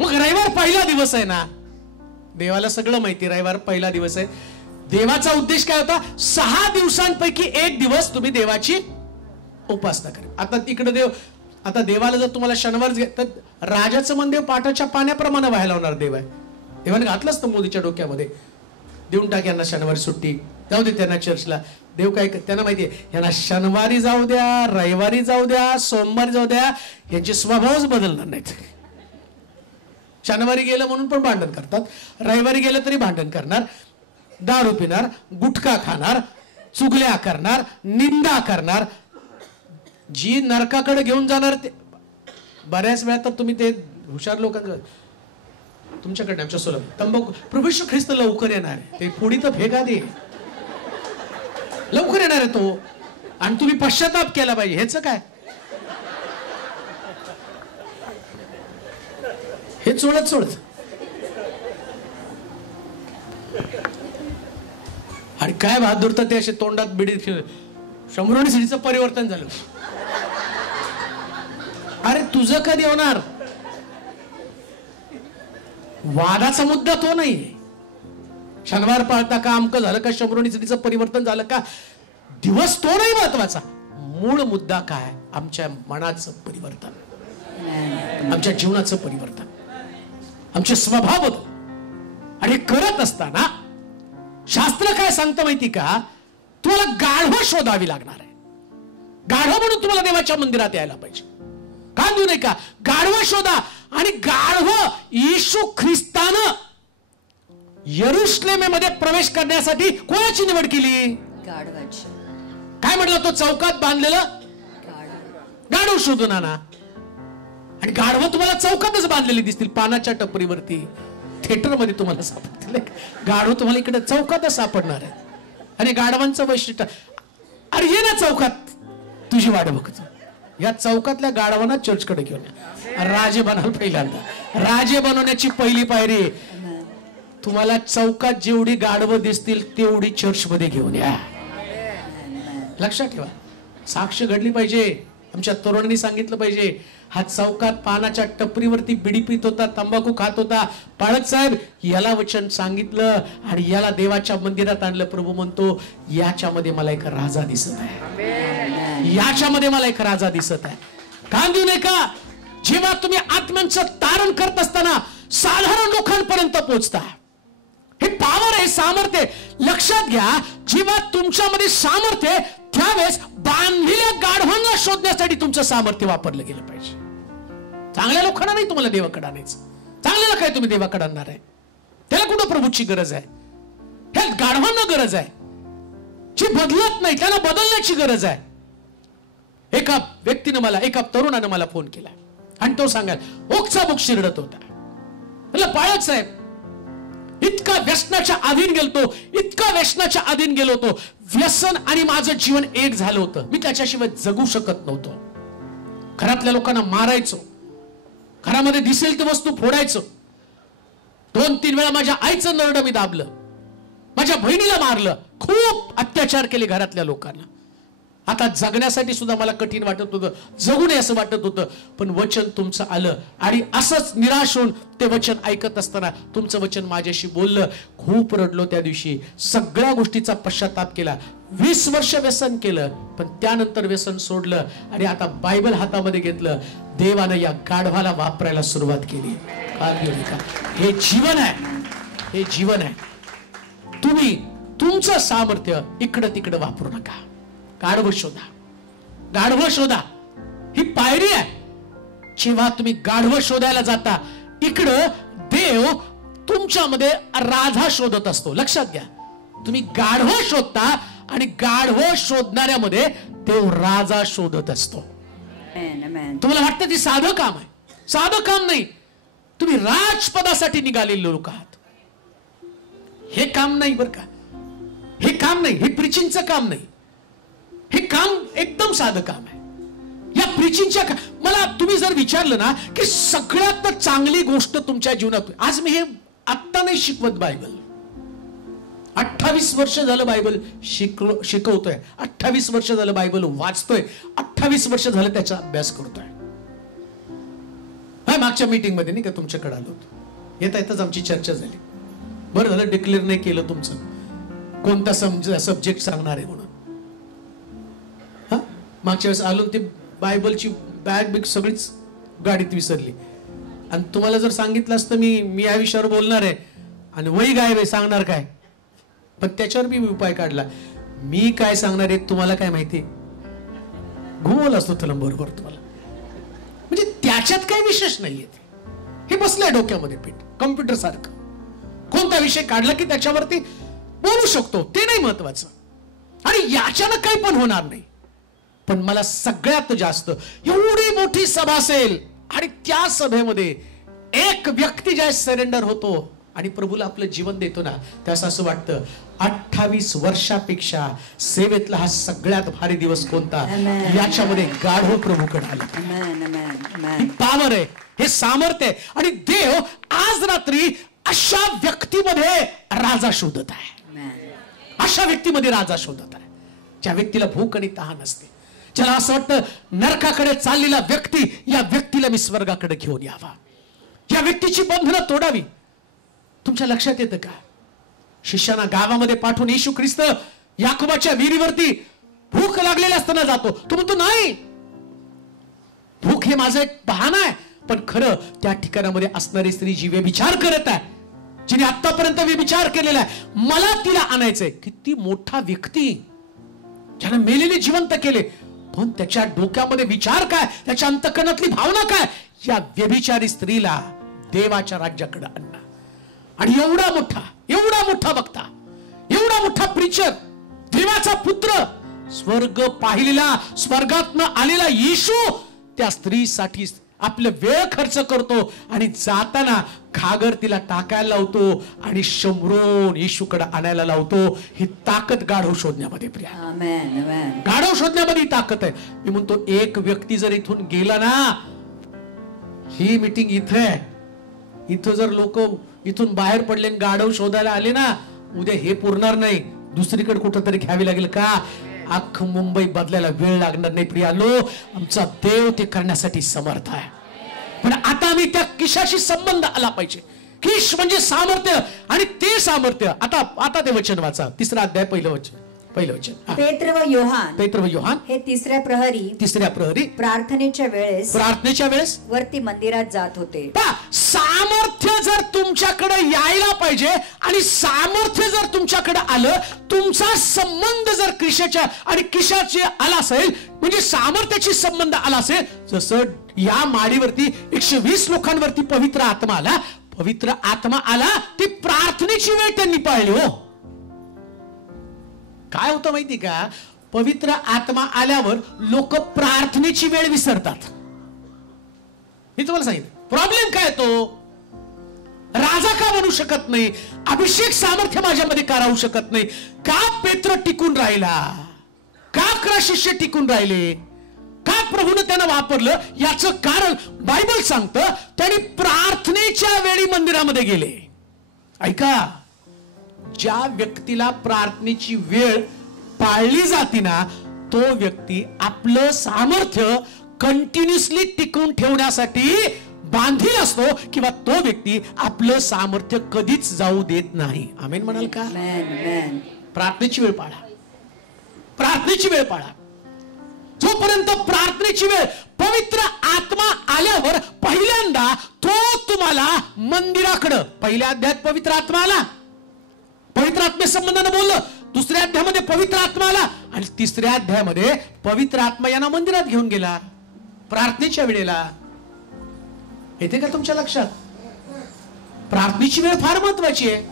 मग रविवार पहिला दिवस आहे ना. देवाला सगळं माहिती, रविवार पहिला दिवस आहे. देवाचा उद्देश काय होता? 6 दिवसांपैकी 1 दिवस तुम्ही देवाची उपासना करा. आता तिकडे देव, आता देवाला जर तुम्हाला शनिवार तर राजाचं मन देव पाटाच्या पाण्याप्रमाणे व्हायला होणार. देव आहे, देवाने घातलंच तर मोदीच्या डोक्यामध्ये, देऊन टाक यांना शनिवारी सुट्टी, जाऊ दे त्यांना चर्चला. देव काय, त्यांना माहितीये यांना शनिवारी जाऊ द्या, रविवारी जाऊ द्या, सोमवारी जाऊ द्या, यांचे स्वभावच बदलणार नाहीत. शनिवारी गेलं म्हणून पण भांडण करतात, रविवारी गेलं तरी भांडण करणार, दारू पिणार, गुटखा खाणार, चुगल्या करणार, निंदा करणार. जी नरकाकडे घेऊन जाणार ते बऱ्याच वेळा तर तुम्ही ते हुशार लोकांचं तुमच्याकडे आमच्या सोला तंबाखू, प्रभू येशू ख्रिस्त लवकर येणार आहे, ते पुढी तर भेगा दे, लवकर येणार आहे तो, आणि तुम्ही पश्चाताप केला पाहिजे. ह्याच काय हे चोळत चोळत. आणि काय बहादूर तर ते असे तोंडात बिडी, शंभरोणी सिडीचं परिवर्तन झालं. अरे तुझं कधी होणार? वादाचा मुद्दा तो नाही. शनिवार पाळता का, अमकं झालं का, शंभरोणी सिडीचं परिवर्तन झालं का, दिवस तो नाही महत्वाचा. मूळ मुद्दा काय? आमच्या मनाचं परिवर्तन, आमच्या जीवनाचं परिवर्तन, आमचे स्वभाव बदल. आणि करत असताना शास्त्र काय सांगतं माहिती का? तुम्हाला गाढव शोधावी लागणार आहे. गाढव म्हणून तुम्हाला देवाच्या मंदिरात यायला पाहिजे. कांदू नाही का? गाढव शोधा. आणि गाढव येशू ख्रिस्तानं यरुशलेमेमध्ये प्रवेश करण्यासाठी कोणाची निवड केली? गाढवाची. काय म्हटलं? तो चौकात बांधलेलं गाढव शोधून आणा. आणि गाढव तुम्हाला चौकातच बांधलेली दिसतील, पानाच्या टपरीवरती, थिएटर मध्ये तुम्हाला सापडतील. गाढव तुम्हाला इकडे चौकातच सापडणार आहे. आणि गाढवांचं वैशिष्ट्य, अरे ये ना चौकात, तुझी वाट बघतो. या चौकातल्या गाढवांना चर्चकडे घेऊन या. राजे बनाल. पहिल्यांदा राजे बनवण्याची पहिली पायरी, तुम्हाला चौकात जेवढी गाढवं दिसतील तेवढी चर्च मध्ये घेऊन या. लक्षात ठेवा, साक्ष घडली पाहिजे. आमच्या तरुणांनी सांगितलं पाहिजे, हा चौकात पानाच्या टपरीवरती बिडी पित होता, तंबाखू खात होता, पाळक साहेब याला वचन सांगितलं आणि याला देवाच्या मंदिरात आणलं. प्रभू म्हणतो, याच्यामध्ये मला एक राजा दिसत आहे, याच्यामध्ये मला एक राजा दिसत आहे. कांदू नये का? जेव्हा तुम्ही आत्म्यांचं तारण करत असताना साधारण लोकांपर्यंत पोहोचता. हे पावर आहे, सामर्थ्य. लक्षात घ्या, जेव्हा तुमच्यामध्ये सामर्थ्य आहे त्यावेळेस बांधलेल्या गाढवांना शोधण्यासाठी तुमचं सामर्थ्य वापरलं गेलं पाहिजे. चांगल्या लोकांना नाही तुम्हाला देवाकडे आणायचं. चांगल्याला काय तुम्ही देवाकडे आणणार आहे? त्याला कुठं प्रभूची गरज आहे? ह्या गाढवांना गरज आहे, जी बदलत नाही, त्याला बदलण्याची गरज आहे. एका व्यक्तीने मला, एका तरुणाने मला फोन केला आणि तो सांगायला ओक्सा बुक शिरडत होता. मला पाळक साहेब, इतका व्यसनाच्या अधीन गेलतो, इतका व्यसनाच्या अधीन गेलो होतो, व्यसन आणि माझं जीवन एक झालं होतं. मी त्याच्याशिवाय जगू शकत नव्हतो. घरातल्या लोकांना मारायचो, घरामध्ये दिसेल ती वस्तू फोडायचो. 2-3 वेळा माझ्या आईचं नरड मी दाबलं, माझ्या बहिणीला मारलं, खूप अत्याचार केले घरातल्या लोकांना. आता जगण्यासाठी सुद्धा मला कठीण वाटत होतं, जगू नये असं वाटत होतं, पण वचन तुमचं आलं आणि असंच निराश होऊन ते वचन ऐकत असताना तुमचं वचन माझ्याशी बोललं. खूप रडलो त्या दिवशी, सगळ्या गोष्टीचा पश्चाताप केला. 20 वर्ष व्यसन केलं, पण त्यानंतर व्यसन सोडलं आणि आता बायबल हातामध्ये घेतलं. देवानं या गाढवाला वापरायला सुरुवात केली. हे जीवन आहे, हे जीवन आहे. तुम्ही तुमचं सामर्थ्य इकडं तिकडं वापरू नका. गाढव शोधा, गाढव शोधा. ही पायरी आहे. जेव्हा तुम्ही गाढव शोधायला जाता, इकडं देव तुमच्यामध्ये राजा शोधत असतो. लक्षात घ्या, तुम्ही गाढव शोधता आणि गाढव शोधणाऱ्यामध्ये देव राजा शोधत असतो. तुम्हाला वाटतं ते साधं काम आहे? साधं काम नाही. तुम्ही राजपदासाठी निघालेले लोक आहात. हे काम नाही बरं का, हे काम नाही. हे प्रीचिंगचं काम नाही. हे काम एकदम साधं काम आहे. या प्रीचिंगच्या मला तुम्ही जर विचारलं ना की सगळ्यात चांगली गोष्ट तुमच्या जीवनात, आज मी हे आत्ता नाही शिकवत. बायबल 28 वर्ष झालं बायबल शिकवतोय. 28 वर्ष झालं बायबल वाचतोय. 28 वर्ष झालं त्याचा अभ्यास करतोय. मागच्या मीटिंग मध्ये नाही का तुमच्याकडे आलो होतो, येता येताच आमची चर्चा झाली. बरं झालं डिक्लेअर नाही केलं तुमचं कोणता सब्जेक्ट सांगणार आहे म्हणून. मागच्या वेळेस आलो, ते बायबलची बॅग बिग सगळीच गाडीत विसरली. आणि तुम्हाला जर सांगितलं असतं मी या विषयावर बोलणार आहे आणि वही गायब आहे, सांगणार काय? पण त्याच्यावर मी उपाय काढला. मी काय सांगणार आहे तुम्हाला काय माहिती, घुमवलं असतो तलम बरोबर तुम्हाला. म्हणजे त्याच्यात काही विशेष नाहीये. हे बसलंय डोक्यामध्ये पीठ, कम्प्युटर सारखं. कोणता विषय काढला की त्याच्यावरती बोलू शकतो, ते नाही महत्वाचं. आणि याच्यानं काही पण होणार नाही. पण मला सगळ्यात जास्त, एवढी मोठी सभा असेल आणि त्या सभेमध्ये एक व्यक्ती ज्या सरेंडर होतो आणि प्रभूला आपलं जीवन देतो ना, त्यास असं वाटतं 28 वर्षापेक्षा सेवेतला हा सगळ्यात भारी दिवस कोणता, याच्यामध्ये गाढव प्रभूकडे आला. पावर आहे, हे सामर्थ्य आहे. आणि देव आज रात्री अशा व्यक्तीमध्ये राजा शोधत आहे. अशा व्यक्तीमध्ये राजा शोधत आहे, ज्या व्यक्तीला भूक आणि तहान असते, ज्याला असं वाटतं नरकाकडे चाललेला व्यक्ती, या व्यक्तीला मी स्वर्गाकडे घेऊन यावा, या व्यक्तीची बंधनं तोडावी. तुमच्या लक्षात येतं का, शिष्याना गावामध्ये पाठवून येशू ख्रिस्त याकोबाच्या विहिरीवरती भूक लागलेला असताना जातो. तो म्हणतो नाही, भूक हे माझं एक बहाणा आहे. पण खरं त्या ठिकाणामध्ये असणारी स्त्री जी व्यभिचार करत आहे, जिने आतापर्यंत व्यभिचार केलेला आहे, मला तिला आणायचंय. किती मोठा व्यक्ती, ज्याने मेलेले जिवंत केले, पण त्याच्या डोक्यामध्ये विचार काय, त्याच्या अंतकरणातली भावना काय, या व्यभिचारी स्त्रीला देवाच्या राज्याकडे आणणं. आणि एवढा मोठा वक्ता, एवढा मोठा प्रीचर, देवाचा पुत्र, स्वर्ग पाहिलेला, स्वर्गातनं आलेला येशू त्या स्त्रीसाठी आपलं वेळ खर्च करतो आणि जाताना घागर तिला टाकायला लावतो आणि शंभरून येशूकडे आणायला लावतो. ही ताकद गाढव शोधण्यामध्ये, प्रिया, गाढव शोधण्यामध्ये ताकद आहे. मी म्हणतो एक व्यक्ती जर इथून गेला ना, ही मीटिंग इथं आहे, इथं जर लोक इथून बाहेर पडले गाढव शोधायला आले ना, उद्या हे पुरणार नाही, दुसरीकडे कुठं तरी घ्यावी लागेल. का अख्खं मुंबई बदलायला वेळ लागणार नाही प्रियालो. आमचा देव ते करण्यासाठी समर्थ आहे. पण आता आम्ही त्या किशाशी संबंध आला पाहिजे. किश म्हणजे सामर्थ्य, आणि ते सामर्थ्य आता ते वचन वाचा, 3रा अध्याय पहिलं वचन. पेत्र व योहान हे तिसऱ्या प्रहरी प्रार्थनेच्या वेळेस वरती मंदिरात जात होते. सामर्थ्य जर तुमच्याकडे यायला पाहिजे, आणि सामर्थ्य जर तुमच्याकडे आलं, तुमचा संबंध जर किशाच्या आणि किशाचे आला असेल, म्हणजे सामर्थ्याची संबंध आला असेल. जसं या माडीवरती 120 लोकांवरती पवित्र आत्मा आला, ती प्रार्थनेची वेळ त्यांनी पाळली. हो, काय होतं माहिती का, पवित्र आत्मा आल्यावर लोक प्रार्थनेची वेळ विसरतात. मी तुम्हाला सांगितलं प्रॉब्लेम काय, तो राजा का बनू शकत नाही, अभिषेक सामर्थ्य माझ्यामध्ये का राहू शकत नाही. का पेत्र टिकून राहिला, का 11 शिष्य टिकून राहिले, का प्रभूने त्यांना वापरलं, याचं कारण बायबल सांगतं, त्यांनी प्रार्थनेच्या वेळी मंदिरामध्ये गेले. ऐका, ज्या व्यक्तीला प्रार्थनेची वेळ पाळली जाते ना, तो व्यक्ती आपलं सामर्थ्य कंटिन्युअसली टिकवून ठेवण्यासाठी बांधील असतो, किंवा तो व्यक्ती आपलं सामर्थ्य कधीच जाऊ देत नाही. आमेन म्हणाल का? प्रार्थनेची वेळ पाळा, प्रार्थनेची वेळ पाळा. जोपर्यंत प्रार्थनेची वेळ, पवित्र आत्मा आल्यावर पहिल्यांदा तो तुम्हाला मंदिराकडं, पहिल्या अध्यायात पवित्र आत्मा आला, पवित्र आत्मे संबंधानं बोललं, दुसऱ्या अध्यायामध्ये पवित्र आत्मा आला, आणि तिसऱ्या अध्यायामध्ये पवित्र आत्मा यांना मंदिरात घेऊन गेला प्रार्थनेच्या वेळेला. येते का तुमच्या लक्षात? प्रार्थनेची वेळ फार महत्वाची आहे.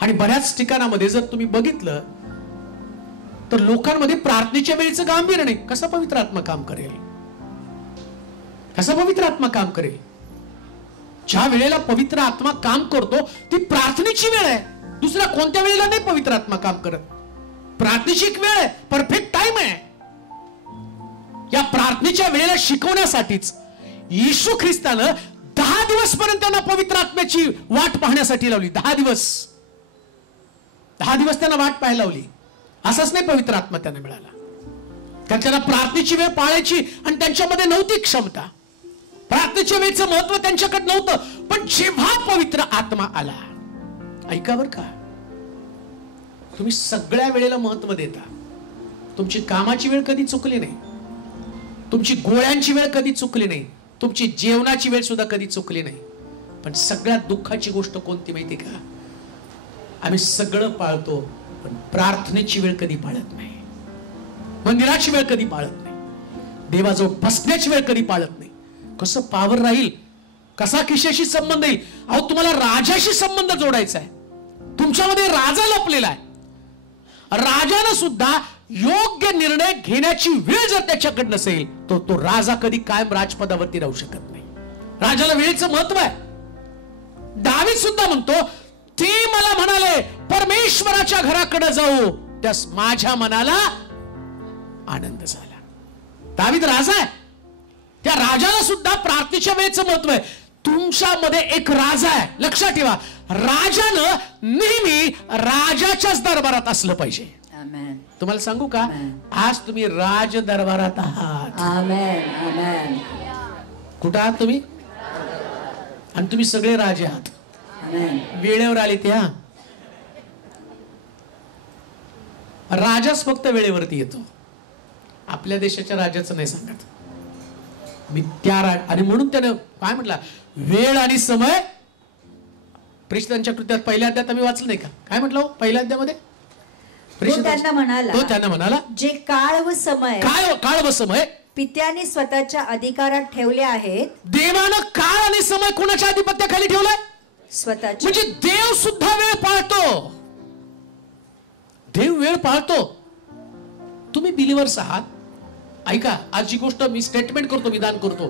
आणि बऱ्याच ठिकाणामध्ये जर तुम्ही बघितलं तर लोकांमध्ये प्रार्थनेच्या वेळेचं गांभीर्य नाही. कसा पवित्र आत्मा काम करेल, कसा पवित्र आत्मा काम करेल? ज्या वेळेला पवित्र आत्मा काम करतो ती प्रार्थनेची वेळ आहे. दुसऱ्या कोणत्या वेळेला नाही पवित्र आत्मा काम करत. प्रार्थनेची एक वेळ आहे, परफेक्ट टाइम आहे. या प्रार्थनेच्या वेळेला शिकवण्यासाठीच येशू ख्रिस्तानं 10 दिवस पर्यंत त्यांना पवित्र आत्म्याची वाट पाहण्यासाठी लावली. 10 दिवस त्यांना वाट पाहायला लावली. असंच नाही पवित्र आत्मा त्यांना मिळाला, कारण त्यांना प्रार्थनेची वेळ पाळायची आणि त्यांच्यामध्ये नव्हती क्षमता. प्रार्थनेच्या वेळेचं महत्व त्यांच्याकडे नव्हतं. पण जेव्हा पवित्र आत्मा आला, ऐका बर का, तुम्ही सगळ्या वेळेला महत्व देता. तुमची कामाची वेळ कधी चुकली नाही, तुमची गोळ्यांची वेळ कधी चुकली नाही, तुमची जेवणाची वेळ सुद्धा कधी चुकली नाही. पण सगळ्यात दुःखाची गोष्ट कोणती माहिती का? आम्ही सगळं पाळतो पण प्रार्थनेची वेळ कधी पाळत नाही, मंदिराची वेळ कधी पाळत नाही, देवाजवळ बसण्याची वेळ कधी पाळत नाही. कसं पावर राहील, कसा खिशाशी संबंध येईल? अहो, तुम्हाला राजाशी संबंध जोडायचा आहे. तुमच्यामध्ये राजा लपलेला आहे. राजानं सुद्धा योग्य निर्णय घेण्याची वेळ जर त्याच्याकडे नसेल तर तो राजा कधी कायम राजपदावरती राहू शकत नाही. राजाला वेळेचं महत्व आहे. दावीद सुद्धा म्हणतो, ते मला म्हणाले परमेश्वराच्या घराकडे जाऊ, त्यास माझ्या मनाला आनंद झाला. दावीद राजा आहे. त्या राजाला सुद्धा प्रार्थनेच्या वेळेचं महत्व आहे. तुमच्यामध्ये एक राजा आहे, लक्षात ठेवा. राजानं नेहमी राजाच्याच दरबारात असलं पाहिजे. तुम्हाला सांगू का, आज तुम्ही राज दरबारात आहात. कुठं आहात तुम्ही? आणि तुम्ही सगळे राजे आहात. वेळेवर आले त्या. राजाच फक्त वेळेवरती येतो. आपल्या देशाच्या राजाचं नाही सांगत मी. त्या आणि म्हणून त्यानं काय म्हटलं, वेळ आणि समय. प्रेषितांच्या कृत्यात पहिल्या अध्यायात आम्ही वाचलं नाही का? काय म्हटलं पहिल्या अध्यायामध्ये? तो त्यांना म्हणाला, जे काळ व समय पित्याने स्वतःच्या अधिकारात ठेवले आहेत. देवानं काळ आणि समय कोणाच्या अधिपत्याखाली ठेवलाय? स्वतःच्या. म्हणजे देव सुद्धा वेळ पाळतो. देव वेळ पाळतो. तुम्ही बिलीवर्स आहात. ऐका, आज जी गोष्ट मी स्टेटमेंट करतो, विधान करतो,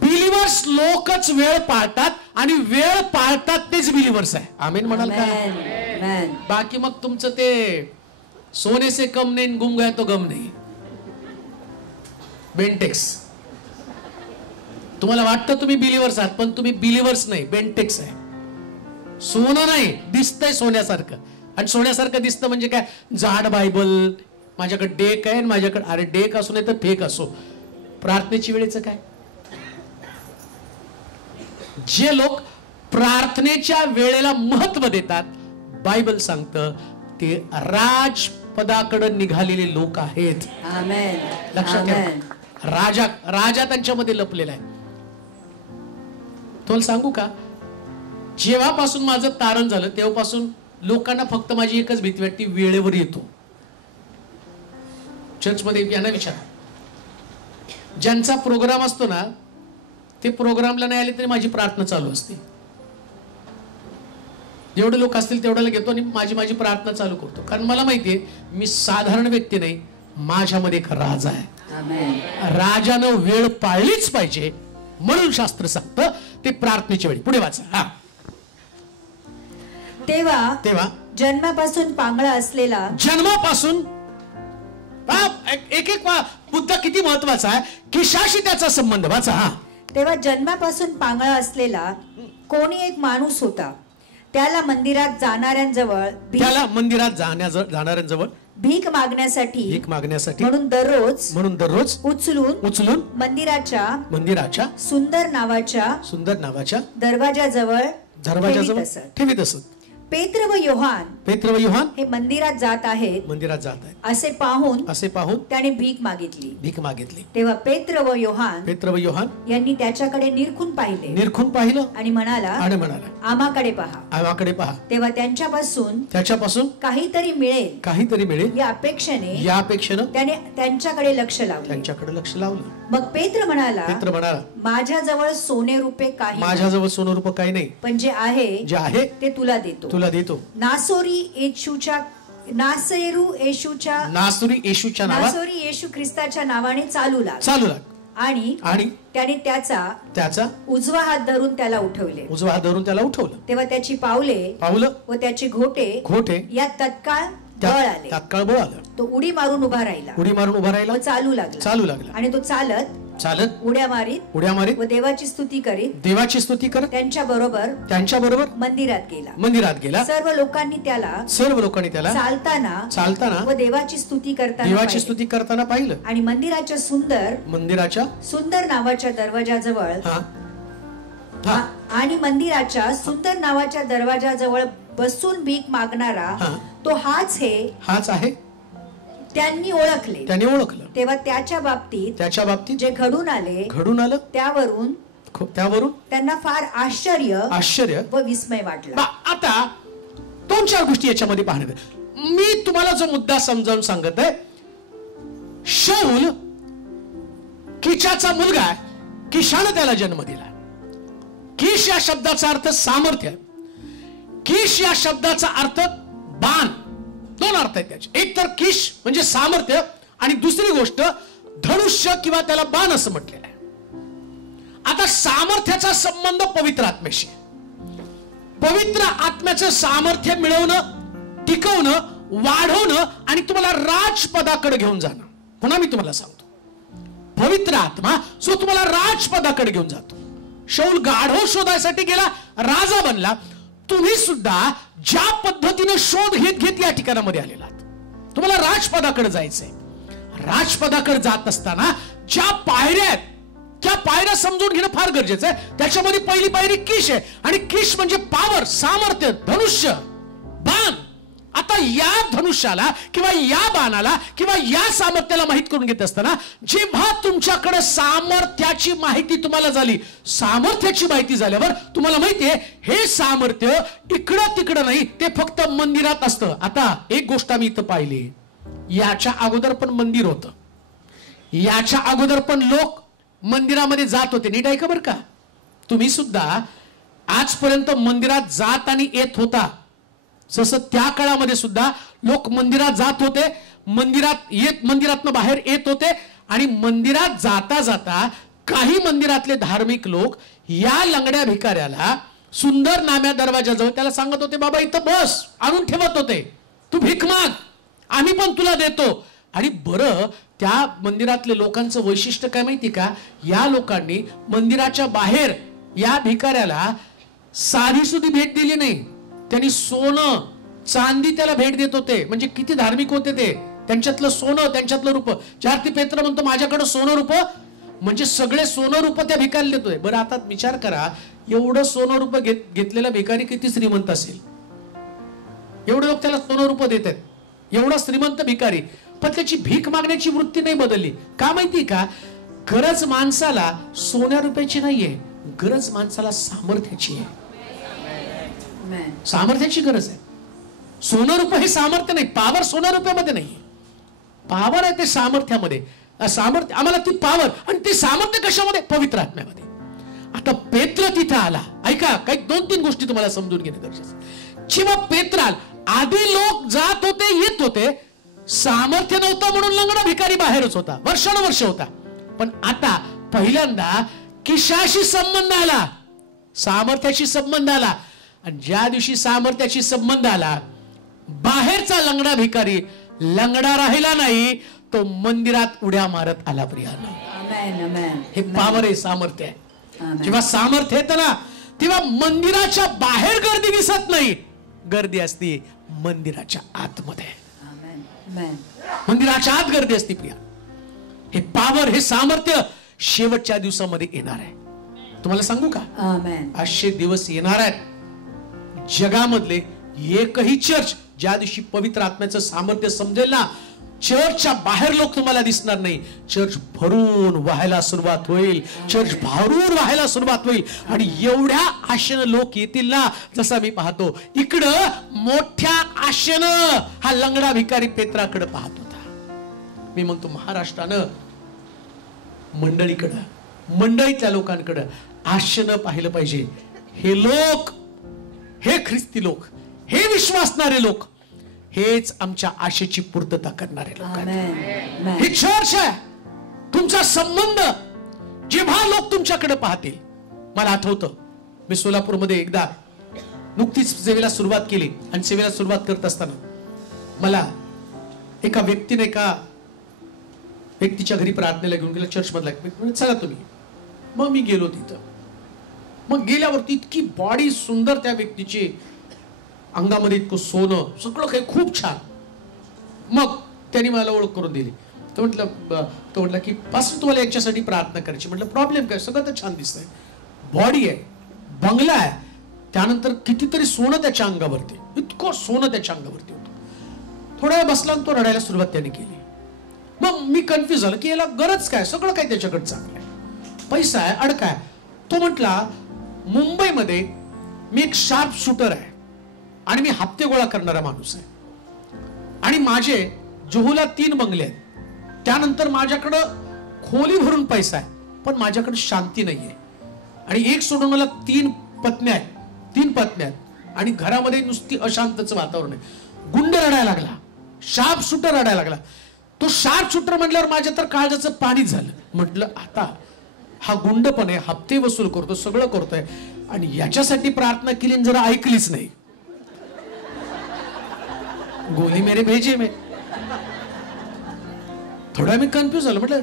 बिलीवर्स लोकच वेळ पाळतात आणि वेळ पाळतात तेच बिलीवर्स आहे. आमेन म्हणाल का? बाकी मग तुमचं ते सोने से कम नहीं, गुम गया तो गम नहीं, बेंटेक्स. तुम्हाला वाटतं तुम्ही बिलीवर्स आहात, पण तुम्ही बिलीवर्स नाही, बेंटेक्स आहे. सोनं नाही, दिसतंय सोन्यासारखं. आणि सोन्यासारखं दिसतं म्हणजे काय? जाड बायबल, माझ्याकडे डेक आहे, माझ्याकडे, अरे डेक असू नाही तर फेक असो. प्रार्थनेची वेळेचं काय? जे लोक प्रार्थनेच्या वेळेला महत्व देतात, बायबल सांगतं ते राजपदाकडे निघालेले लोक आहेत. लक्षात घ्या, राजा त्यांच्यामध्ये लपलेला आहे. तुम्हाला सांगू का, जेव्हापासून माझं तारण झालं तेव्हापासून लोकांना फक्त माझी एकच भीती वाटते, वेळेवर येतो. चर्चमध्ये यांना विचारा, ज्यांचा प्रोग्राम असतो ना, ते प्रोग्रामला नाही आले तरी माझी प्रार्थना चालू असते. जेवढे लोक असतील तेवढ्याला घेतो आणि माझी प्रार्थना चालू करतो. कारण मला माहितीये मी साधारण व्यक्ती नाही, माझ्यामध्ये एक राजा आहे. राजानं वेळ पाळलीच पाहिजे म्हणून शास्त्र सांगतं ते प्रार्थनेच्या वेळी. पुढे वाचा. तेव्हा जन्मापासून पांगळा असलेला, जन्मापासून एक मुद्दा किती महत्वाचा आहे, खिशाशी त्याचा संबंध. वाचा. तेव्हा जन्मापासून पांगळा असलेला कोणी एक माणूस होता. त्याला मंदिरात जाणाऱ्यांजवळ भीक मागण्यासाठी म्हणून दररोज उचलून मंदिराच्या सुंदर नावाच्या दरवाजाजवळ ठेवीत असत. पेत्र व योहान हे मंदिरात जात आहेत असे पाहून त्याने भीक मागितली. तेव्हा पेत्र व योहान यांनी त्याच्याकडे निरखून पाहिलं आणि म्हणाला आम्हाकडे पहा. तेव्हा त्याच्यापासून काहीतरी मिळेल या अपेक्षेने त्याने त्यांच्याकडे लक्ष लावलं. मग पेत्र म्हणाला माझ्याजवळ सोने रुपये काही नाही, पण जे आहे ते तुला देतो. नासोरी येशू ख्रिस्ताच्या नावाने चालू लाग. आणि त्याने त्याचा उजवा हात धरून त्याला उठवले. तेव्हा त्याची पावलं व त्याचे घोटे या तत्काळ बळ आलं. तो उडी मारून उभा राहिला व चालू लागला. आणि तो चालत उड्या मारीत व देवाची स्तुती करीत त्यांच्या बरोबर मंदिरात गेला. सर्व लोकांनी त्याला चालताना व देवाची स्तुती करताना पाहिलं. आणि मंदिराच्या सुंदर नावाच्या दरवाजाजवळ बसून भीक मागणारा तो हाच आहे त्यांनी ओळखलं. तेव्हा त्याच्या बाबतीत जे घडून आलं त्यावरून त्यांना फार आश्चर्य व विस्मय वाटला. आता 2-4 गोष्टी याच्यामध्ये पाहण्यात. मी तुम्हाला जो मुद्दा समजावून सांगत आहे, शाऊल किशाचा मुलगा आहे, किशाने त्याला जन्म दिला. किश या शब्दाचा अर्थ सामर्थ्य, किश या शब्दाचा अर्थ बाण. 2 अर्थ आहेत त्याचे. एक तर किश म्हणजे सामर्थ्य आणि दुसरी गोष्ट धनुष्य किंवा त्याला बाण असं म्हटलेलं आहे. आता सामर्थ्याचा संबंध पवित्र आत्म्याशी. पवित्र आत्म्याचं सामर्थ्य मिळवणं, टिकवणं, वाढवणं आणि तुम्हाला राजपदाकडे घेऊन जाणं. पुन्हा मी तुम्हाला सांगतो, पवित्र आत्मा तुम्हाला राजपदाकडे घेऊन जातो. शाऊल गाढव शोधायसाठी गेला, राजा बनला. तुम्ही सुद्धा ज्या पद्धतीने शोध घेत या ठिकाणामध्ये आलेला, तुम्हाला राजपदाकडे जायचंय. राजपदाकडे जात असताना ज्या पायऱ्या आहेत त्या पायऱ्या समजून घेणं फार गरजेचं आहे. त्याच्यामध्ये पहिली पायरी किश आहे. आणि किश म्हणजे पॉवर, सामर्थ्य, धनुष्य, बाण. आता या धनुष्याला किंवा या बाणाला किंवा या सामर्थ्याला माहित करून घेत असताना जेव्हा तुमच्याकडे सामर्थ्याची माहिती तुम्हाला झाली, सामर्थ्याची माहिती झाल्यावर तुम्हाला माहितीये हे सामर्थ्य इकडं तिकडं नाही, ते फक्त मंदिरात असतं. आता एक गोष्ट आम्ही इथं पाहिली, याच्या अगोदर पण मंदिर होतं, याच्या अगोदर पण लोक मंदिरामध्ये जात होते. नीट ऐका बरं का, तुम्ही सुद्धा आजपर्यंत मंदिरात जात आणि येत होता. जसं त्या काळामध्ये सुद्धा लोक मंदिरात जात होते, मंदिरातनं बाहेर येत होते. आणि मंदिरात जाता जाता काही मंदिरातले धार्मिक लोक या लंगड्या भिकाऱ्याला सुंदर नाम्या दरवाजाजवळ त्याला सांगत होते, बाबा इथं बस, आणून ठेवत होते, तू भीक माग, आम्ही पण तुला देतो. आणि बरं, त्या मंदिरातले लोकांचं वैशिष्ट्य काय माहिती का, या लोकांनी मंदिराच्या बाहेर या भिकाऱ्याला साधी सुधी भेट दिली नाही, त्यांनी सोनं चांदी त्याला भेट देत होते. म्हणजे किती धार्मिक होते ते, त्यांच्यातलं सोनं, त्यांच्यातलं रूप. चारती पेत्र म्हणतो माझ्याकडे सोनं रूप, म्हणजे सगळे सोनं रूप त्या भिकारीला देतोय. बरं आता विचार करा, एवढं सोनं रूप घेतलेला भिकारी किती श्रीमंत असेल. एवढे लोक त्याला सोनं रूप देत आहेत, एवढा श्रीमंत भिकारी, पण त्याची भीक मागण्याची वृत्ती नाही बदलली. का माहिती का, गरज माणसाला सोन्या रुपयाची नाहीये, गरज माणसाला सामर्थ्याची आहे. सामर्थ्याची गरज आहे. सोनं रूप हे सामर्थ्य नाही, पावर सोनं रुपयामध्ये नाही, पावर आहे ते सामर्थ्यामध्ये. सामर्थ्य आम्हाला ती पावर आणि ती सामर्थ्य कशामध्ये, पवित्र आत्म्यामध्ये. आता पेत्र तिथे आला. ऐका, काही 2-3 गोष्टी तुम्हाला समजून घेणे गरजेचं. जेव्हा पेत्र आला, आधी लोक जात होते येत होते, सामर्थ्य नव्हतं म्हणून लंगडा भिकारी बाहेरच होता, वर्षानुवर्ष होता. पण आता पहिल्यांदा किशाशी संबंध आला, सामर्थ्याशी संबंध आला. आणि ज्या दिवशी सामर्थ्याशी संबंध आला, बाहेरचा लंगडा भिकारी लंगडा राहिला नाही, तो मंदिरात उड्या मारत आला. प्रियानो, हे पावर आहे, सामर्थ्य आहे. जेव्हा सामर्थ्य येतं ना, तेव्हा मंदिराच्या बाहेर गर्दी दिसत नाही, गर्दी असते मंदिराच्या आतमध्ये. मंदिराच्या आत गर्दी असते प्रिया. हे पॉवर, हे सामर्थ्य शेवटच्या दिवसामध्ये येणार आहे. तुम्हाला सांगू का, असे दिवस येणार आहेत जगामधले एकही चर्च ज्या दिवशी पवित्र आत्म्याचं सामर्थ्य समजेल ना, चर्चच्या बाहेर लोक तुम्हाला दिसणार नाही. चर्च भरून व्हायला सुरुवात होईल, चर्च भरून व्हायला सुरुवात होईल. आणि एवढ्या आशेनं लोक येतील ना, जसं मी पाहतो इकडं मोठ्या आशेनं हा लंगडा भिकारी पेत्राकडे पाहत होता. मी म्हणतो महाराष्ट्रानं मंडळीतल्या लोकांकडे आशेनं पाहिलं पाहिजे. हे लोक, हे ख्रिस्ती लोक, हे विश्वासणारे लोक, हेच आमच्या आशेची पूर्तता करणारे लोक आहेत. हे चर्च आहे. तुमचा संबंध जेव्हा लोक तुमच्याकडे पाहतील. मला आठवतं मी सोलापूरमध्ये एकदा नुकतीच सेवेला सुरुवात केली आणि सेवेला सुरुवात करत असताना मला एका व्यक्तीने एका व्यक्तीच्या घरी प्रार्थनेला घेऊन गेला, चर्च मधला. चला तुम्ही. मग मी गेलो तिथं. मग गेल्यावरती इतकी बॉडी सुंदर त्या व्यक्तीची, अंगामध्ये इतकं सोनं, सगळं काही खूप छान. मग त्यांनी मला ओळख करून दिली. तो म्हटलं की पास्टर तुम्हाला याच्यासाठी प्रार्थना करायची. म्हटलं प्रॉब्लेम काय, सगळं तर छान दिसतंय, बॉडी आहे, बंगला आहे, त्यानंतर कितीतरी सोनं त्याच्या अंगावरती, इतकं सोनं त्याच्या अंगावरती होतं. थोड्या वेळ बसला आणि तो रडायला सुरुवात त्याने केली. मग मी कन्फ्युज झालो की याला गरज काय, सगळं काय त्याच्याकडे चांगलं आहे, पैसा आहे, अडकाय. तो म्हटला मुंबईमध्ये मी एक शार्प शूटर आहे आणि मी हप्ते गोळा करणारा माणूस आहे आणि माझे जुहूला 3 बंगले आहेत. त्यानंतर माझ्याकडं खोली भरून पैसा आहे, पण माझ्याकडे शांती नाहीये. आणि एक सोडून मला 3 पत्न्या आहेत आणि घरामध्ये नुसती अशांतच वातावरण आहे. गुंड रडायला लागला, शार्प शूटर रडायला लागला. तो शार्प शूटर म्हटल्यावर माझ्या तर काळजाचं पाणीच झालं. म्हटलं आता हा गुंड पण आहे, हप्ते वसूल करतो, सगळं करतोय आणि याच्यासाठी प्रार्थना केली आणि जरा ऐकलीच नाही, गोली मेरे भेजे में. थोडा मी कन्फ्युज झालो. म्हटलं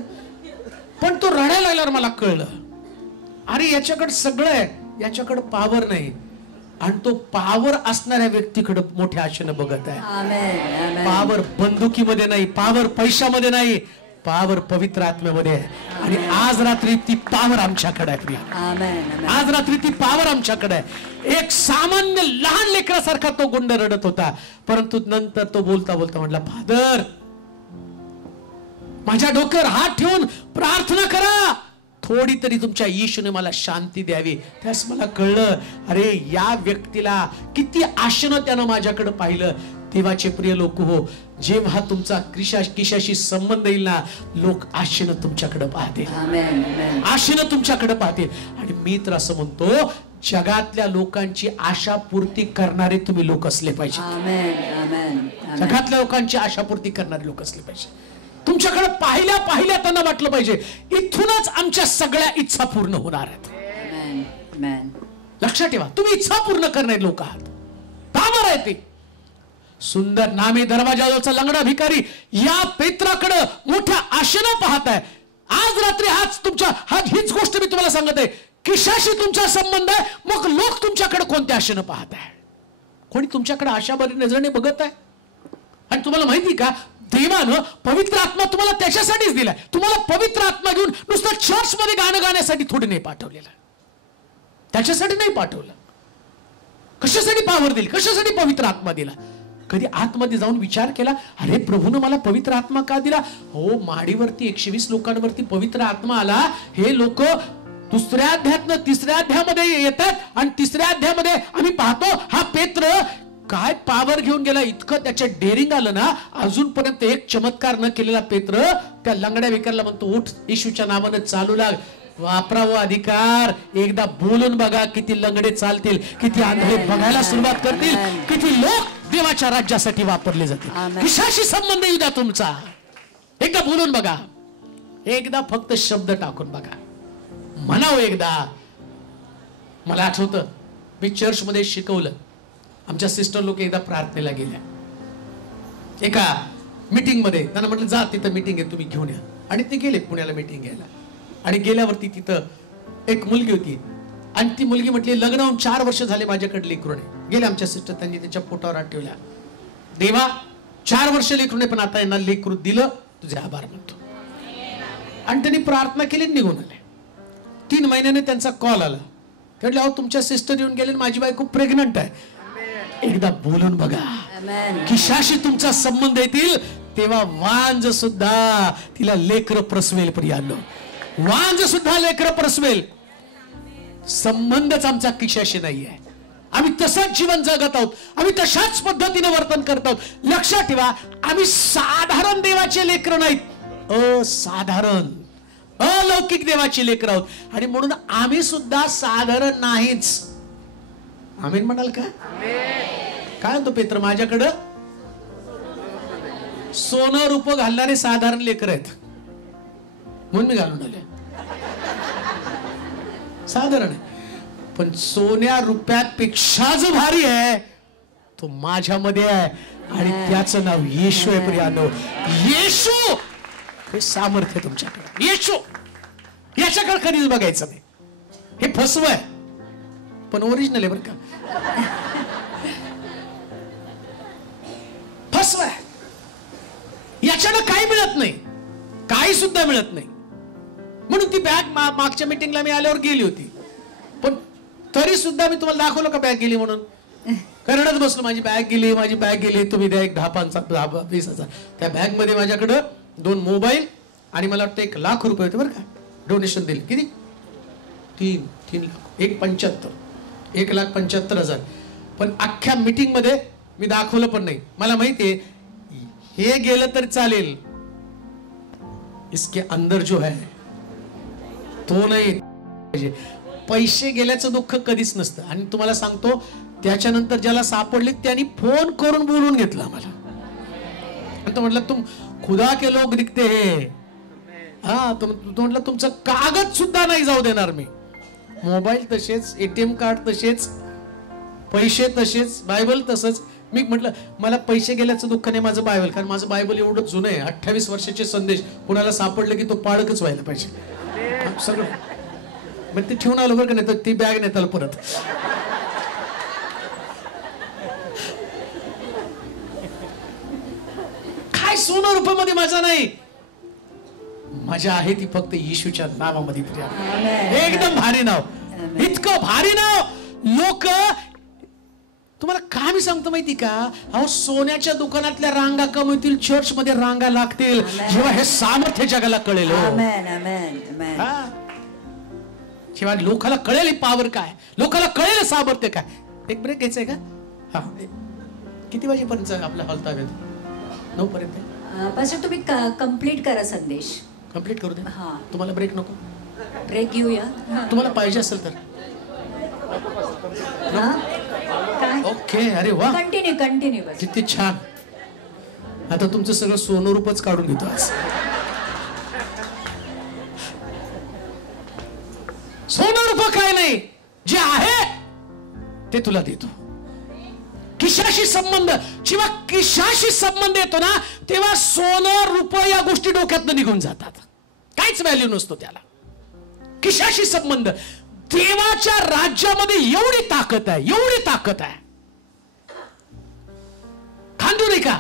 पण तो रडायला लागल्यावर मला कळलं, अरे याच्याकडे सगळं आहे, याच्याकडे पावर नाही. आणि तो पावर असणाऱ्या व्यक्तीकडे मोठ्या आशेनं बघत आहे. पावर बंदुकीमध्ये नाही, पावर पैशामध्ये नाही, पावर पवित्र आत्म्यामध्ये आहे. आणि आज रात्री ती पावर आमच्याकडे आहे. आज रात्री ती पावर आमच्याकडे आहे. एक सामान्य लहान लेकरासारखा तो गुंड रडत होता, परंतु नंतर तो बोलता बोलता म्हटला, फादर माझ्या डोक्यावर हात ठेवून प्रार्थना करा, थोडी तरी तुमच्या येशूने मला शांती द्यावी. त्यास मला कळलं, अरे या व्यक्तीला किती आशेनं त्यानं माझ्याकडे पाहिलं. देवाचे प्रिय लोक हो, जेव्हा तुमचा किशाशी संबंध येईल ना, लोक आशेनं तुमच्याकडे पाहतील, आशेनं तुमच्याकडे पाहतील. आणि मी तर असं म्हणतो, जगातल्या लोकांची आशा पूर्ती करणारे तुम्ही लोक असले पाहिजे. जगातल्या लोकांची आशा पूर्ती करणारे लोक असले पाहिजे. तुमच्याकडे पाहिल्या त्यांना वाटलं पाहिजे इथूनच आमच्या सगळ्या इच्छा पूर्ण होणार आहेत. लक्षात ठेवा, तुम्ही इच्छा पूर्ण करणारे लोक आहात. पावर आहे ते. सुंदर नामे दरवाजाचा लंगडा भिकारी या पेत्राकडे मोठ्या आशेनं पाहत आहे. आज रात्री हीच गोष्ट मी तुम्हाला सांगत आहे. किशाशी तुमचा संबंध आहे, मग लोक तुमच्याकडे कोणत्या आशेनं पाहत आहे? कोणी तुमच्याकडे आशाभरी नजरेने बघत आहे. आणि तुम्हाला माहिती का, देवानं पवित्र आत्मा तुम्हाला त्याच्यासाठीच दिलाय. तुम्हाला पवित्र आत्मा घेऊन नुसतं चर्च मध्ये गाणं गाण्यासाठी थोडी नाही पाठवलेलं, त्याच्यासाठी नाही पाठवलं. कशासाठी पावर दिली, कशासाठी पवित्र आत्मा दिला? कधी आतमध्ये जाऊन विचार केला, अरे प्रभूनं मला पवित्र आत्मा का दिला? हो, माडीवरती 120 लोकांवरती पवित्र आत्मा आला. हे लोक दुसऱ्या अध्यायातनं तिसऱ्या अध्यायामध्ये येतात आणि तिसऱ्या अध्यायामध्ये आम्ही पाहतो हा पेत्र काय पावर घेऊन गेला. इतकं त्याच्या डेअरिंग आलं ना, अजूनपर्यंत एक चमत्कार न केलेला पेत्र त्या लंगड्या भिकारीला म्हणतो, उठ, येशूच्या नावानं चालू लाग, वापरावं अधिकार. एकदा बोलून बघा, किती लंगडे चालतील, किती आंधळे बघायला सुरुवात करतील, किती लोक देवाच्या राज्यासाठी वापरले जातील. किशाशी संबंध येऊ द्या तुमचा. एकदा बोलून बघा, एकदा फक्त शब्द टाकून बघा, म्हणावं एकदा. मला आठवतं मी चर्च मध्ये शिकवलं. आमच्या सिस्टर लोक एकदा प्रार्थनेला गेल्या एका मीटिंग मध्ये. त्यांना म्हटलं जा, तिथं मीटिंग आहे, तुम्ही घेऊन या. आणि ते गेले पुण्याला मीटिंग घ्यायला. आणि गेल्यावरती तिथं एक मुलगी होती, आणि ती मुलगी म्हटली लग्न होऊन 4 वर्ष झाले माझ्याकडे लेकरू नाही. गेले आमच्या सिस्टर, त्यांनी त्यांच्या पोटावर हात ठेवला. देवा 4 वर्ष लेकरू नाही, पण आता यांना लेकरू दिलं, तुझे आभार मानतो. आणि त्यांनी प्रार्थना केली, निघून आले. 3 महिन्याने त्यांचा कॉल आला. म्हटलं अहो तुमच्या सिस्टर येऊन गेले, माझी बायको प्रेग्नंट आहे. एकदा बोलून बघा. खिशाशी तुमचा संबंध येतील तेव्हा वांज सुद्धा तिला लेकर प्रसवेल. प्रियांनो, वांज सुद्धा लेकर प्रसवेल. संबंधच आमचा खिशाशी नाहीये. आम्ही तसंच जीवन जगत आहोत, आम्ही तशाच पद्धतीने वर्तन करत आहोत. लक्षात ठेवा, आम्ही साधारण देवाचे लेकर नाहीत, असाधारण अलौकिक देवाची लेकर आहोत. आणि म्हणून आम्ही सुद्धा साधारण नाहीच. आमीन म्हणाल का? काय म्हणतो पेत्र, माझ्याकडं सोनं रूप घालणारे साधारण लेकर आहेत म्हणून मी घालून आले. साधारण आहे, पण सोन्या रुपयात पेक्षा जो भारी आहे तो माझ्यामध्ये आहे, आणि त्याचं नाव येशू आहे. प्रियांनो, येशू हे सामर्थ्य तुमच्याकडे. येशू याच्याकडे कधीच बघायचं नाही. हे फसवं आहे, पण ओरिजिनल आहे बरं का. फसवं आहे, याच्यानं काही मिळत नाही, काही सुद्धा मिळत नाही. म्हणून ती बॅग मागच्या मीटिंगला मी आल्यावर गेली होती, पण तरी सुद्धा मी तुम्हाला दाखवलं का बॅग गेली म्हणून. करडत बसलो, माझी बॅग गेली, माझी बॅग गेली, तुम्ही द्या एक 10-20,000. त्या बॅग मध्ये माझ्याकडं 2 मोबाईल आणि मला वाटतं 1,00,000 रुपये होते बरं का. डोनेशन दिले. किती? 3 लाख. 1,75,000. पण अख्ख्या मीटिंग मध्ये मी दाखवलं पण नाही. मला माहितीये हे गेलं तर चालेल, इसके अंदर जो है तो नाही. पैसे गेल्याचं दुःख कधीच नसतं. आणि तुम्हाला सांगतो, त्याच्यानंतर ज्याला सापडले त्यांनी फोन करून बोलून घेतलं आम्हाला. तो म्हटलं तुम खुदा के लोग दिखते हैं. हा, तो म्हटलं तुमचं कागद सुद्धा नाही जाऊ देणार मी. मोबाईल तसेच, ATM कार्ड तसेच, पैसे तसेच, बायबल तसंच. मी म्हटलं मला पैसे गेल्याचं दुःख नाही, माझं बायबल. कारण माझं बायबल एवढं जुनं आहे, 28 वर्षाचे संदेश. कुणाला सापडलं की तो पाळकच व्हायला पाहिजे सगळं. मग ते ठेवून आलो बरं का, नाही तर ती बॅग नाही त्याला परत. काय सोनं रुपयामध्ये मजा नाही, मजा आहे ती फक्त येशूच्या नावामध्ये. एकदम भारी नाव, इतकं भारी नाव. लोक, तुम्हाला काय मी सांगतो माहिती का, अहो सोन्याच्या दुकानातल्या रांगा कमी होतील, चर्च मध्ये रांगा लागतील जेव्हा हे सामर्थ्य जगाला कळेल. जेव्हा लोकाला कळेल पावर काय, लोकाला कळेल सामर्थ्य काय. एक ब्रेक घ्यायचंय का? हा, किती वाजेपर्यंत आपला हॉल ताब्यात? 9 पर्यंत. तुम्ही कंप्लीट करा संदेश. कंप्लीट करू दे. तुम्हाला ब्रेक नको? ब्रेक घेऊया, तुम्हाला पाहिजे असेल तर. ओके, अरे वा, कंटिन्यू. किती छान. आता तुमचं सगळं सोनं रूपच काढून घेतो आज. सोनं रूप काय नाही, जे आहे ते तुला देतो. खिशाशी संबंध, जेव्हा खिशाशी संबंध येतो ना, तेव्हा सोनं रूप या गोष्टी डोक्यातनं निघून जातात. काहीच व्हॅल्यू नसतो त्याला. खिशाशी संबंध. देवाच्या राज्यामध्ये एवढी ताकद आहे, एवढी ताकद आहे. खांदू नये का?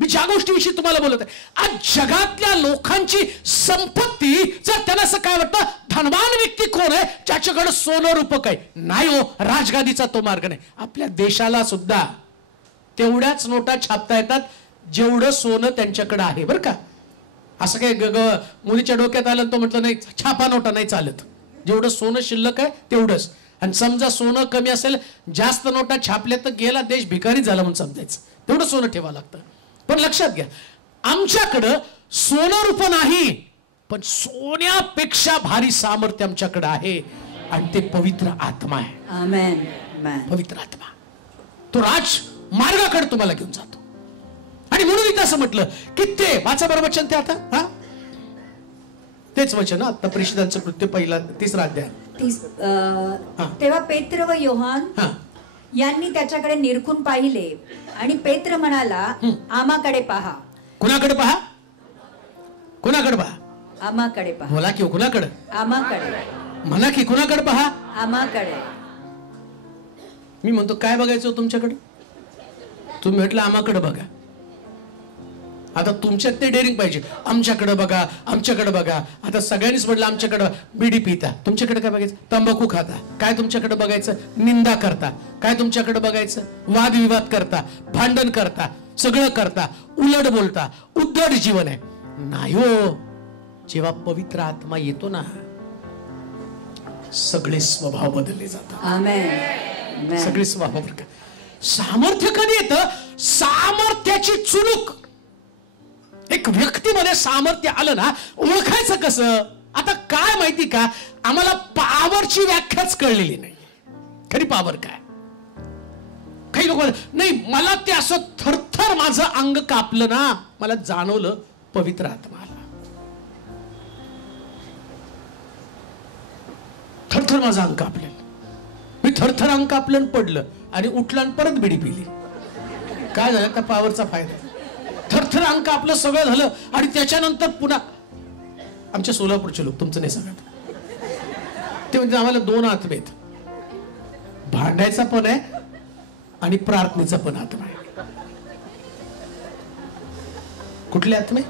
मी ज्या गोष्टीविषयी तुम्हाला बोलत आहे, आज जगातल्या लोकांची संपत्ती, जर त्यांना असं काय वाटतं, धनवान व्यक्ती कोण आहे ज्याच्याकडे सोनं रूपक आहे. नाही हो, राजगादीचा तो मार्ग नाही. आपल्या देशाला सुद्धा तेवढ्याच नोटा छापता येतात जेवढं सोनं त्यांच्याकडे आहे बरं का. असं काय मोदीच्या डोक्यात आलं तो म्हटलं नाही छापा नोटा नाही चालत, जेवढं सोनं शिल्लक आहे तेवढंच. आणि समजा सोनं कमी असेल, जास्त नोटा छापल्या तर गेला देश भिकारी झाला म्हणून समजायचं. तेवढं सोनं ठेवावं लागतं. पण लक्षात घ्या, आमच्याकडं सोनं रूप नाही, पण सोन्यापेक्षा भारी सामर्थ्य आमच्याकडे आहे, आणि ते पवित्र आत्मा आहे. आमेन. पवित्र आत्मा तो राज मार्गाकडे तुम्हाला घेऊन जातो. आणि म्हणून इथं असं म्हटलं की ते वाचा बरं वचन, ते आता हा तेच वचन, आता प्रेषितांचं कृत्य 3रा अध्याय. तेव्हा पेत्र व योहान यांनी त्याच्याकडे निरखून पाहिले, आणि पेत्र म्हणाला, आमाकडे पहा. कुणाकडे पहा? कुणाकडे पहा? आमाकडे पहा. बोला की कुणाकडे? आमाकडे. म्हणा की कुणाकडे पहा? आम्हाकडे. मी म्हणतो काय बघायचं तुमच्याकडे? तुम्ही म्हटलं आम्हाकडे बघा. आता तुमच्यात ते डेअरिंग पाहिजे. आमच्याकडे बघा, आमच्याकडे बघा. आता सगळ्यांनीच म्हटलं आमच्याकडे बिडी पिता. तुमच्याकडे काय बघायचं? तंबाखू खाता. काय तुमच्याकडे बघायचं? निंदा करता. काय तुमच्याकडे बघायचं? वादविवाद करता, भांडण करता, सगळं करता, उलट बोलता, उद्धट जीवन आहे. नाही हो, जेव्हा पवित्र आत्मा येतो ना, सगळे स्वभाव बदलले जातात. आमेन. सगळे स्वभाव. सामर्थ्य कधी येतं? सामर्थ्याची चुणूक. एक व्यक्तीमध्ये सामर्थ्य आलं ना, ओळखायचं कसं? आता काय माहिती का, आम्हाला पॉवरची व्याख्याच कळलेली नाही. खरी पॉवर काय? काही लोक नाही, मला ते असं थरथर माझं अंग कापलं ना, मला जाणवलं पवित्र आत्मा आला. थरथर माझं अंग कापलं. मी थरथर अंग कापलं पडलं आणि उठलं आणि परत बिडी पिली. काय झालं? त्या पॉवरचा फायदा. थरथर अंग कापलं, सगळं झालं आणि त्याच्यानंतर पुन्हा आमच्या सोलापूरचे लोक, तुमचं नाही सांगत, ते म्हणजे आम्हाला 2 आत्मे आहेत. भांडायचा पण आहे आणि प्रार्थनेचा पण आत्मा आहे. कुठले आत्मे?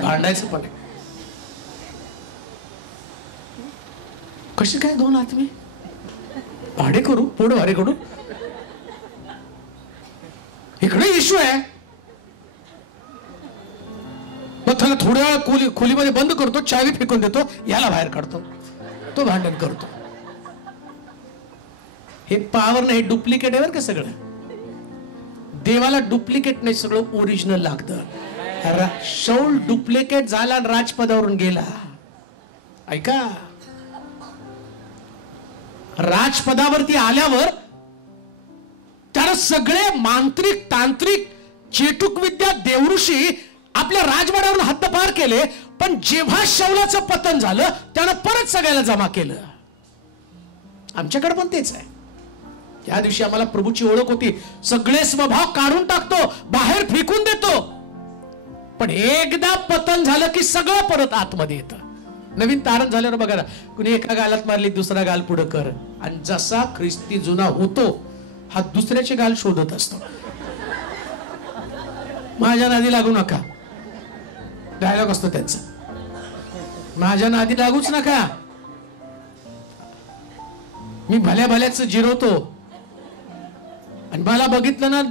भांडायचं पण आहे. कसे काय 2 आत्मे? भाडे करू, पुढे भाडे करू. इकडे इश्यू आहे, मग त्याला थोड्या वेळ खोलीमध्ये बंद करतो, चावी फेकून देतो, याला बाहेर काढतो, तो भांडण करतो. हे पॉवर नाही, डुप्लिकेट आहे बरं का सगळं. देवाला डुप्लिकेट नाही, सगळं ओरिजिनल लागतं. शौल डुप्लिकेट झाला, राजपदावरून गेला. ऐका, राजपदावरती आल्यावर त्याला सगळे मांत्रिक, तांत्रिक, चेटूक विद्या, देवऋषी आपल्या राजवाड्यावरून हद्दपार केले. पण जेव्हा शौलाचं पतन झालं, त्यानं परत सगळ्याला जमा केलं. आमच्याकडे पण तेच आहे. त्या दिवशी आम्हाला प्रभूची ओळख होती. सगळे स्वभाव काढून टाकतो, बाहेर फेकून देतो. पण एकदा पतन झालं की सगळं परत आतमध्ये येतं. नवीन तारण झाल्यावर बघा ना, कुणी एका गालात मारली, दुसरा गाल पुढं कर. आणि जसा ख्रिस्ती जुना होतो, हा दुसऱ्याचे गाल शोधत असतो. माझ्या नादी लागू नका, डायलॉग असतो त्यांचा. माझ्या नादी लागूच नका, मी भल्या भल्याच जिरवतो. आणि मला बघितलं ना,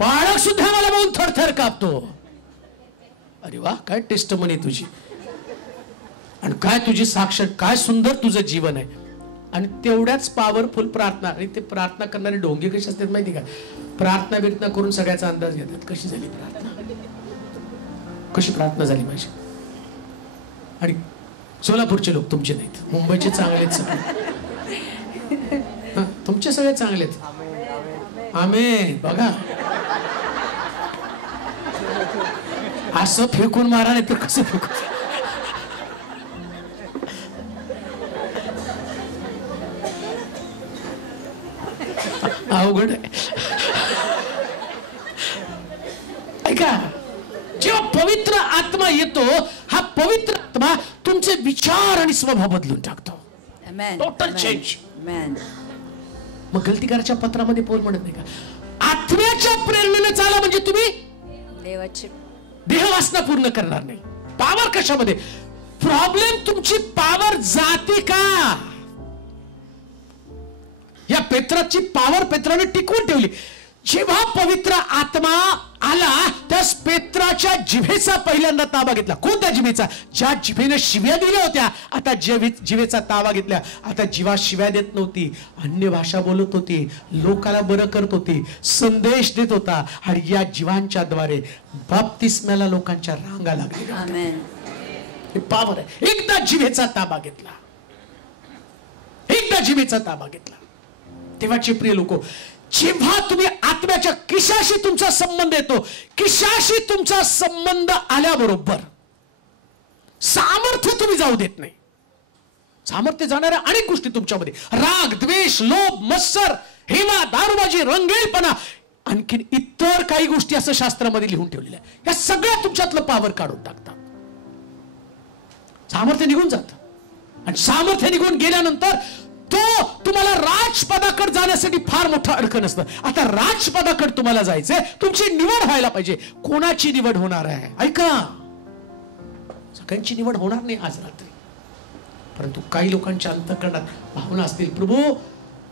बाळक सुद्धा मला बघून थरथर कापतो. अरे वा, काय टेस्टमनी तुझी, आणि काय तुझी साक्षर, काय सुंदर तुझं जीवन आहे. आणि तेवढ्याच पॉवरफुल प्रार्थना. आणि ते प्रार्थना करणारे ढोंगे कसे असतात माहिती का? प्रार्थना बिर्थना करून सगळ्याचा अंदाज घेतात, कशी झाली प्रार्थना, कशी प्रार्थना झाली माझी. आणि सोलापूरचे लोक तुमचे नाहीत, मुंबईचे चांगलेच सगळे. तुमचे सगळे चांगलेत. आमेन. बघा, असं फेकून मारा, नाही तर कसं फेकून. अवघड आहे. ऐका, जेव्हा पवित्र आत्मा येतो, हा पवित्र आत्मा तुमचे विचार आणि स्वभाव बदलून टाकतो. Total change. मग गलतीकाराच्या पत्रामध्ये पौल म्हणत नाही का, आत्म्याच्या प्रेरणेने चाला, म्हणजे तुम्ही देवाची देहवासना पूर्ण करणार नाही. पॉवर कशामध्ये? प्रॉब्लेम तुमची पॉवर जाते का? या पेत्राची पॉवर पेत्राने टिकवून ठेवली. जेव्हा पवित्र आत्मा आला, त्या पेत्राच्या जिभेचा पहिल्यांदा ताबा घेतला. कोणत्या जिभेचा? ज्या जिभेने शिव्या दिल्या होत्या, आता जिभेचा ताबा घेतला. आता जीवा शिव्या देत नव्हती, अन्य भाषा बोलत होती, लोकाला बरं करत होती, संदेश देत होता. आणि या जीवांच्या द्वारे बाप्तिस्म्याला लोकांच्या रांगा लागल्या. हे पॉवर आहे. एकदा जिभेचा ताबा घेतला, एकदा जिभेचा ताबा घेतला. तेव्हाचे प्रिय लोक, जेव्हा तुम्ही आत्म्याच्या किशाशी तुमचा संबंध येतो, किशाशी तुमचा संबंध आल्याबरोबर सामर्थ्य तुम्ही जाऊ देत नाही. सामर्थ्य जाणाऱ्या अनेक गोष्टी तुमच्यामध्ये, राग, द्वेष, लोभ, मत्सर, हेमा, दारूबाजी, रंगेलपणा, आणखीन इतर काही गोष्टी असं शास्त्रामध्ये लिहून ठेवलेल्या, या सगळ्या तुमच्यातलं पॉवर काढून टाकतात. सामर्थ्य निघून जातं. आणि सामर्थ्य निघून गेल्यानंतर तो तुम्हाला राजपदाकडे जाण्यासाठी फार मोठं अडकण असतं. आता राजपदाकडे तुम्हाला जायचंय, तुमची निवड व्हायला पाहिजे. कोणाची निवड होणार आहे? ऐका, सगळ्यांची निवड होणार नाही आज रात्री, परंतु काही लोकांच्या अंतःकरणात भावना असतील, प्रभू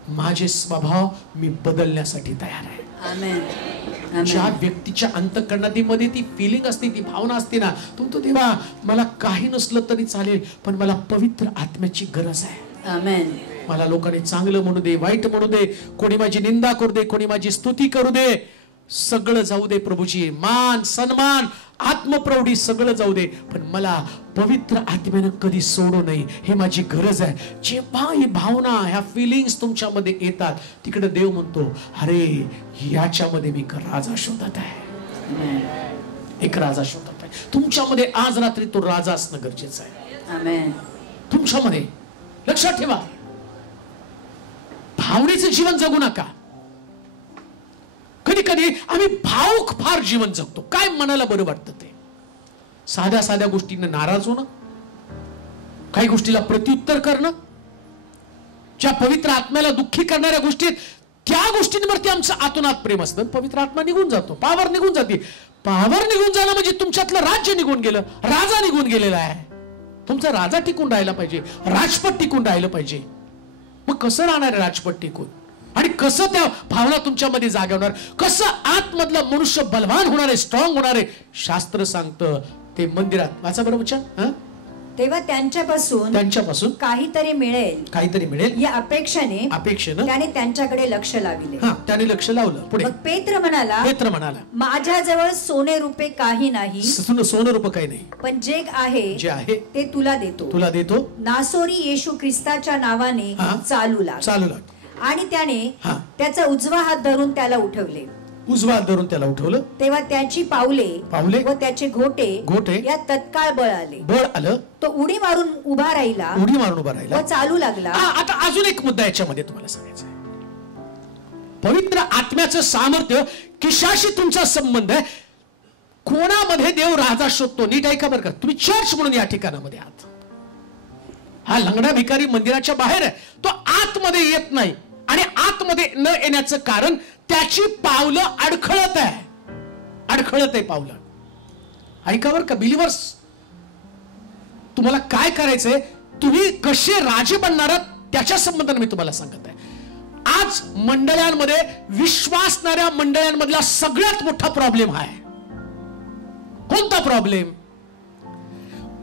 माझे स्वभाव मी बदलण्यासाठी तयार आहे. आमेन. ज्या व्यक्तीच्या अंतःकरणामध्ये ती फिलिंग असते, ती भावना असते ना, तो देवा मला काही नसलं तरी चालेल, पण मला पवित्र आत्म्याची गरज आहे. आमेन. मला लोकांनी चांगलं म्हणू दे, वाईट म्हणू दे, कोणी माझी निंदा करू दे, कोणी माझी स्तुती करू दे, सगळं जाऊ दे प्रभूजी, मान सन्मान आत्मप्रौढी सगळं जाऊ दे, पण मला पवित्र आत्म्यानं कधी सोडू नये, हे माझी गरज आहे. जेव्हा ही भावना, ह्या फिलिंग्स तुमच्यामध्ये येतात, तिकडे देव म्हणतो अरे याच्यामध्ये मी एक राजा शोधत आहे. एक राजा शोधत आहे तुमच्यामध्ये. आज रात्री तो राजा असणं गरजेचं आहे. आमेन. तुमच्यामध्ये. लक्षात ठेवा, भावनेचं जीवन जगू नका. कधी कधी आम्ही भावुक फार जीवन जगतो, काय मनाला बरं वाटतं ते. साध्या साध्या गोष्टींना नाराज होणं, काही गोष्टीला प्रत्युत्तर करणं, ज्या पवित्र आत्म्याला दुःखी करणाऱ्या गोष्टी, त्या गोष्टींवरती आमचं आतोनात प्रेम असतं. पवित्र आत्मा निघून जातो, पावर निघून जाते. पावर निघून जाणं म्हणजे तुमच्यातलं राज्य निघून गेलं, राजा निघून गेलेला आहे. तुमचा राजा टिकून राहायला पाहिजे, राजपट टिकून राहिलं पाहिजे. मग कसं राहणार राजपट टिकून? आणि कसं त्या भावना तुमच्यामध्ये जागा होणार? कसं आतमधला मनुष्य बलवान होणार आहे, स्ट्रॉंग होणार आहे? शास्त्र सांगतं ते मंदिरात वाचा बरोबर. तेव्हा त्यांच्यापासून काहीतरी मिळेल या अपेक्षेने त्याने त्यांच्याकडे लक्ष लाविले. त्याने लक्ष लावलं. पुढे पेत्र म्हणाला माझ्याजवळ सोने रुपे काही नाही, सोने रुपये काही नाही, पण जे आहे ते तुला देतो. नासोरी येशू ख्रिस्ताच्या नावाने चालू लाग. आणि त्याने त्याचा उजवा हात धरून त्याला उठवले. तेव्हा त्याची पावले व त्याचे घोटे या तत्काळ बळ आले. तो उडी मारून उभा राहिला व चालू लागला. आता अजून एक मुद्दा याच्यामध्ये तुम्हाला सांगायचा आहे. पवित्र आत्म्याचं सामर्थ्य, किशाशी तुमचा संबंध आहे. कोणामध्ये देव राजा शोधतो? नीट ऐका बरं का. तुम्ही चर्च म्हणून या ठिकाणामध्ये आहात. हा लंगडा भिकारी मंदिराच्या बाहेर आहे, तो आतमध्ये येत नाही. आणि आतमध्ये न येण्याचं कारण त्याची पावलं अडखळत आहे पावलं. ऐका बरं का बिलीवर्स, तुम्हाला काय करायचंय, तुम्ही कसे राजे बनणार त्याच्या संबंधाने मी तुम्हाला सांगत आहे. आज मंडळांमध्ये, विश्वासणाऱ्या मंडळांमधला सगळ्यात मोठा प्रॉब्लेम हा आहे. कोणता प्रॉब्लेम?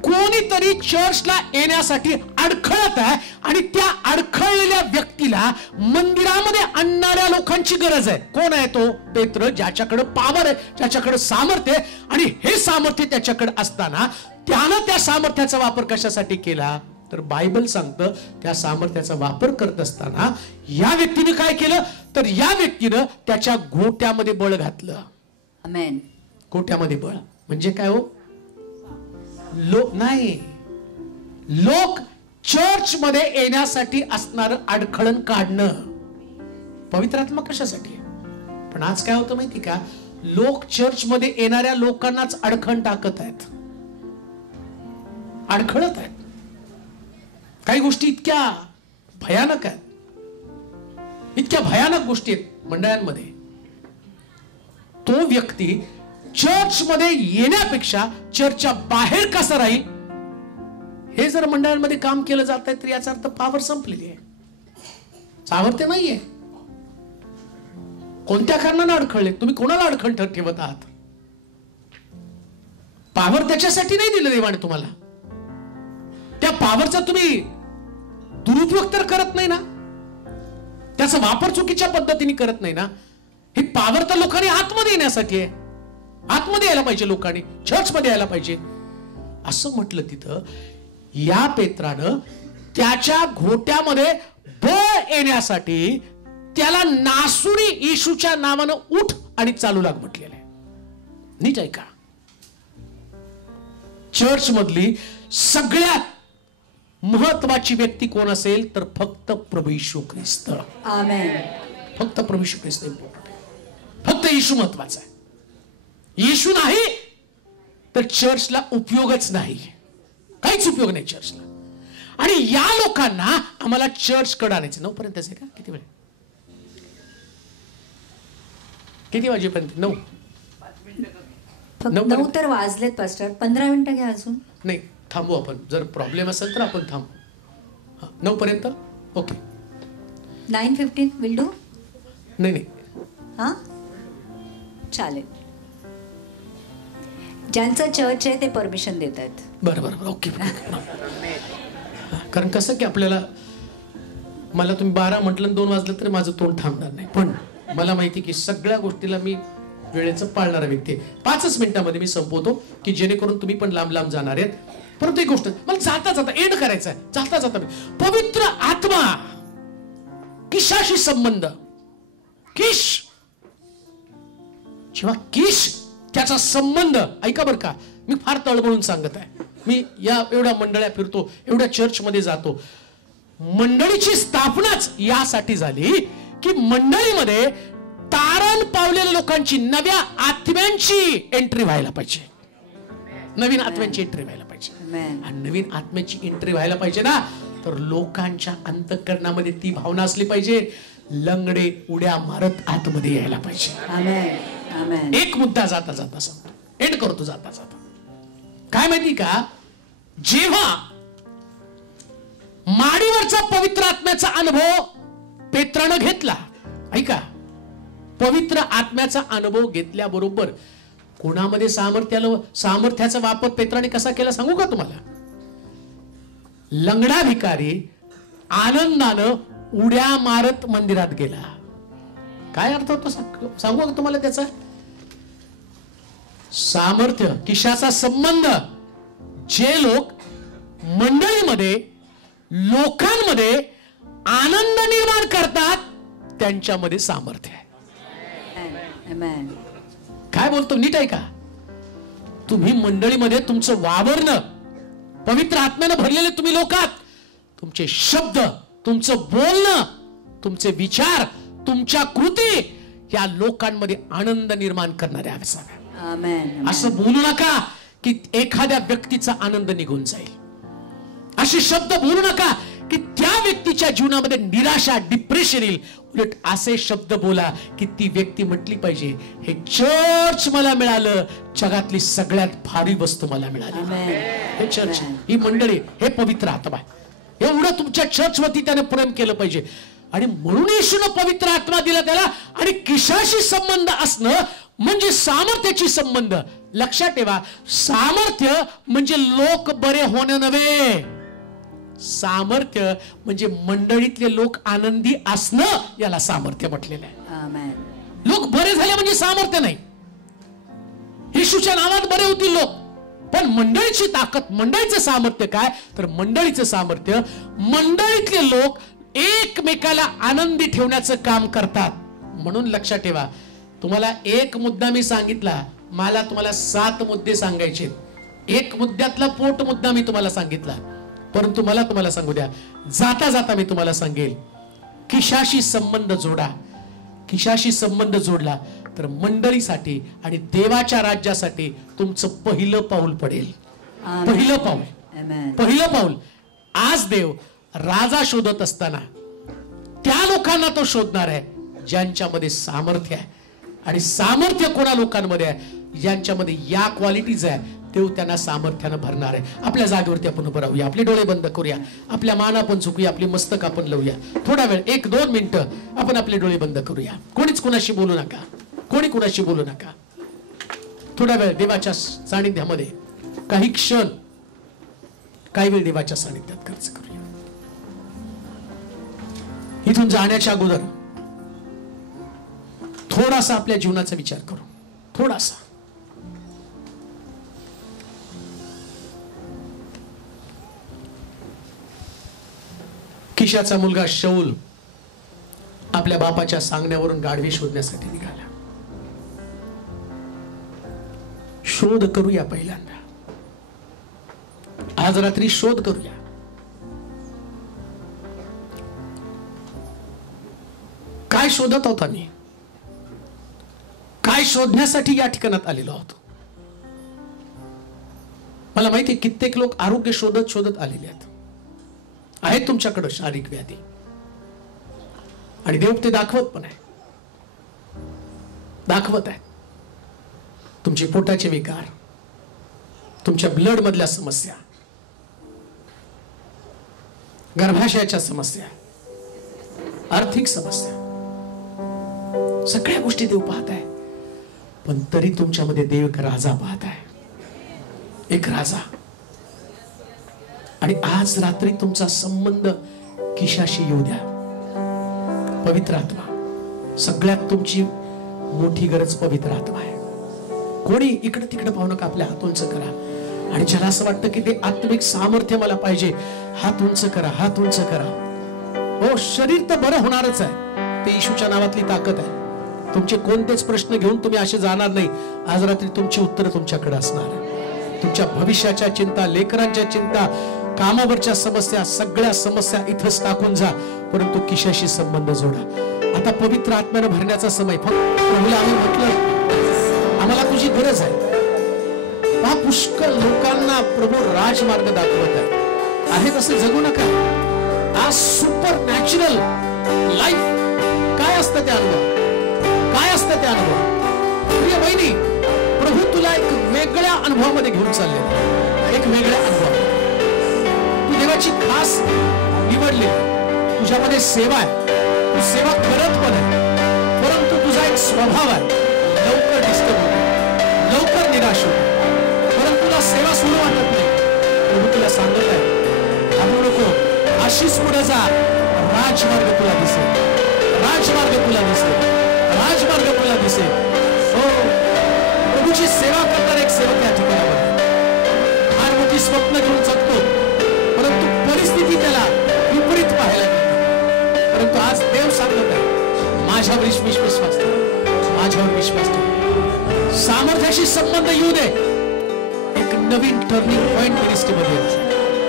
कोणीतरी चर्चला येण्यासाठी अडखळत आहे आणि त्या अडखळलेल्या व्यक्तीला मंदिरामध्ये आणणाऱ्या लोकांची गरज आहे. कोण आहे तो? पेत्र, ज्याच्याकडे पॉवर आहे, ज्याच्याकडे सामर्थ्य आहे. आणि हे सामर्थ्य त्याच्याकडे असताना त्यानं त्या सामर्थ्याचा वापर कशासाठी केला? तर बायबल सांगतं त्या सामर्थ्याचा वापर करत असताना या व्यक्तीने काय केलं? तर या व्यक्तीनं त्याच्या घोट्यामध्ये बळ घातलं. आमेन. घोट्यामध्ये बळ म्हणजे काय हो? लोक चर्च मध्ये येण्यासाठी असणार अडखळण काढणं. पवित्र आत्मा कशासाठी? पण आज काय होतं माहिती का? लोक चर्च मध्ये येणाऱ्या लोकांनाच अडखण टाकत आहेत, अडखळत आहेत. काही गोष्टी इतक्या भयानक आहेत, इतक्या भयानक गोष्टी आहेत मंडळांमध्ये. तो व्यक्ती चर्च मध्ये येण्यापेक्षा चर्चच्या बाहेर कसं राहील, हे जर मंडळांमध्ये काम केलं जात आहे तर याचा अर्थ पॉवर संपलेली आहे, सामर्थ्य नाहीये. कोणत्या कारणाने अडखळले? तुम्ही कोणाला अडखळ ठेवत आहात? पॉवर त्याच्यासाठी नाही दिलं देवाने तुम्हाला. त्या पॉवरचा तुम्ही दुरुपयोग तर करत नाही ना, त्याचा वापर चुकीच्या पद्धतीने करत नाही ना. ही पॉवर तर लोकांनी आतमध्ये येण्यासाठी आहे, आतमध्ये यायला पाहिजे, लोकांनी चर्च मध्ये यायला पाहिजे असं म्हटलं. तिथं या पेत्रानं त्याच्या घोट्यामध्ये बळ येण्यासाठी त्याला नासुरी येशूच्या नावानं उठ आणि चालू लाग म्हटलेलं आहे. नीट ऐका. चर्च मधली सगळ्यात महत्वाची व्यक्ती कोण असेल तर फक्त प्रभू येशू ख्रिस्त. आमेन. फक्त प्रभू येशू ख्रिस्त इम्पॉर्टंट आहे. फक्त येशू महत्वाचा आहे. येशू नाही तर चर्चला उपयोगच नाही, काहीच उपयोग नाही चर्चला. आणि या लोकांना आम्हाला चर्चकडे आणायचं. 9 पर्यंतच आहे का? किती वेळ? किती वाजेपर्यंत? 9 तर वाजलेत पास्टर. 15 मिनिटं घ्या अजून. नाही, थांबू आपण. जर प्रॉब्लेम असेल तर आपण थांबू. 9 पर्यंत ओके. 9:15 will do. नाही हा चालेल. ज्यांचं चर्च आहे ते परमिशन देत आहेत. बरं ओके. कारण कसं की आपल्याला, मला तुम्ही 12 म्हटलं 2 वाजलं तरी माझं तोंड थांबणार नाही. पण मला माहिती की सगळ्या गोष्टीला मी वेळेचं पाळणारा व्यक्ती आहे. 5 मिनिटांमध्ये मी संपवतो की जेणेकरून तुम्ही पण लांब लांब जाणार आहेत. परंतु एक गोष्ट मला जाता जाता एंड करायचा आहे. जाता जाता पवित्र आत्मा किशाशी संबंध. किश जेव्हा किश त्याचा संबंध, ऐका बरं का, मी फार तळमळून सांगत आहे. मी या एवढ्या मंडळ्या फिरतो, एवढ्या चर्चमध्ये जातो. मंडळीची स्थापनाच यासाठी झाली की मंडळीमध्ये तारण पावलेल्या लोकांची, नव्या आत्म्यांची एंट्री व्हायला पाहिजे. नवीन आत्म्यांची एंट्री व्हायला पाहिजे. आणि नवीन आत्म्याची एंट्री व्हायला पाहिजे ना, तर लोकांच्या अंतःकरणामध्ये ती भावना असली पाहिजे, लंगडे उड्या मारत आतमध्ये यायला पाहिजे. एक मुद्दा जाता जाता सांगतो, एंड करतो जाता जाता. काय माहिती का, जेव्हा माडीवरचा पवित्र आत्म्याचा अनुभव पेत्रानं घेतला, ऐका, पवित्र आत्म्याचा अनुभव घेतल्याबरोबर कोणामध्ये सामर्थ्याचा वापर पेत्राने कसा केला सांगू का तुम्हाला? लंगडा भिकारी आनंदानं उड्या मारत मंदिरात गेला. काय अर्थ होतो सांगू का तुम्हाला त्याचा? सामर्थ्य, किशाचा संबंध. जे लोक मंडळीमध्ये, लोकांमध्ये आनंद निर्माण करतात त्यांच्यामध्ये सामर्थ्य आहे. काय बोलतो नीट आहे का? तुम्ही मंडळीमध्ये तुमचं वावरणं, पवित्र आत्म्यानं भरलेले तुम्ही लोकात, तुमचे शब्द, तुमचं बोलणं, तुमचे विचार, तुमच्या कृती या लोकांमध्ये आनंद निर्माण करणाऱ्या असाव्या. असं बोलू नका की एखाद्या व्यक्तीचा आनंद निघून जाईल. असे शब्द बोलू नका की त्या व्यक्तीच्या जीवनामध्ये निराशा, डिप्रेशन येईल. उलट असे शब्द बोला की ती व्यक्ती म्हटली पाहिजे, हे चर्च मला मिळालं, जगातली सगळ्यात भारी वस्तू मला मिळाली. हे चर्च, ही मंडळी, हे पवित्र आत्मा. एवढं तुमच्या चर्च वरती त्याने प्रेम केलं पाहिजे. आणि म्हणून येशूने पवित्र आत्मा दिला त्याला. आणि किशाशी संबंध असणं म्हणजे सामर्थ्याची संबंध. लक्षात ठेवा, सामर्थ्य म्हणजे लोक बरे होणं नव्हे. सामर्थ्य म्हणजे मंडळीतले लोक आनंदी असणं, याला सामर्थ्य म्हटलेलं आहे. लोक बरे झाले म्हणजे सामर्थ्य नाही. येशूच्या नावात बरे होतील लोक, पण मंडळीची ताकद, मंडळीचं सामर्थ्य काय? तर मंडळीचं सामर्थ्य, मंडळीतले लोक एकमेकाला आनंदी ठेवण्याचं काम करतात. म्हणून लक्षात ठेवा, तुम्हाला एक मुद्दा मी सांगितला, मला तुम्हाला 7 मुद्दे सांगायचे. एक मुद्द्यातला पोट मुद्दा मी तुम्हाला सांगितला, परंतु मला तुम्हाला सांगू द्या, जाता जाता मी तुम्हाला सांगेल, किशाशी संबंध जोडा. किशाशी संबंध जोडला तर मंडळीसाठी आणि देवाच्या राज्यासाठी तुमचं पहिलं पाऊल पडेल. पहिलं पाऊल. आज देव राजा शोधत असताना त्या लोकांना तो शोधणार आहे ज्यांच्यामध्ये सामर्थ्य आहे. आणि सामर्थ्य कोणा लोकांमध्ये आहे? ज्यांच्यामध्ये या क्वालिटीज आहे, देव त्यांना सामर्थ्यानं भरणार आहे. आपल्या जागेवरती आपण उभं राहूया, आपले डोळे बंद करूया, आपल्या मान आपण झुकूया, आपली मस्तक आपण लावूया. थोडा वेळ, 1-2 मिनिटं आपण आपले डोळे बंद करूया. कोणीच कोणाशी बोलू नका, कोणी कोणाशी बोलू नका. थोडा वेळ देवाच्या सानिध्यामध्ये, काही क्षण, काही वेळ देवाच्या सानिध्यात खर्च करूया. इथून जाण्याच्या अगोदर थोडासा आपल्या जीवनाचा विचार करू. थोडासा. किशाचा मुलगा शौल आपल्या बापाच्या सांगण्यावरून गाढवे शोधण्यासाठी निघाला. शोध करूया पहिल्यांदा. आज रात्री शोध करूया. काय शोधत आहोत आम्ही? काय शोधण्यासाठी या ठिकाणात आलेलो आहोत? मला माहिती आहे कित्येक लोक आरोग्य शोधत शोधत आलेले आहेत. आहे तुमच्याकडे शारीरिक व्याधी, आणि देव ते दाखवत पण आहे, दाखवत आहे. तुमचे पोटाचे विकार, तुमच्या ब्लड मधल्या समस्या, गर्भाशयाच्या समस्या, आर्थिक समस्या, सगळ्या गोष्टी देव पाहत आहे. पण तरी तुमच्यामध्ये देव एक राजा पाहत आहे, एक राजा. आणि आज रात्री तुमचा संबंध किशाशी येऊ द्या. पवित्र आत्मा, सगळ्यात तुमची मोठी गरज पवित्र आत्मा आहे. कोणी इकडे तिकडे पाहू नका, आपल्या हात उंच करा. आणि ज्याला असं वाटतं की ते आत्मिक सामर्थ्य मला पाहिजे, हात उंच करा, हात उंच करा. हो, शरीर तर बरं होणारच आहे, ते येशूच्या नावातली ताकद आहे. तुमचे कोणतेच प्रश्न घेऊन तुम्ही असे जाणार नाही. आज रात्री तुमची उत्तरं तुमच्याकडे असणार. तुमच्या भविष्याच्या चिंता, लेकरांच्या चिंता, कामावरच्या समस्या, सगळ्या समस्या इथंच टाकून जा, परंतु किशाशी संबंध जोडा. आता पवित्र आत्म्याने भरण्याचा समय. फक्त प्रभूला आम्ही म्हटलं, आम्हाला तुझी गरज आहे. हा पुष्कळ लोकांना प्रभू राजमार्ग दाखवत आहे तसं जगू नका. आज सुपर नॅचरल लाईफ काय असतं, ते अनुभव काय असतं, ते अनुभव. प्रिय बहिणी, प्रभू तुला एक वेगळ्या अनुभवामध्ये घेऊन चालले, एक वेगळ्या अनुभव. तू देवाची खास निवडली, तुझ्यामध्ये सेवा आहे, तू सेवा करत पण आहे, परंतु तुझा एक स्वभाव आहे, लवकर डिस्टर्ब होतो, लवकर निराश होतो, परंतु तुला सेवा सुरू वाटत नाही. प्रभू तुला सांगत आहे, थांबू नको, अशीच पुढे जा, राजमार्ग तुला दिसेल, राजमार्ग तुला दिसेल, राजमार्ग तुला दिसेल. हो, प्रभूची सेवा करणारा एक सेवक या ठिकाणावर फार मोठी स्वप्न घेऊन जगतो, परंतु परिस्थिती त्याला विपरीत पाहायला मिळते. परंतु आज देव सांगत आहे, माझ्यावर विश्वास ठेव, माझ्यावर विश्वास ठेव. सामर्थ्याशी संबंध येऊ दे. एक नवीन टर्निंग पॉइंट मिनिस्ट्रीमध्ये,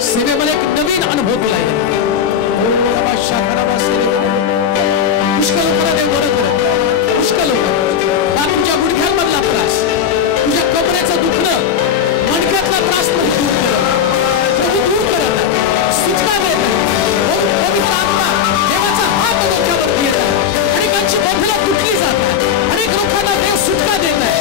सेवेमध्ये एक नवीन अनुभव तुला येईल. पुष्कळ लोकांना देव बरं करत, पुष्कळ लोक तुमच्या गुडघ्यांमधला त्रास, तुझ्या कमरेचं दुखणं, मणक्यातला त्रास प्रभू दूर करत आहे, सुटका देत आहे. पवित्र आत्मा, देवाचा हात डोक्यावरती येत आहे, अनेकांची बंधनं तुटली जात आहे, अनेक लोकांना देव सुटका देत आहे.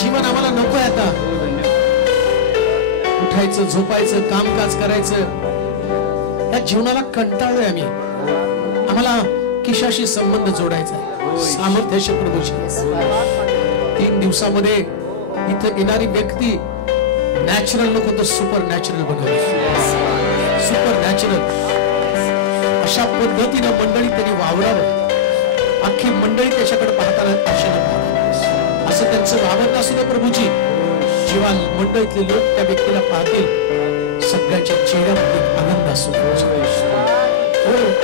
जीवन आम्हाला नको आहे. आता उठायचं, झोपायचं, कामकाज करायचं, या जीवनाला कंटाळलोय आम्ही. आम्हाला किशाशी संबंध जोडायचा आहे, सामर्थ्याशी प्रभूशी. 3 दिवसामध्ये इथं येणारी व्यक्ती नॅचरल नको तर सुपर नॅचरल बनवली. सुपर नॅचरल अशा पद्धतीनं मंडळी त्यांनी वावरावं, अख्खी मंडळी त्याच्याकडे पाहताना आशेनं पाहतात. असं त्यांचं वावरत असू दे प्रभूजी. जेव्हा मंडळीतले लोक त्या व्यक्तीला पाहतील, सगळ्यांच्या चेहऱ्यामध्ये आनंद असू दे.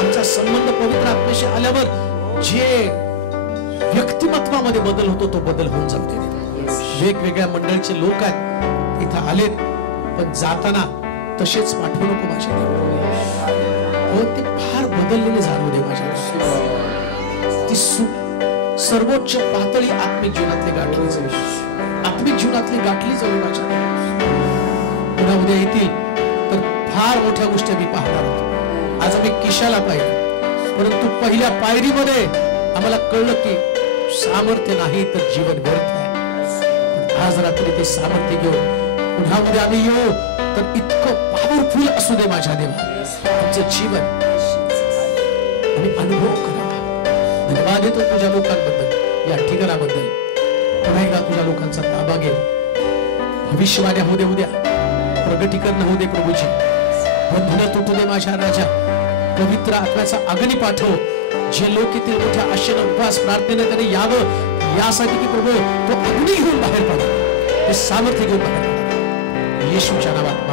आमचा संबंध पवित्र आत्म्याशी आल्यावर जे व्यक्तिमत्वामध्ये बदल होतो, तो बदल होऊन जातो. वेगवेगळ्या मंडळीचे लोक आहेत, इथं आलेत, पण जाताना तसेच पाठवू नको माझ्या. हो, ते फार बदललेले जाणू दे माझ्या. ती सर्वोच्च पातळी आत्मिक जीवनातली गाठली जाईल, आत्मिक जीवनातली गाठली जाईल माझ्या. पुन्हा उद्या येतील तर फार मोठ्या गोष्टी मी पाहणार आहोत. आज आम्ही किशाला पाहिलं, परंतु पहिल्या पायरीमध्ये आम्हाला कळलं की सामर्थ्य नाही तर जीवन व्यर्थ आहे. आज रात्री ते सामर्थ्य घेऊन पुन्हा उद्या आम्ही येऊ तर इतकं पॉवरफुल असू दे माझ्या देवा. तुमचं जीवन आणि अनुभव करावा. धन्यवाद देतो तुझ्या लोकांबद्दल, या ठिकाणाबद्दल. पुन्हा एकदा तुझ्या लोकांचा ताबा घे. भविष्यवाण्या होऊ दे, उद्या प्रगटीकरण होऊ दे प्रभूजी. बंधनं तुटू दे माझ्या राजा. पवित्र आत्म्याचा अग्नी पाठव. जे लोक किती मोठ्या आशेनं उपवास प्रार्थनेने त्याने यावं यासाठी की प्रभू तो अग्नी घेऊन बाहेर पडा, ते सामर्थ्य घेऊन बाहेर पडा. येशूच्या नावात